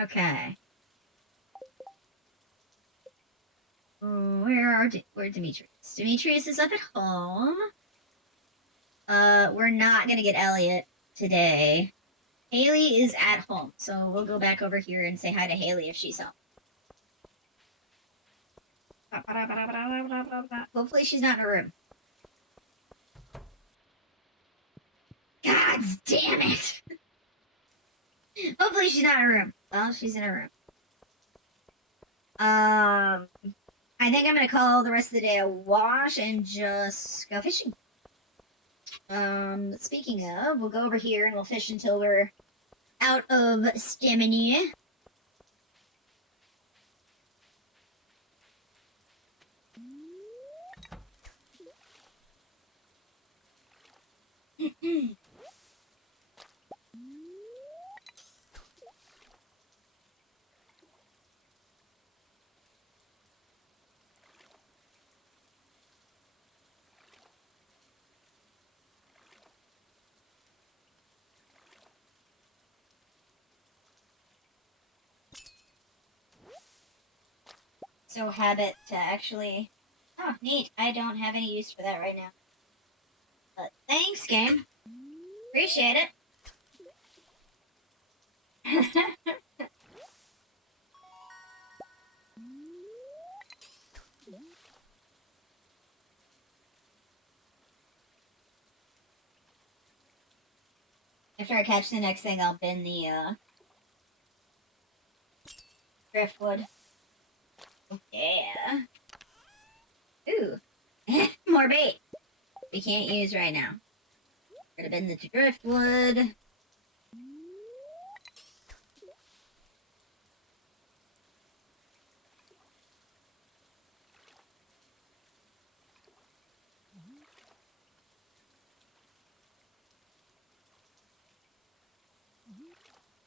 Okay. Where's Demetrius? Demetrius is up at home. We're not gonna get Elliot today. Haley is at home, so we'll go back over here and say hi to Haley if she's home. Hopefully she's not in her room. God damn it! Hopefully she's not in her room. Well, she's in her room. I think I'm gonna call the rest of the day a wash and just go fishing. Speaking of, we'll go over here and we'll fish until we're out of stamina. So habit to actually... Oh, neat. I don't have any use for that right now. But thanks, game. Appreciate it. After I catch the next thing, I'll bin the, driftwood. Yeah. Ooh. More bait. We can't use right now. Could have been the driftwood.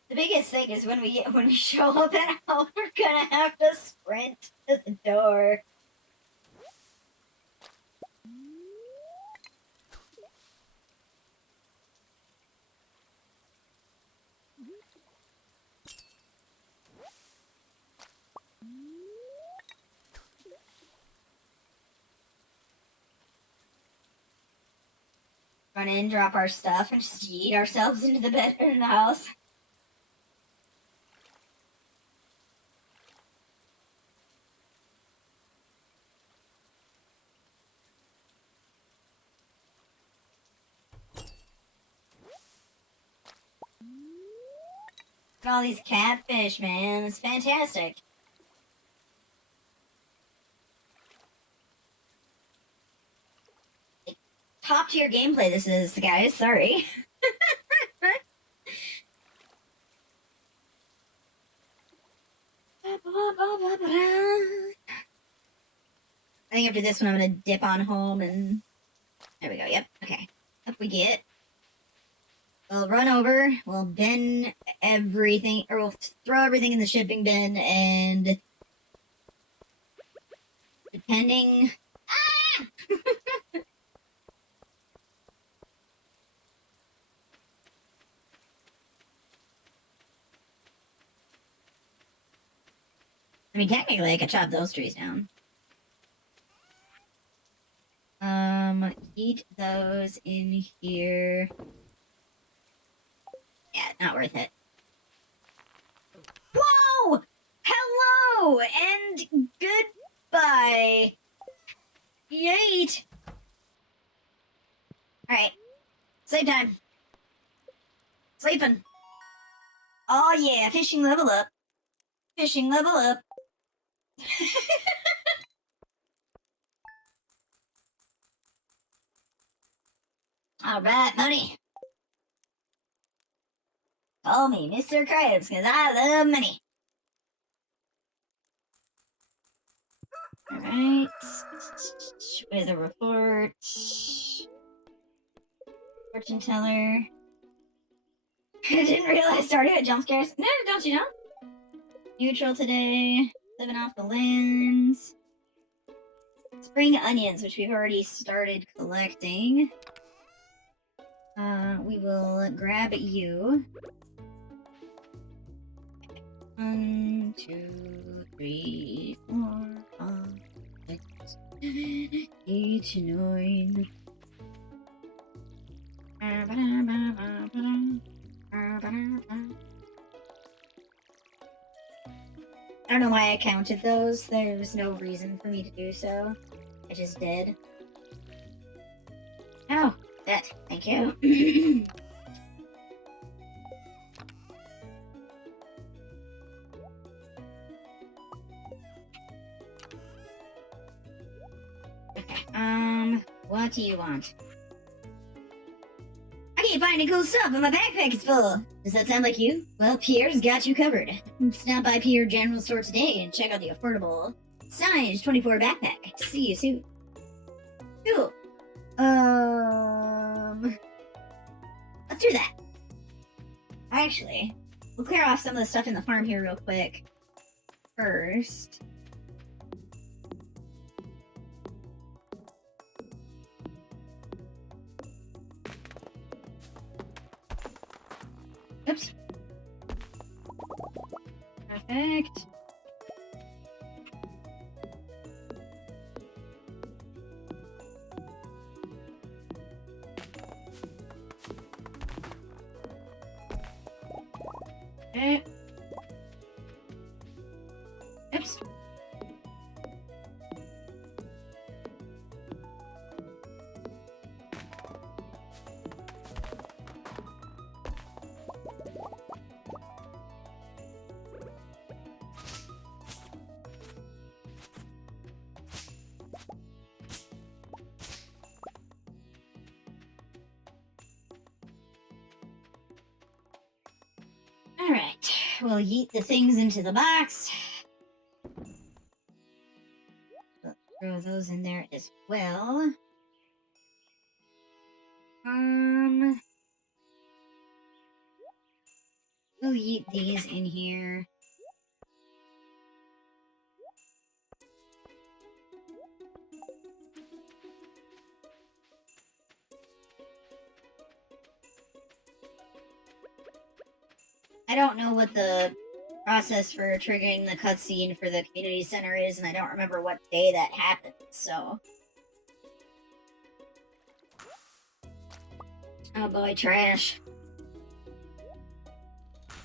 The biggest thing is when we show up at home, we're gonna have to sprint to the door. Run in, drop our stuff, and just yeet ourselves into the bed in the house. Look at all these catfish, man. It's fantastic. Top tier gameplay this is, guys. Sorry. I think after this one, I'm gonna dip on home and there we go. Yep. Okay. Up we get. We'll run over. We'll bin everything, or we'll throw everything in the shipping bin, and depending. Ah! I mean, technically, I could chop those trees down. Eat those in here. Yeah, not worth it. Whoa! Hello! And goodbye! Yeet! Alright. Sleep time. Sleeping. Oh yeah, fishing level up. Fishing level up. Alright, money. Call me Mr. Krabs, because I love money. Alright. Weather report. Fortune teller. I didn't realize Stardew had jump scares. No, don't you know? Neutral today. Living off the lands. Spring onions, which we've already started collecting. We will grab you. 1, 2, 3, 4, 5, 6, 7, 8, 9. I don't know why I counted those. There's no reason for me to do so. I just did. Oh, that. Thank you. what do you want? I keep finding cool stuff, and my backpack is full. Does that sound like you? Well, Pierre's got you covered. Stop by Pierre General Store today and check out the affordable size 24 backpack. See you soon. Cool. Let's do that. Actually, we'll clear off some of the stuff in the farm here real quick. First. Oops. Perfect. Okay. Oops. Alright, we'll yeet the things into the box. Throw those in there as well. We'll yeet these in here. I don't know what the process for triggering the cutscene for the community center is, and I don't remember what day that happened, so. Oh boy, trash.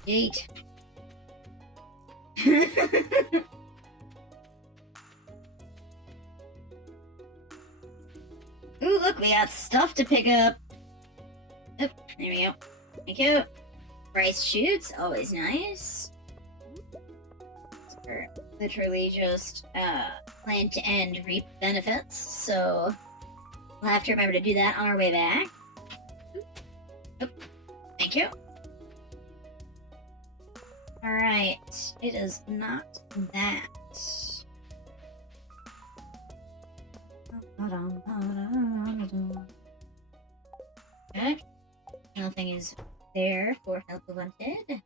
Yeet. Ooh, look, we got stuff to pick up. Oop, there we go. Thank you. Rice shoots, always nice. We're literally just plant and reap benefits, so we'll have to remember to do that on our way back. Oop. Thank you. Alright, it is not that. Okay. Nothing is there for help wanted.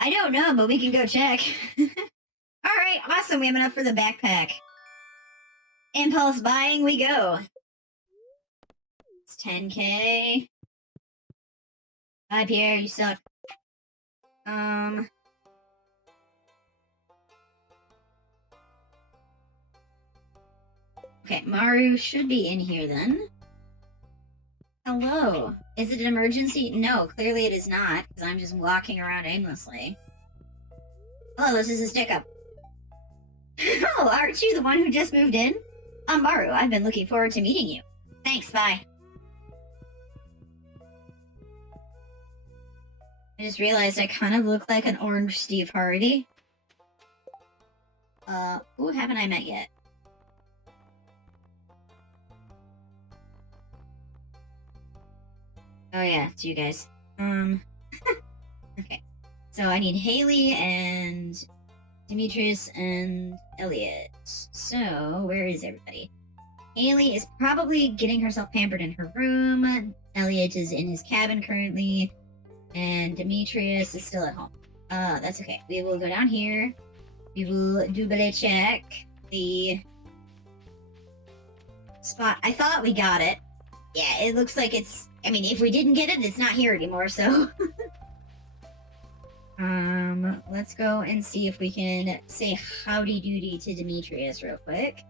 I don't know, but we can go check. Alright, awesome. We have enough for the backpack. Impulse buying we go. It's 10k. Bye, Pierre, you suck. Okay, Maru should be in here then. Hello. Is it an emergency? No, clearly it is not, because I'm just walking around aimlessly. Hello, this is a stick-up. Oh, aren't you the one who just moved in? I'm Maru. I've been looking forward to meeting you. Thanks, bye. I just realized I kind of look like an orange Steve Harvey. Who haven't I met yet? Oh yeah, it's you guys. Okay. So I need Haley and Demetrius and Elliot. So, where is everybody? Haley is probably getting herself pampered in her room. Elliot is in his cabin currently. And Demetrius is still at home. That's okay. We will go down here. We will double check the spot. I thought we got it. Yeah, it looks like it's... I mean, if we didn't get it, it's not here anymore, so... let's go and see if we can say howdy doody to Demetrius real quick.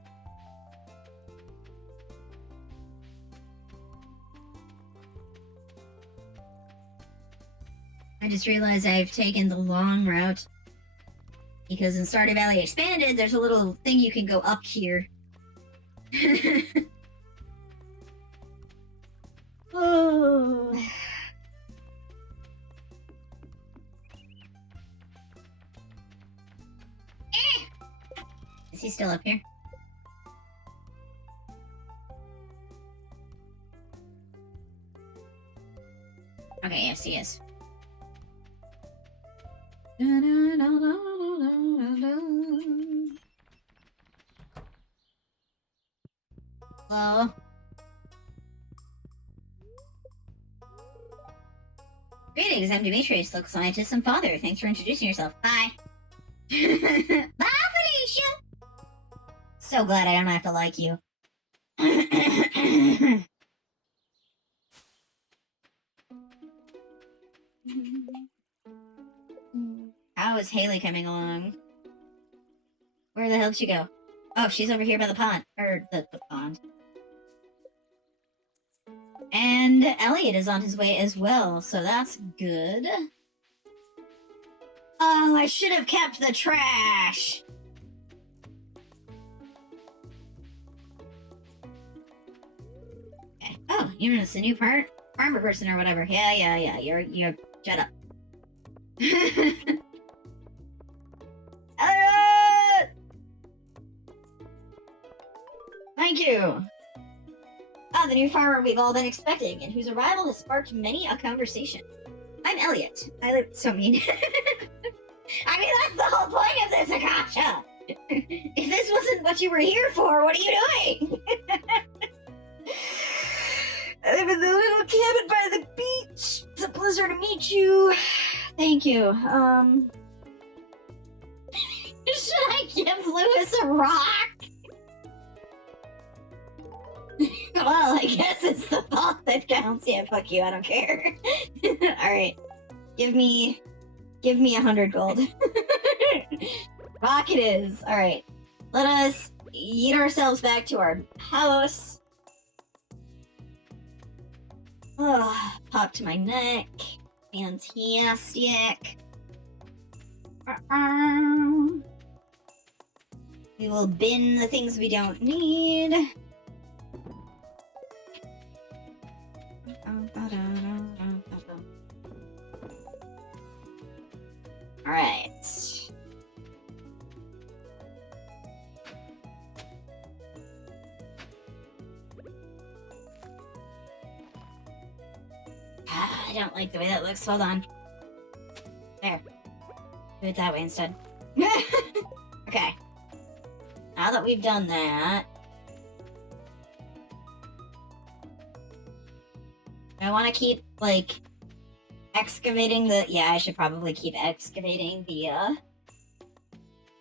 I just realized I've taken the long route. Because in Stardew Valley Expanded, there's a little thing you can go up here. Oh. Is he still up here? Okay, yes, he is. Hello? Greetings, I'm Demetrius, local scientist and father. Thanks for introducing yourself. Bye. Bye, Felicia! So glad I don't have to like you. How is Haley coming along? Where the hell did she go? Oh, she's over here by the pond. Or the pond. And Elliot is on his way as well, so that's good. Oh, I should have kept the trash. Okay. Oh, you know, it's a new farmer person or whatever. Yeah. You're shut up. Elliot! Thank you. Ah, the new farmer we've all been expecting, and whose arrival has sparked many a conversation. I'm Elliot. I live so mean. I mean, that's the whole point of this, Akasha. If this wasn't what you were here for, what are you doing? I live in the little cabin by the beach. It's a pleasure to meet you. Thank you. Should I give Lewis a rock? Well, I guess it's the thought that counts. Yeah, fuck you, I don't care. Alright. Give me 100 gold. Rock it is. Alright. Let us eat ourselves back to our house. Oh, pop to my neck. Fantastic. We will bin the things we don't need. Alright. I don't like the way that looks. Hold on. There. Do it that way instead. Okay. Now that we've done that, I want to keep, like, excavating the... Yeah, I should probably keep excavating the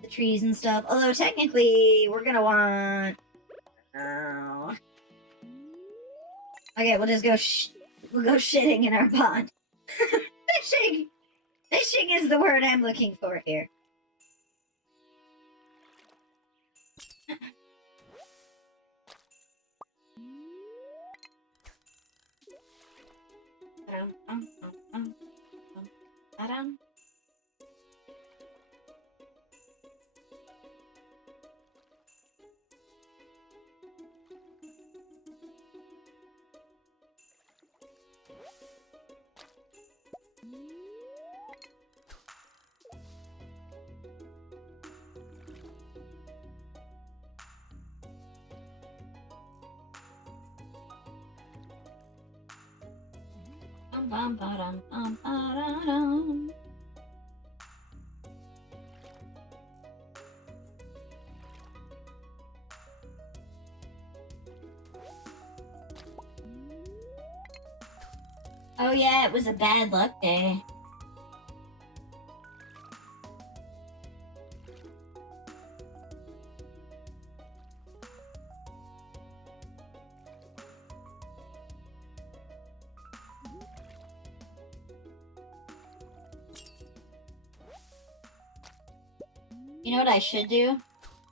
trees and stuff. Although, technically, we're gonna want... Oh. Okay, we'll just go we'll go shitting in our pond. Fishing! Fishing is the word I'm looking for here. Oh yeah, it was a bad luck day. You know what I should do?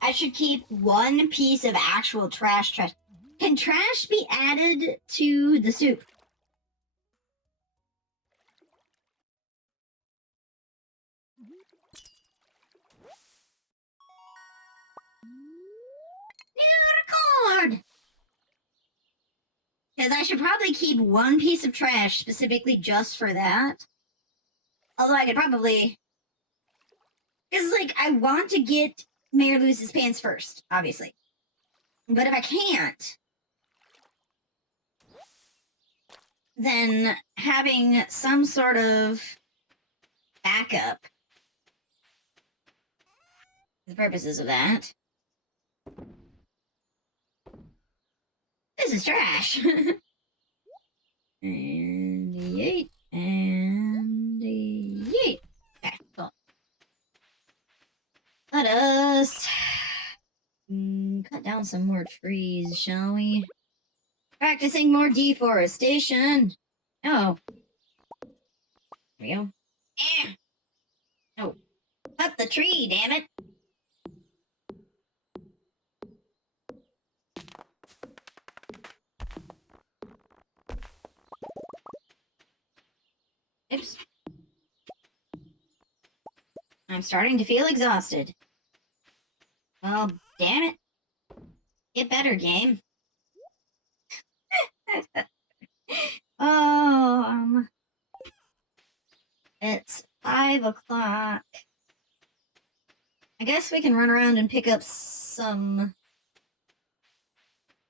I should keep one piece of actual trash. Can trash be added to the soup? Record! Because I should probably keep one piece of trash specifically just for that. Although I could probably... Because, like, I want to get Mayor loses pants first, obviously. But if I can't, then having some sort of backup for the purposes of that. This is trash. And yeet. And yeet. Okay, cool. Let us cut down some more trees, shall we? Practicing more deforestation. Oh. There we go. Eh. No. Cut the tree, damn it. Oops. I'm starting to feel exhausted. Well, damn it. Get better, game. It's 5 o'clock. I guess we can run around and pick up some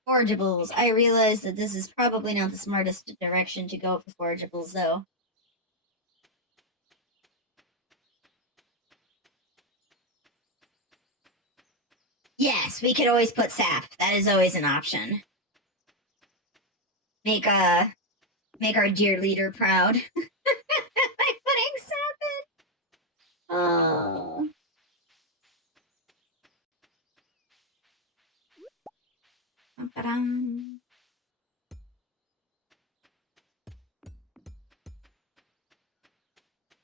forageables. I realize that this is probably not the smartest direction to go for forageables, though. Yes, we could always put sap. That is always an option. Make our dear leader proud by putting sap in. Oh. Ba-dum.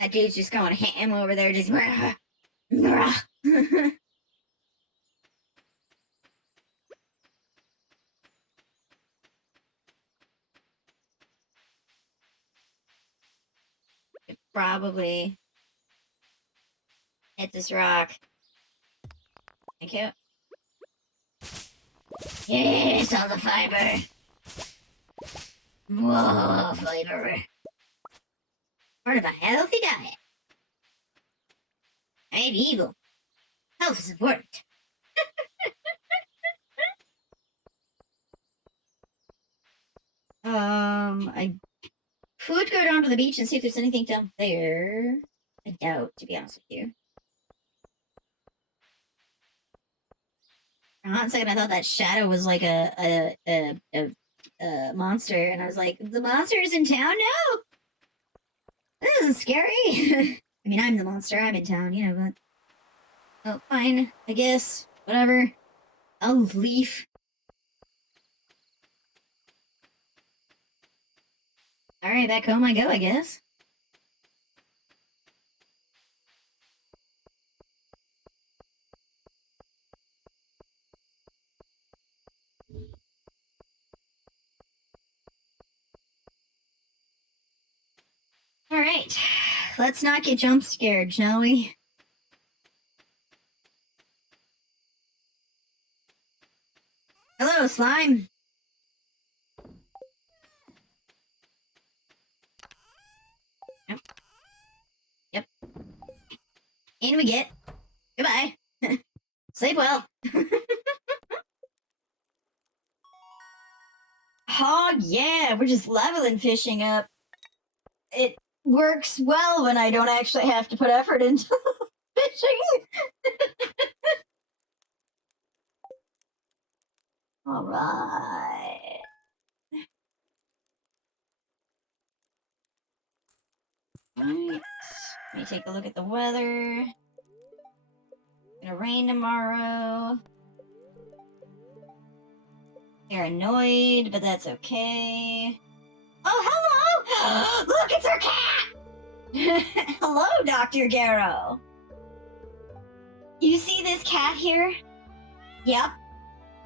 That dude's just going ham over there, just rah, rah. Could probably hit this rock. Thank you. Yes, all the fiber. Whoa, fiber. Part of a healthy diet. I ain't evil. Health is important. I could go down to the beach and see if there's anything down there. I doubt, to be honest with you. For a hot second, I thought that shadow was like a monster, and I was like, the monster's in town now? This is scary. I mean, I'm the monster. I'm in town, you know, but... Oh, fine. I guess. Whatever. I'll leave. Alright, back home I go, I guess. Alright. Let's not get jump scared, shall we? Hello, slime. Yep. Yep. In we get. Goodbye. Sleep well. Oh, yeah, we're just leveling fishing up. It works well when I don't actually have to put effort into fishing. All right. Right. Let me take a look at the weather. It's gonna rain tomorrow. They're annoyed, but that's okay. Oh, hello! Look, it's our cat! Hello, Dr. Gero. You see this cat here? Yep.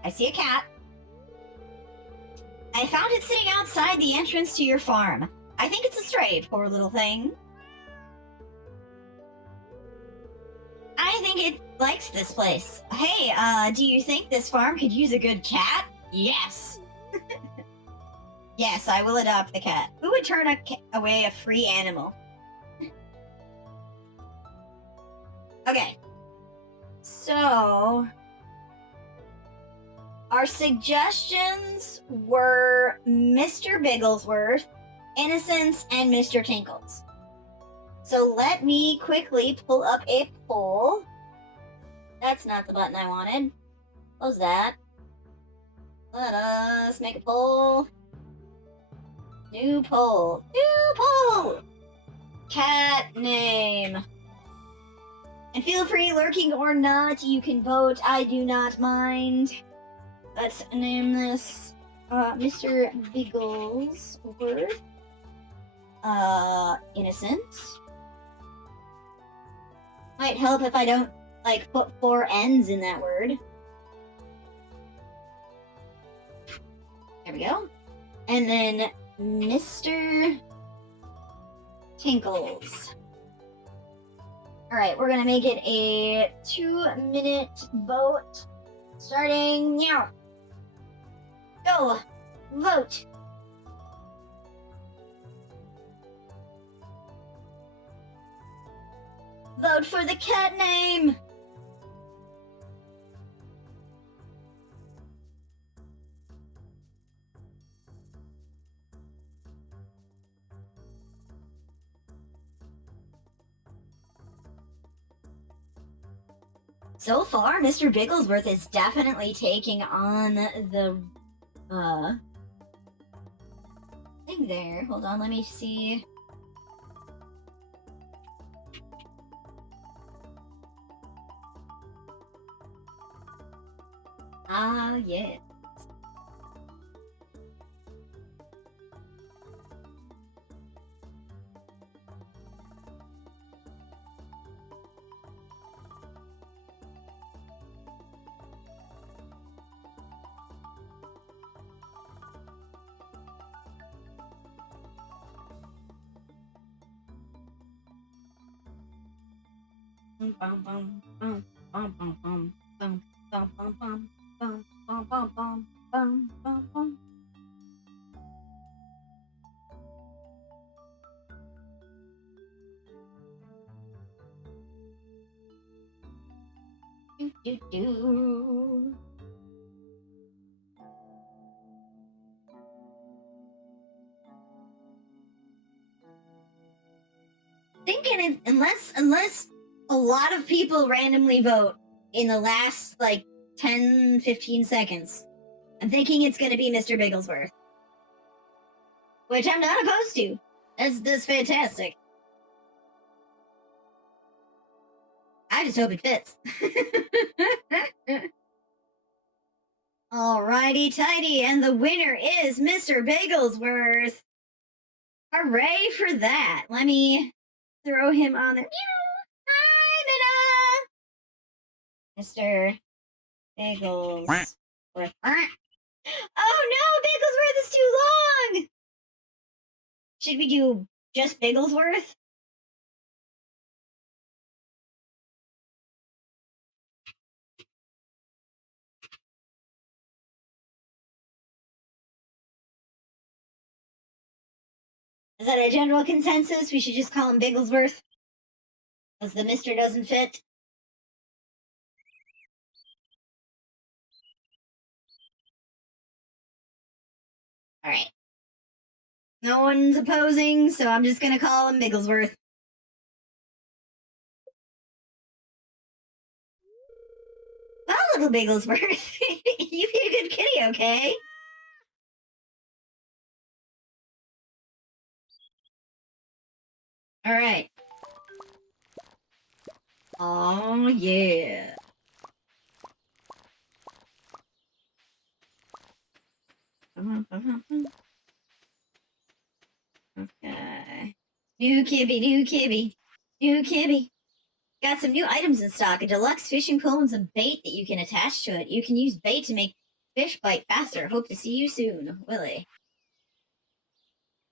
I see a cat. I found it sitting outside the entrance to your farm. I think it's a stray, poor little thing. I think it likes this place. Hey, do you think this farm could use a good cat? Yes. Yes, I will adopt the cat. Who would turn away a free animal? Okay. So, our suggestions were Mr. Bigglesworth, Innocence, and Mr. Tinkles. So let me quickly pull up a poll. That's not the button I wanted. Close that. Let us make a poll. New poll. New poll! Cat name. And feel free, lurking or not, you can vote. I do not mind. Let's name this Mr. Bigglesworth. Innocence. Might help if I don't, like, put 4 N's in that word. There we go. And then Mr. Tinkles. Alright, we're gonna make it a 2-minute vote. Starting now. Go! Vote! Vote for the cat name! So far, Mr. Bigglesworth is definitely taking on the, thing there. Hold on, let me see. Ah, yes. Bum bum bum bum bum bum bum bum bum bum bum bum bum bum bum bum bum. Do do do. Thinking unless a lot of people randomly vote in the last, like, 10, 15 seconds, I'm thinking it's gonna be Mr. Bigglesworth. Which I'm not opposed to. That's fantastic. I just hope it fits. Alrighty tighty, and the winner is Mr. Bigglesworth. Hooray for that. Let me throw him on there. Hi, Mr. Bigglesworth. Oh no, Bigglesworth is too long! Should we do just Bigglesworth? Is that a general consensus? We should just call him Bigglesworth? Because the Mr. doesn't fit? Alright. No one's opposing, so I'm just gonna call him Bigglesworth. Well, little Bigglesworth, you be a good kitty, okay? Alright. Oh, yeah. Okay. New kibby, new kibby, new kibby. Got some new items in stock. A deluxe fishing pole and some bait that you can attach to it. You can use bait to make fish bite faster. Hope to see you soon, Willie.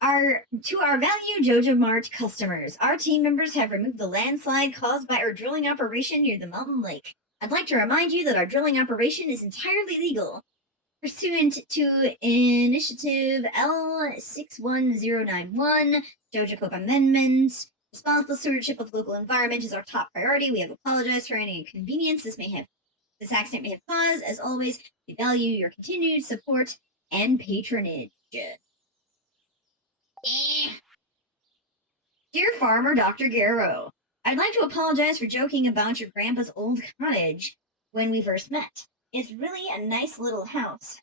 To our value Joja Mart customers, our team members have removed the landslide caused by our drilling operation near the mountain lake. I'd like to remind you that our drilling operation is entirely legal. Pursuant to Initiative Elle 61091, Joja Cope Amendment Responsible stewardship of local environment is our top priority. We have apologized for any inconvenience this accident may have caused. As always, we value your continued support and patronage. Dear Farmer Dr. Gero, I'd like to apologize for joking about your grandpa's old cottage when we first met. It's really a nice little house.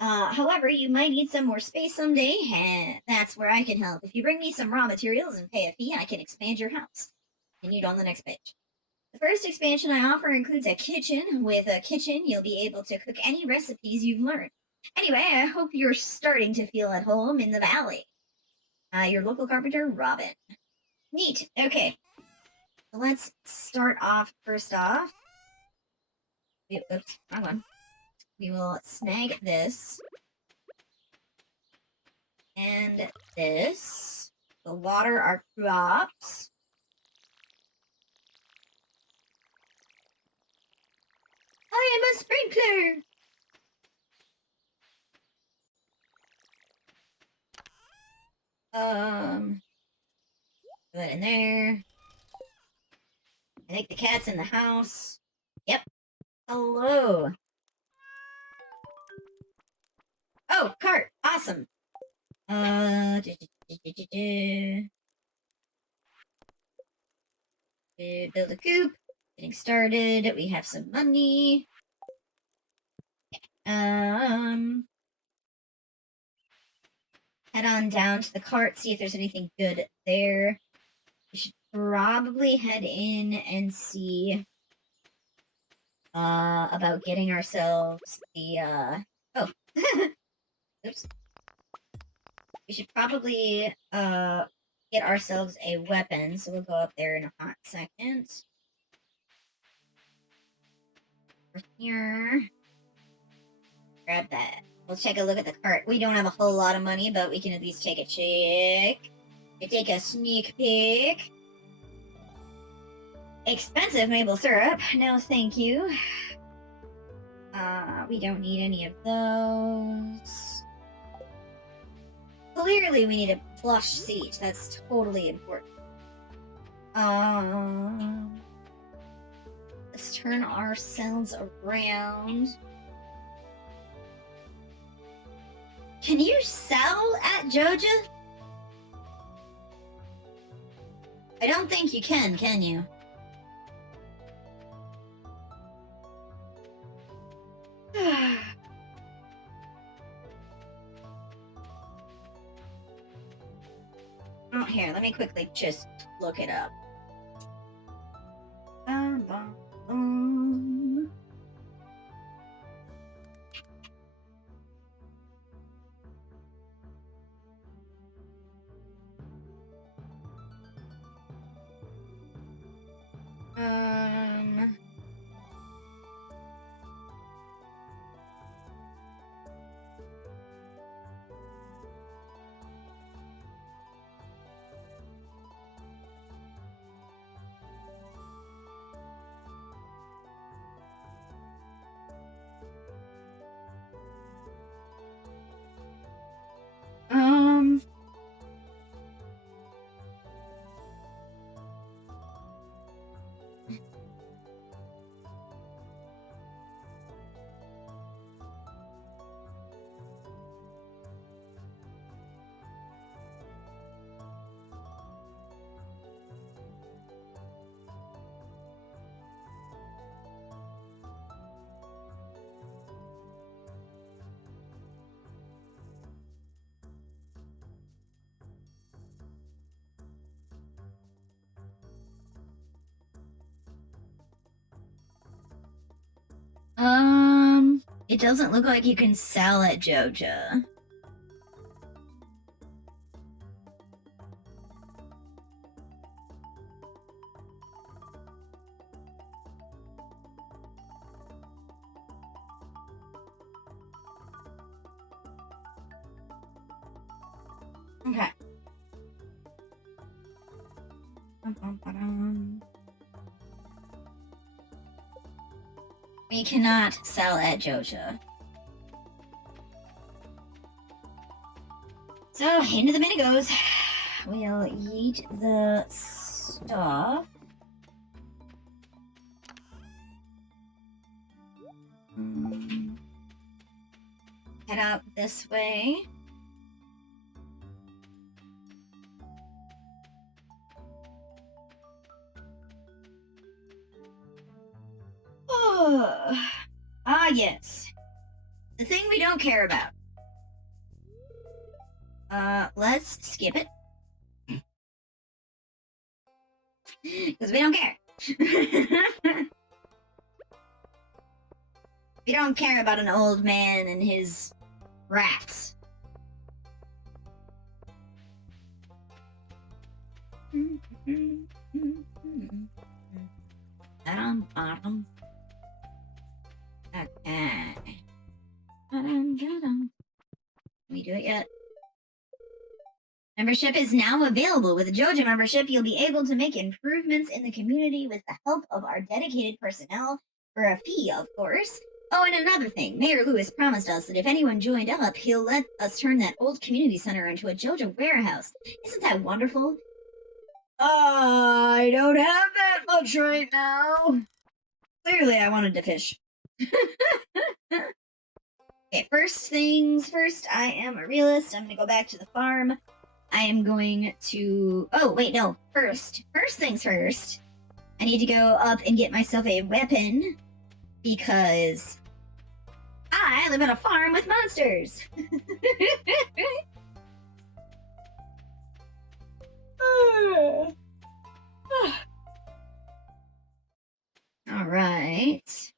However, you might need some more space someday, and that's where I can help. If you bring me some raw materials and pay a fee, I can expand your house. Continued on the next page. The first expansion I offer includes a kitchen. With a kitchen, you'll be able to cook any recipes you've learned. Anyway, I hope you're starting to feel at home in the valley. Your local carpenter, Robin. Neat. Okay. So let's start off first off. Oops, wrong one. We will snag this. And this. We'll water our crops. I am a sprinkler! Put that in there. I think the cat's in the house. Yep. Hello. Oh, cart. Awesome. Build a coop. Getting started. We have some money. Head on down to the cart, see if there's anything good there. We should probably head in and see about getting ourselves the oh. Oops. We should probably get ourselves a weapon, so we'll go up there in a hot second. Over here. Grab that. We'll take a look at the cart. We don't have a whole lot of money, but we can at least take a check. We take a sneak peek. Expensive maple syrup. No, thank you. We don't need any of those. Clearly, we need a plush seat. That's totally important. Let's turn ourselves around. Can you sell at Joja? I don't think you can you? Oh, here, let me quickly just look it up. It doesn't look like you can sell at Joja. Okay. We cannot sell at Joja. So, into the mini goes. We'll eat the stuff. Head out this way. Ah, yes. The thing we don't care about. Let's skip it. Because we don't care. We don't care about an old man and his rats. Bottom. Okay. Can we do it yet? Membership is now available. With a Joja membership, you'll be able to make improvements in the community with the help of our dedicated personnel for a fee, of course. Oh, and another thing. Mayor Lewis promised us that if anyone joined up, he'll let us turn that old community center into a Joja warehouse. Isn't that wonderful? I don't have that much right now. Clearly, I wanted to fish. Okay, first things first, I am a realist. I'm gonna go back to the farm. I am going to... Oh, wait, no. First things first. I need to go up and get myself a weapon. Because... I live on a farm with monsters. Alright.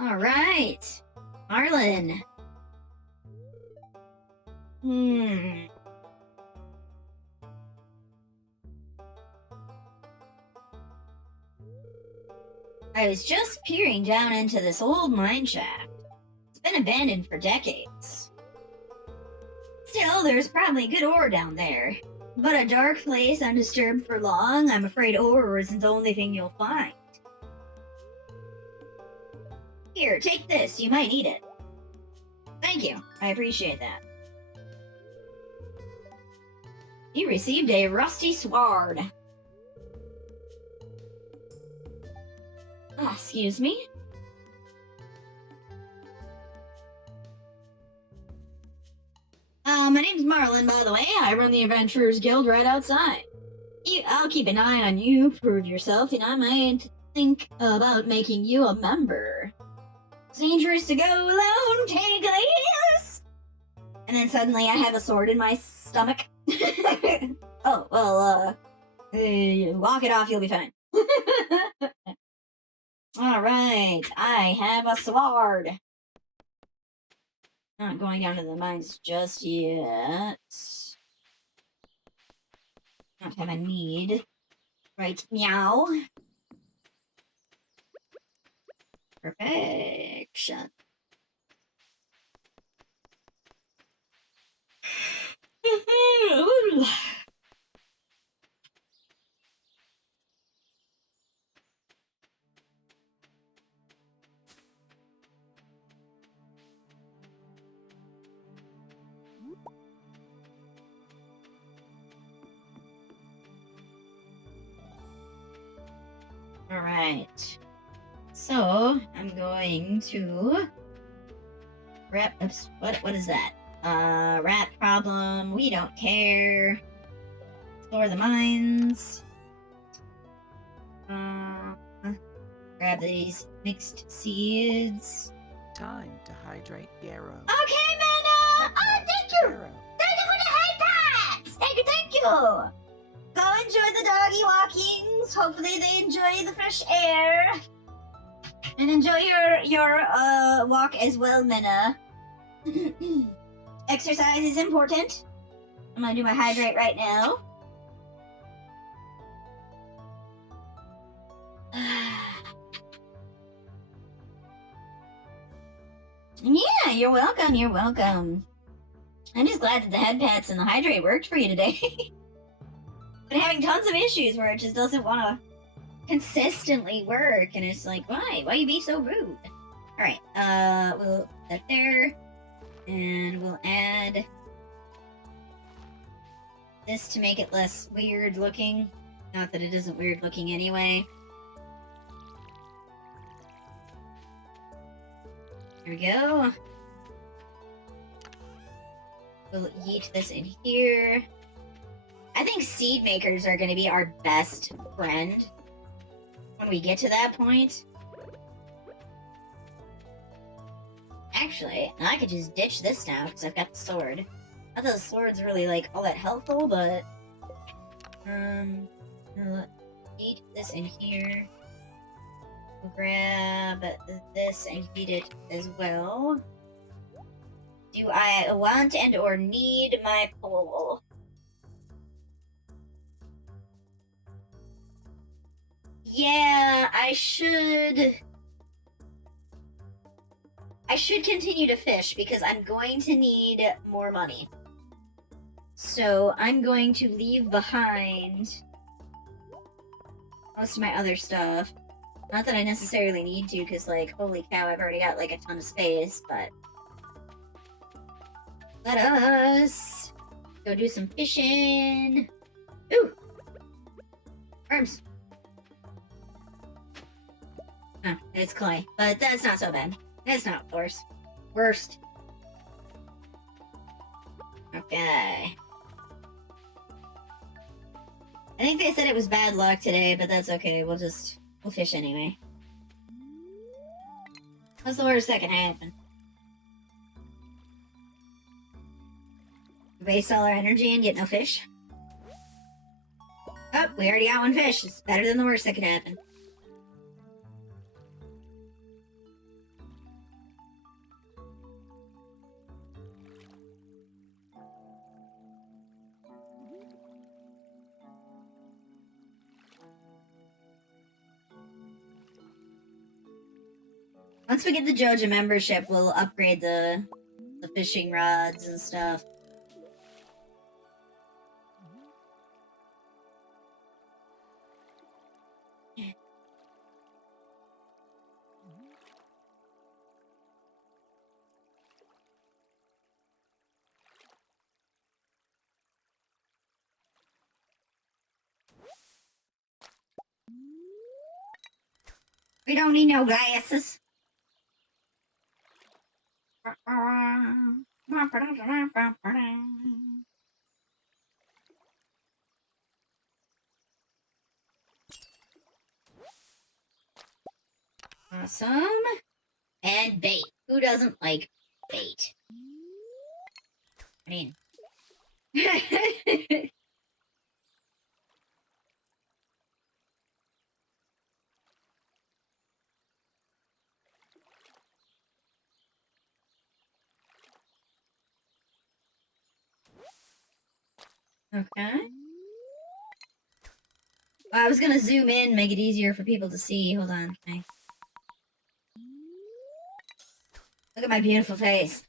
Alright. Marlin. I was just peering down into this old mine shaft. It's been abandoned for decades. Still, there's probably good ore down there. But a dark place undisturbed for long, I'm afraid ore isn't the only thing you'll find. Here, take this. You might need it. Thank you. I appreciate that. You received a rusty sword. Oh, excuse me? My name's Marlin, by the way. I run the Adventurers Guild right outside. I'll keep an eye on you, prove yourself, and I might think about making you a member. It's dangerous to go alone, take this! And then suddenly I have a sword in my stomach. Oh, well, walk it off, you'll be fine. Alright, I have a sword. Not going down to the mines just yet. Not have a need. Right, meow. Perfection. Alright. So, I'm going to wrap. Oops, what is that? Rat problem. We don't care. Explore the mines. Grab these mixed seeds. Time to hydrate Gero. Okay, Mana! Oh, thank you! Gero. Thank you for the head pats! Thank you! Go enjoy the doggy walkings. Hopefully they enjoy the fresh air. And enjoy your walk as well, Minna. Exercise is important. I'm gonna do my hydrate right now. Yeah, you're welcome, you're welcome. I'm just glad that the head pats and the hydrate worked for you today. Been having tons of issues where it just doesn't want to consistently work, and it's like, why? Why you be so rude? Alright, we'll put that there, and we'll add this to make it less weird looking. Not that it isn't weird looking anyway. There we go. We'll yeet this in here. I think seed makers are going to be our best friend when we get to that point. Actually, I could just ditch this now because I've got the sword. Not that the sword's really like all that helpful, but we'll eat this in here. We'll grab this and heat it as well. Do I want and or need my pole? Yeah, I should continue to fish because I'm going to need more money. So I'm going to leave behind most of my other stuff. Not that I necessarily need to, because, like, holy cow, I've already got, like, a ton of space, but... Let us go do some fishing. Ooh! Worms. Oh, it's clay, but that's not so bad. It's not worse. Worst. Okay. I think they said it was bad luck today, but that's okay. We'll fish anyway. What's the worst that can happen? Waste all our energy and get no fish? Oh, we already got one fish. It's better than the worst that could happen. Once we get the Joja membership, we'll upgrade the fishing rods and stuff. We don't need no glasses. Awesome. And bait. Who doesn't like bait? I mean... Okay. Well, I was gonna zoom in, make it easier for people to see. Hold on. Okay. Look at my beautiful face.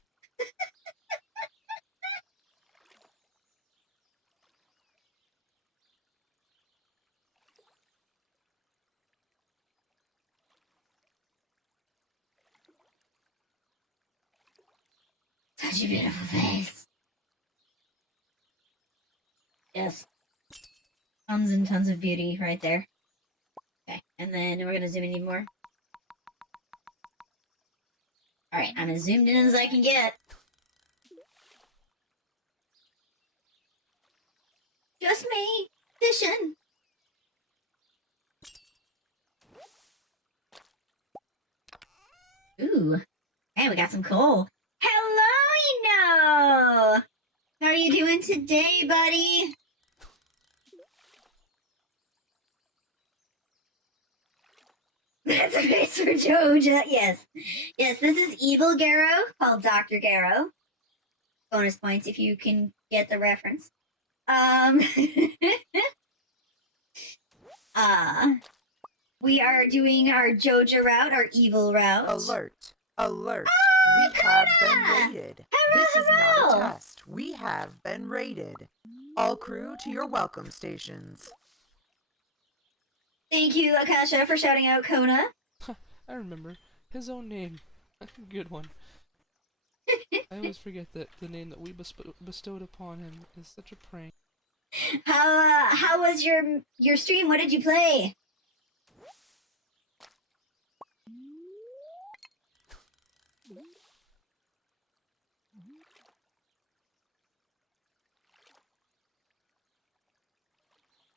Such a beautiful face. Yes. Tons and tons of beauty right there. Okay, and then we're gonna zoom in even more. Alright, I'm as zoomed in as I can get. Just me, fishing. Ooh. Hey, we got some coal. Hello, Eno! How are you doing today, buddy? That's a face for Joja. Yes. Yes, this is evil Gero, called Dr. Gero. Bonus points if you can get the reference. We are doing our Joja route, our evil route. Alert! Alert! Oh, We have been Hana! raided. Hello, This is not hello! a test. We have been raided. All crew to your welcome stations. Thank you, Lakasha, for shouting out Kona. I remember. His own name. Good one. I always forget that the name that we bestowed upon him is such a prank. How was your stream? What did you play?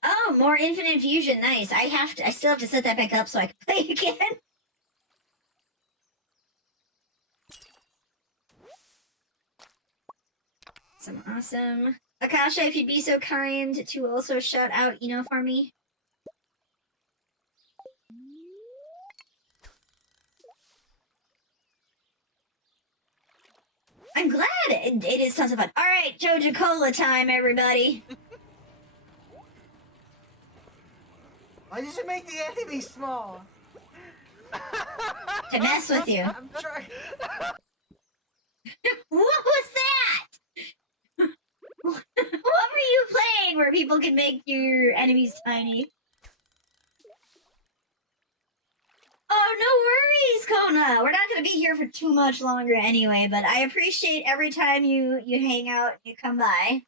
Oh, more Infinite Fusion. Nice. I still have to set that back up so I can play again. Awesome. Akasha, if you'd be so kind to also shout out Eno for me. I'm glad it is tons of fun. All right, Joja Cola time, everybody. Why did you make the enemy small? To mess with you. I'm trying. What was that? What were you playing where people can make your enemies tiny? Oh, no worries, Kona. We're not going to be here for too much longer anyway, but I appreciate every time you hang out and you come by.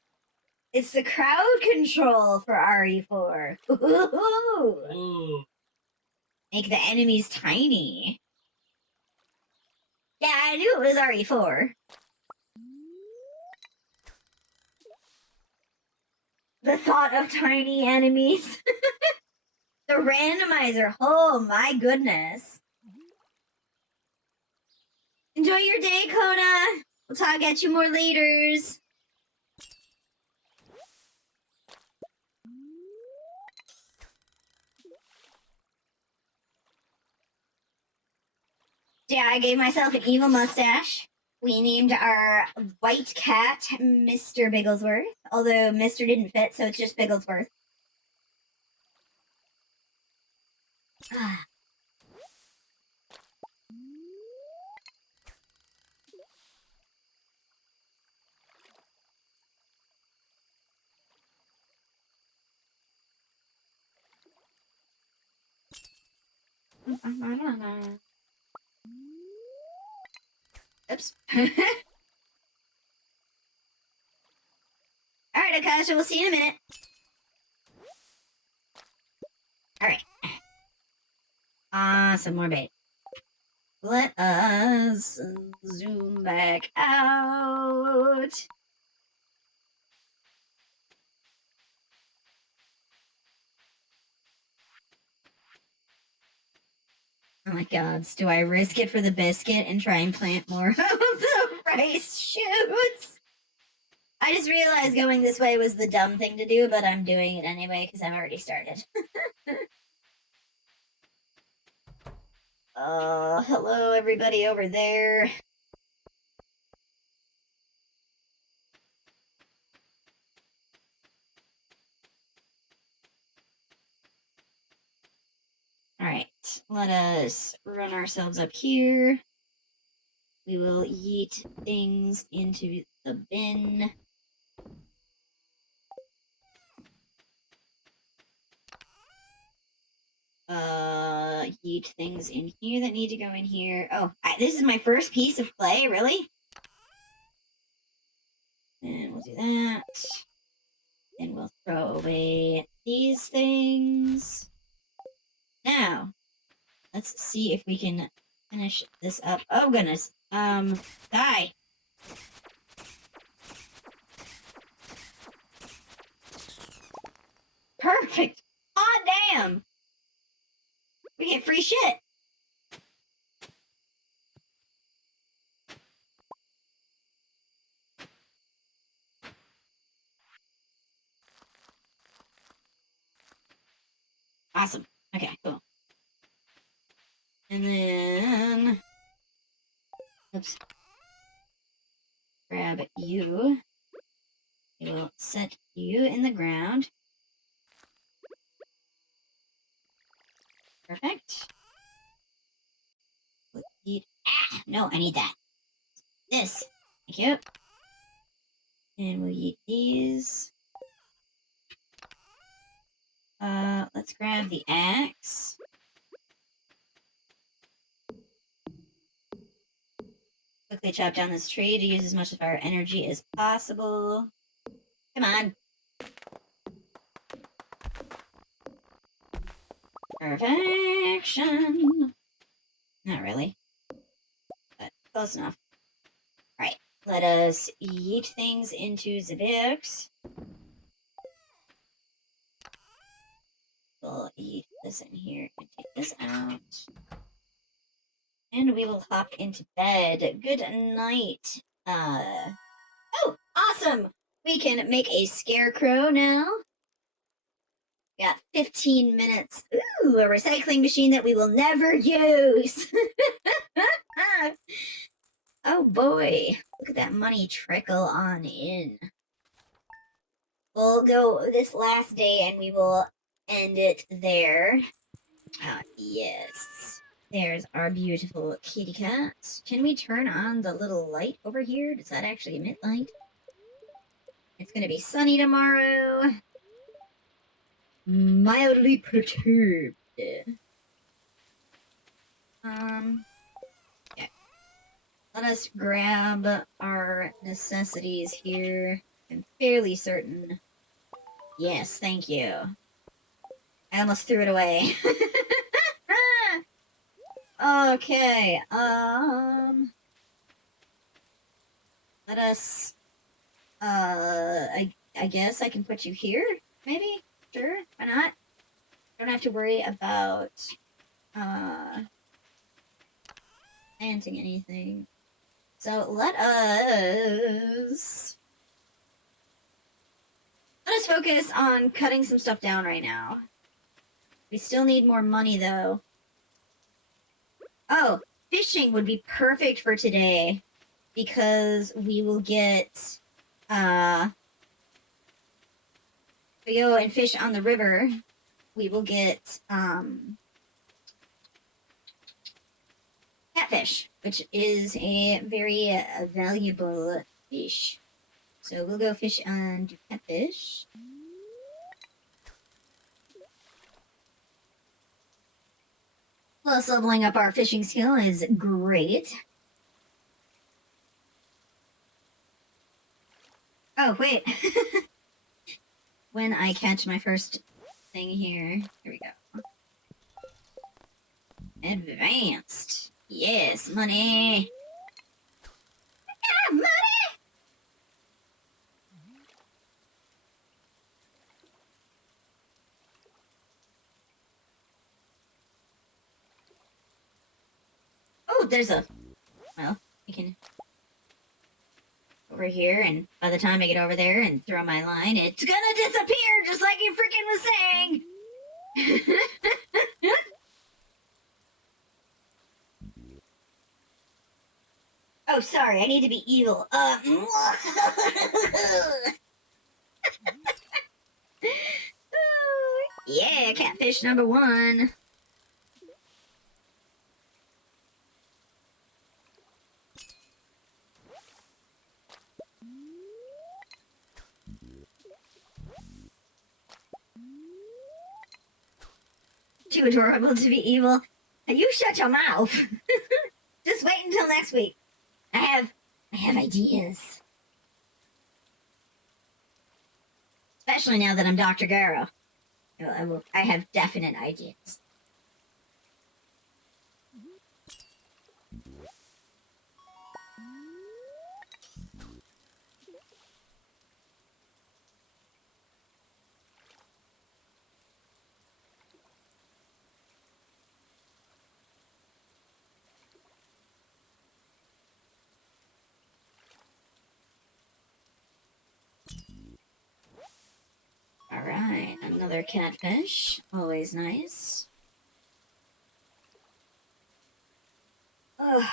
It's the crowd control for RE4. Ooh. Ooh. Make the enemies tiny. Yeah, I knew it was RE4. The thought of tiny enemies. The randomizer. Oh my goodness. Enjoy your day, Kona. We'll talk at you more laters. Yeah, I gave myself an evil mustache. We named our white cat Mr. Bigglesworth, although Mr. didn't fit, so it's just Bigglesworth. Ah. Oops. Alright, Akasha, we'll see you in a minute. Alright. Some more bait. Let us zoom back out. Oh my god, do I risk it for the biscuit and try and plant more of the rice shoots? I just realized going this way was the dumb thing to do, but I'm doing it anyway because I've already started. Hello everybody over there. Alright, let us run ourselves up here. We will yeet things into the bin. Yeet things in here that need to go in here. Oh, this is my first piece of clay, really? And we'll do that. And we'll throw away these things. Now, let's see if we can finish this up. Oh, goodness. Die. Perfect. Aw, damn. We get free shit. Awesome. Okay, cool. And then... Oops. Grab you. We will set you in the ground. Perfect. Ah! No, I need that. This. Thank you. And we'll eat these. Let's grab the axe. Quickly chop down this tree to use as much of our energy as possible. Come on. Perfection. Not really, but close enough. Right. Let us yeet things into the box. We'll eat this in here and take this out. And we will hop into bed. Good night. Oh, awesome! We can make a scarecrow now. Got 15 minutes. Ooh, a recycling machine that we will never use. Oh boy. Look at that money trickle on in. We'll go this last day and we will end it there. Yes. There's our beautiful kitty cat. Can we turn on the little light over here? Does that actually emit light? It's gonna be sunny tomorrow. Mildly perturbed. Yeah. Let us grab our necessities here. I'm fairly certain. Yes, thank you. I almost threw it away. Okay, let us, I guess I can put you here, maybe? Sure, why not? Don't have to worry about, planting anything. So let us focus on cutting some stuff down right now. We still need more money, though. Oh, fishing would be perfect for today because we will get, if we go and fish on the river, we will get, catfish, which is a very valuable fish. So we'll go fish on catfish. Plus, leveling up our fishing skill is great. Oh, wait. When I catch my first thing here. Here we go. Advanced. Yes, money. Ah, money! Oh, there's a... Well, you can... over here, and by the time I get over there and throw my line, it's gonna disappear, just like you freaking was saying! Oh, sorry, I need to be evil. Yeah, catfish number one. Too adorable to be evil. You shut your mouth. Just wait until next week. I have ideas. Especially now that I'm Dr. Gero. I have definite ideas. Alright, another catfish. Always nice. Ugh,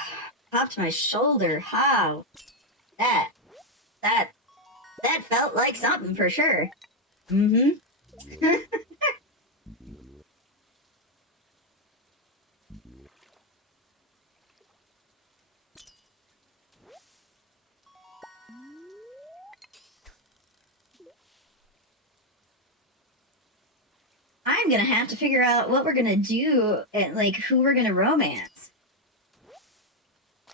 popped my shoulder. How? That felt like something for sure. Mm-hmm. I'm gonna have to figure out what we're gonna do and like who we're gonna romance.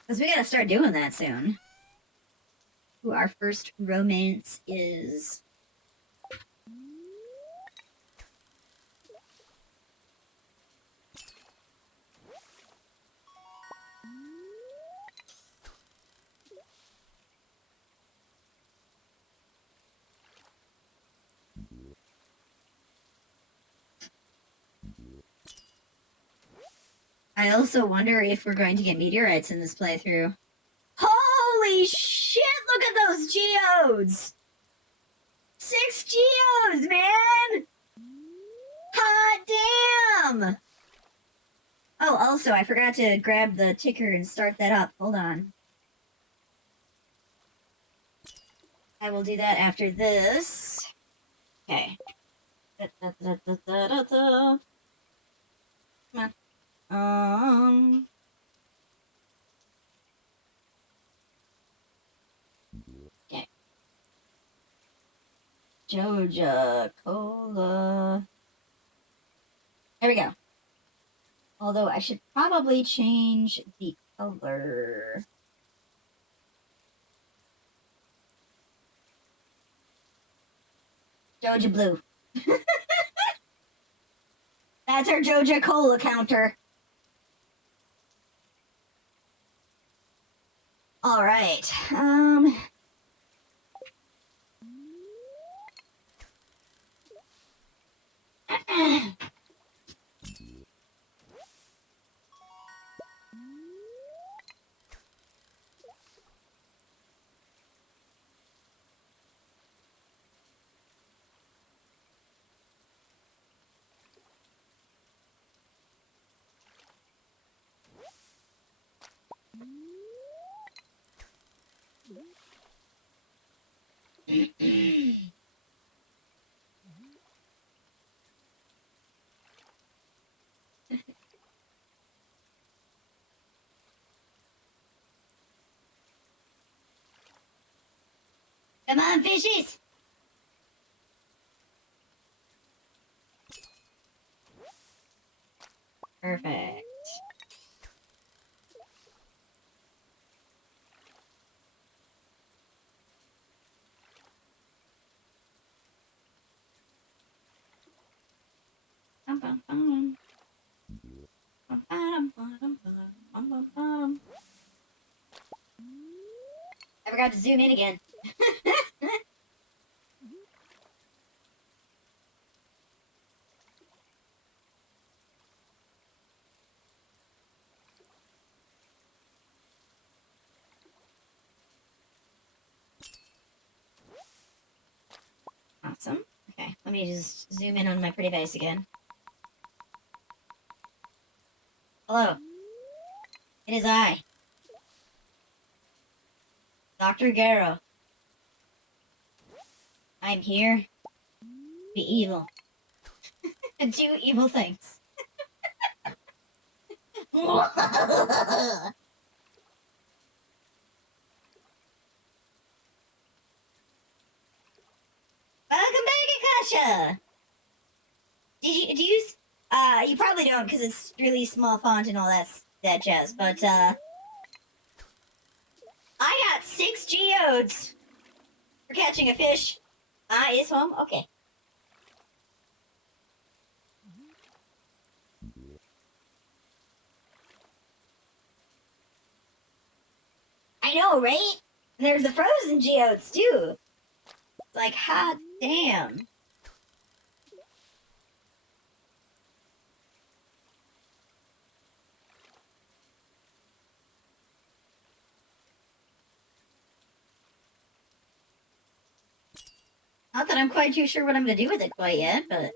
Because we gotta start doing that soon. Who our first romance is. I also wonder if we're going to get meteorites in this playthrough. Holy shit, look at those geodes! 6 geodes, man! Hot damn! Oh, also, I forgot to grab the ticker and start that up. Hold on. I will do that after this. Okay. Come on. Okay. Joja, cola. There we go. Although I should probably change the color. Joja blue. That's our Joja cola counter. All right. Come on, fishies! Perfect. Bum, bum, bum. Bum, bum, bum, bum, bum, bum, bum. I forgot to zoom in again. Awesome. Okay, let me just zoom in on my pretty face again. Hello. It is I, Dr. Gero. I'm here to be evil. And do evil things. Welcome back, Akasha! You probably don't because it's really small font and all that jazz, but, I got 6 geodes for catching a fish. Is home? Okay. I know, right? And there's the frozen geodes, too. It's like, hot damn. Not that I'm quite too sure what I'm gonna do with it quite yet, but...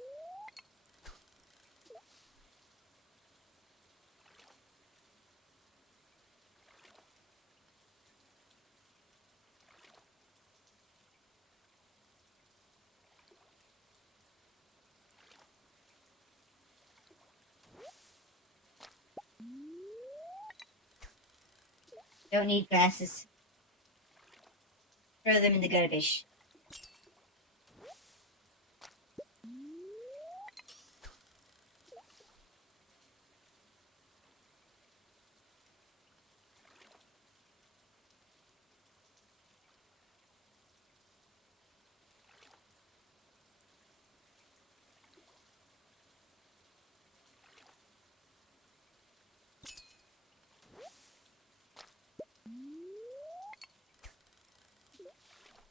Don't need glasses. Throw them in the garbage.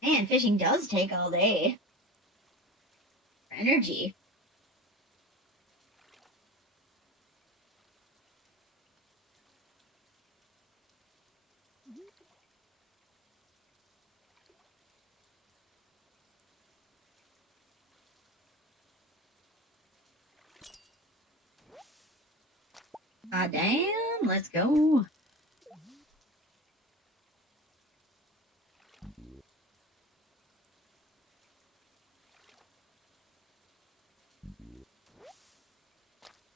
Man, fishing does take all day. For energy. Ah, damn, let's go.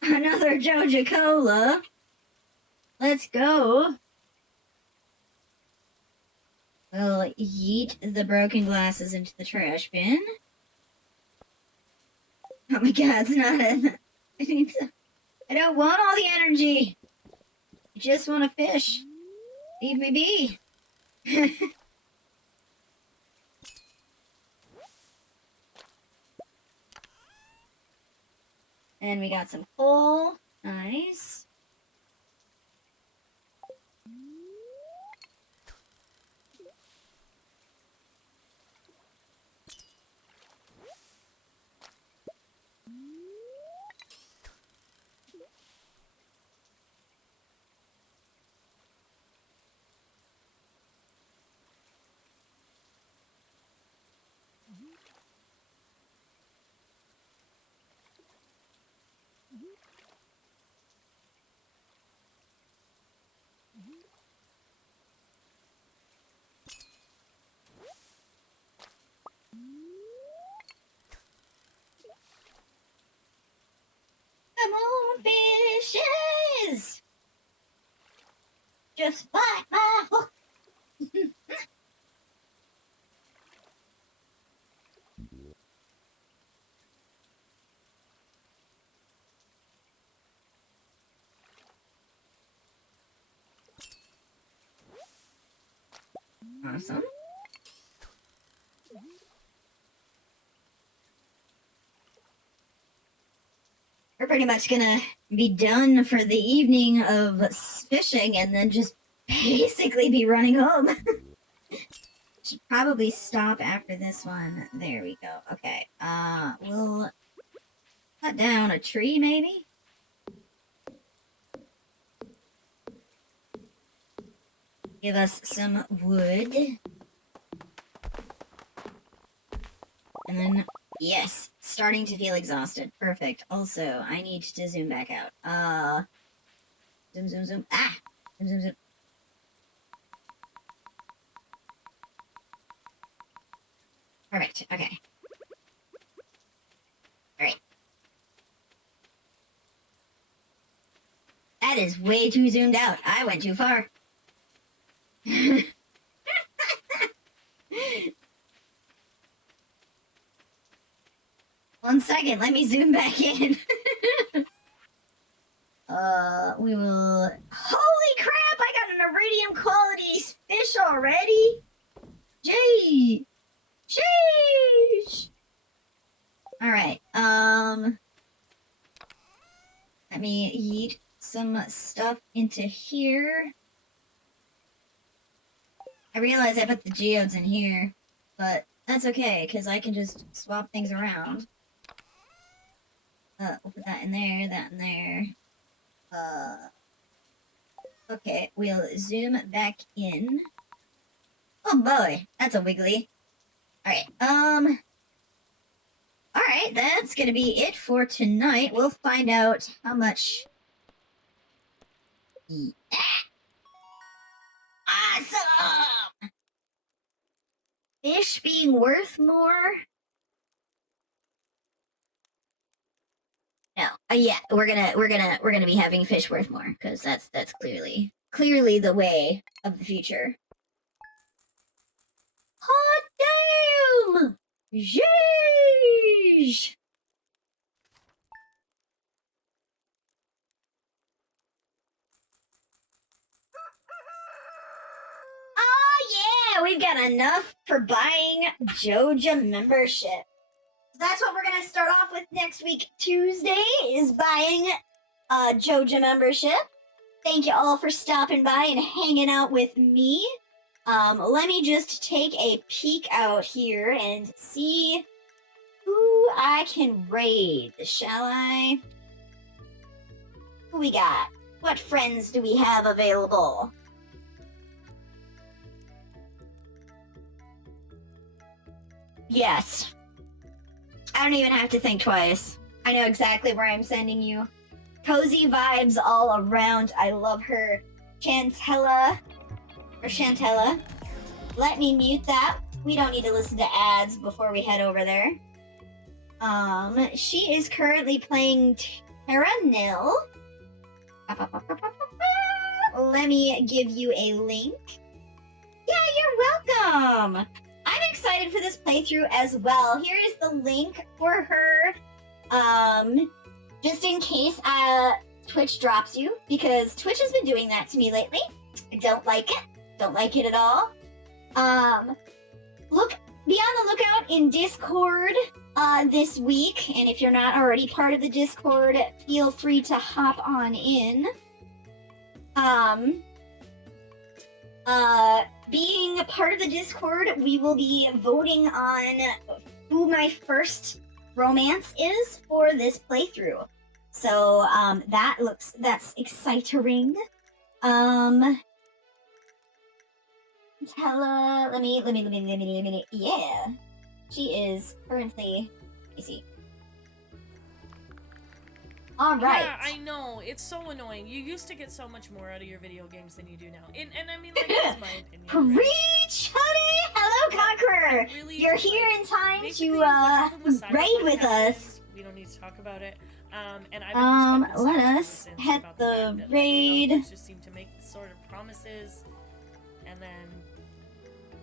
Another Joja Cola. Let's go. We'll yeet the broken glasses into the trash bin. Oh my god, it's not a... I don't want all the energy. I just want to fish. Leave me be. And we got some coal. Nice. Come on, fishes! Just bite my hook. Awesome. We're pretty much gonna be done for the evening of fishing and then just basically be running home. Should probably stop after this one. There we go. Okay. We'll cut down a tree maybe? Give us some wood. And then, yes, starting to feel exhausted. Perfect. Also, I need to zoom back out. Zoom, zoom, zoom. Ah! Zoom, zoom, zoom. Perfect. Okay. Alright. That is way too zoomed out. I went too far. 1 second, let me zoom back in. We will... Holy crap, I got an iridium quality fish already? Gee! Sheesh! Alright, let me eat some stuff into here. I realize I put the geodes in here, but that's okay, because I can just swap things around. We'll put that in there, that in there. Okay, we'll zoom back in. Oh boy, that's a wiggly. Alright, alright, that's gonna be it for tonight. We'll find out how much... Yeah. Awesome! Fish being worth more? No. Yeah, we're gonna be having fish worth more, because that's clearly the way of the future. Hot damn! Yeesh! Oh yeah, we've got enough for buying Joja membership. That's what we're gonna start off with next week. Tuesday is buying a Joja membership. Thank you all for stopping by and hanging out with me. Let me just take a peek out here and see who I can raid, shall I? Who we got? What friends do we have available? Yes. I don't even have to think twice. I know exactly where I'm sending you. Cozy vibes all around. I love her. Chantella. Let me mute that. We don't need to listen to ads before we head over there. She is currently playing Terra Nil. Let me give you a link. Yeah, you're welcome. I'm excited for this playthrough as well. Here is the link for her. Just in case Twitch drops you, because Twitch has been doing that to me lately. I don't like it. Don't like it at all. Be on the lookout in Discord this week, and if you're not already part of the Discord, feel free to hop on in. Being part of the Discord, we will be voting on who my first romance is for this playthrough. So, that's exciting. Tella, let me, yeah. She is currently, let me see. Alright. Yeah, I know. It's so annoying. You used to get so much more out of your video games than you do now. And I mean, like, that's my opinion. Preach, honey! Hello, Conqueror! Really, You're like, here in time basically, to, what happened with raid Cyberpunk with happened. us. We don't need to talk about it. And I've been just fucking Let sad us since hit about the fact that, like, raid. developers just seem to make this sort of promises, and then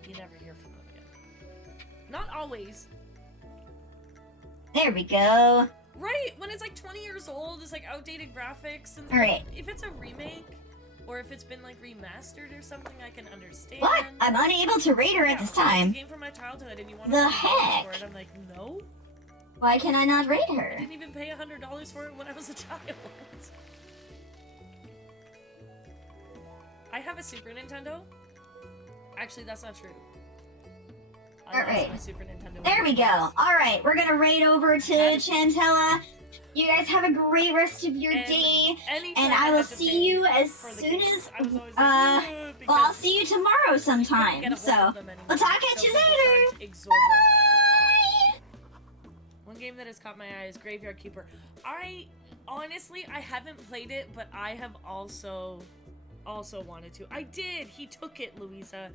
you never hear from them again. Not always. There we go. Right, when it's like 20 years old, it's like outdated graphics, and Alright. if it's a remake, or if it's been like remastered or something, I can understand. What? I'm unable to raid her at this time. It's a game from my childhood, and you want The to heck? for it. I'm like, no. Why can I not raid her? I didn't even pay $100 for it when I was a child. I have a Super Nintendo. Actually, that's not true. I lost Alright. my Super Nintendo. There we go. Alright, we're gonna raid over to And- Chantella. You guys have a great rest of your And day. anytime And I will had to see pay you as for the soon games, as, I was always like, well, I'll because see you tomorrow you couldn't sometime. get a hold So, of them anymore, we'll talk at so you people later. charge exorbitant. Bye! One game that has caught my eye is Graveyard Keeper. I haven't played it, but I have also wanted to. I did. He took it, Louisa.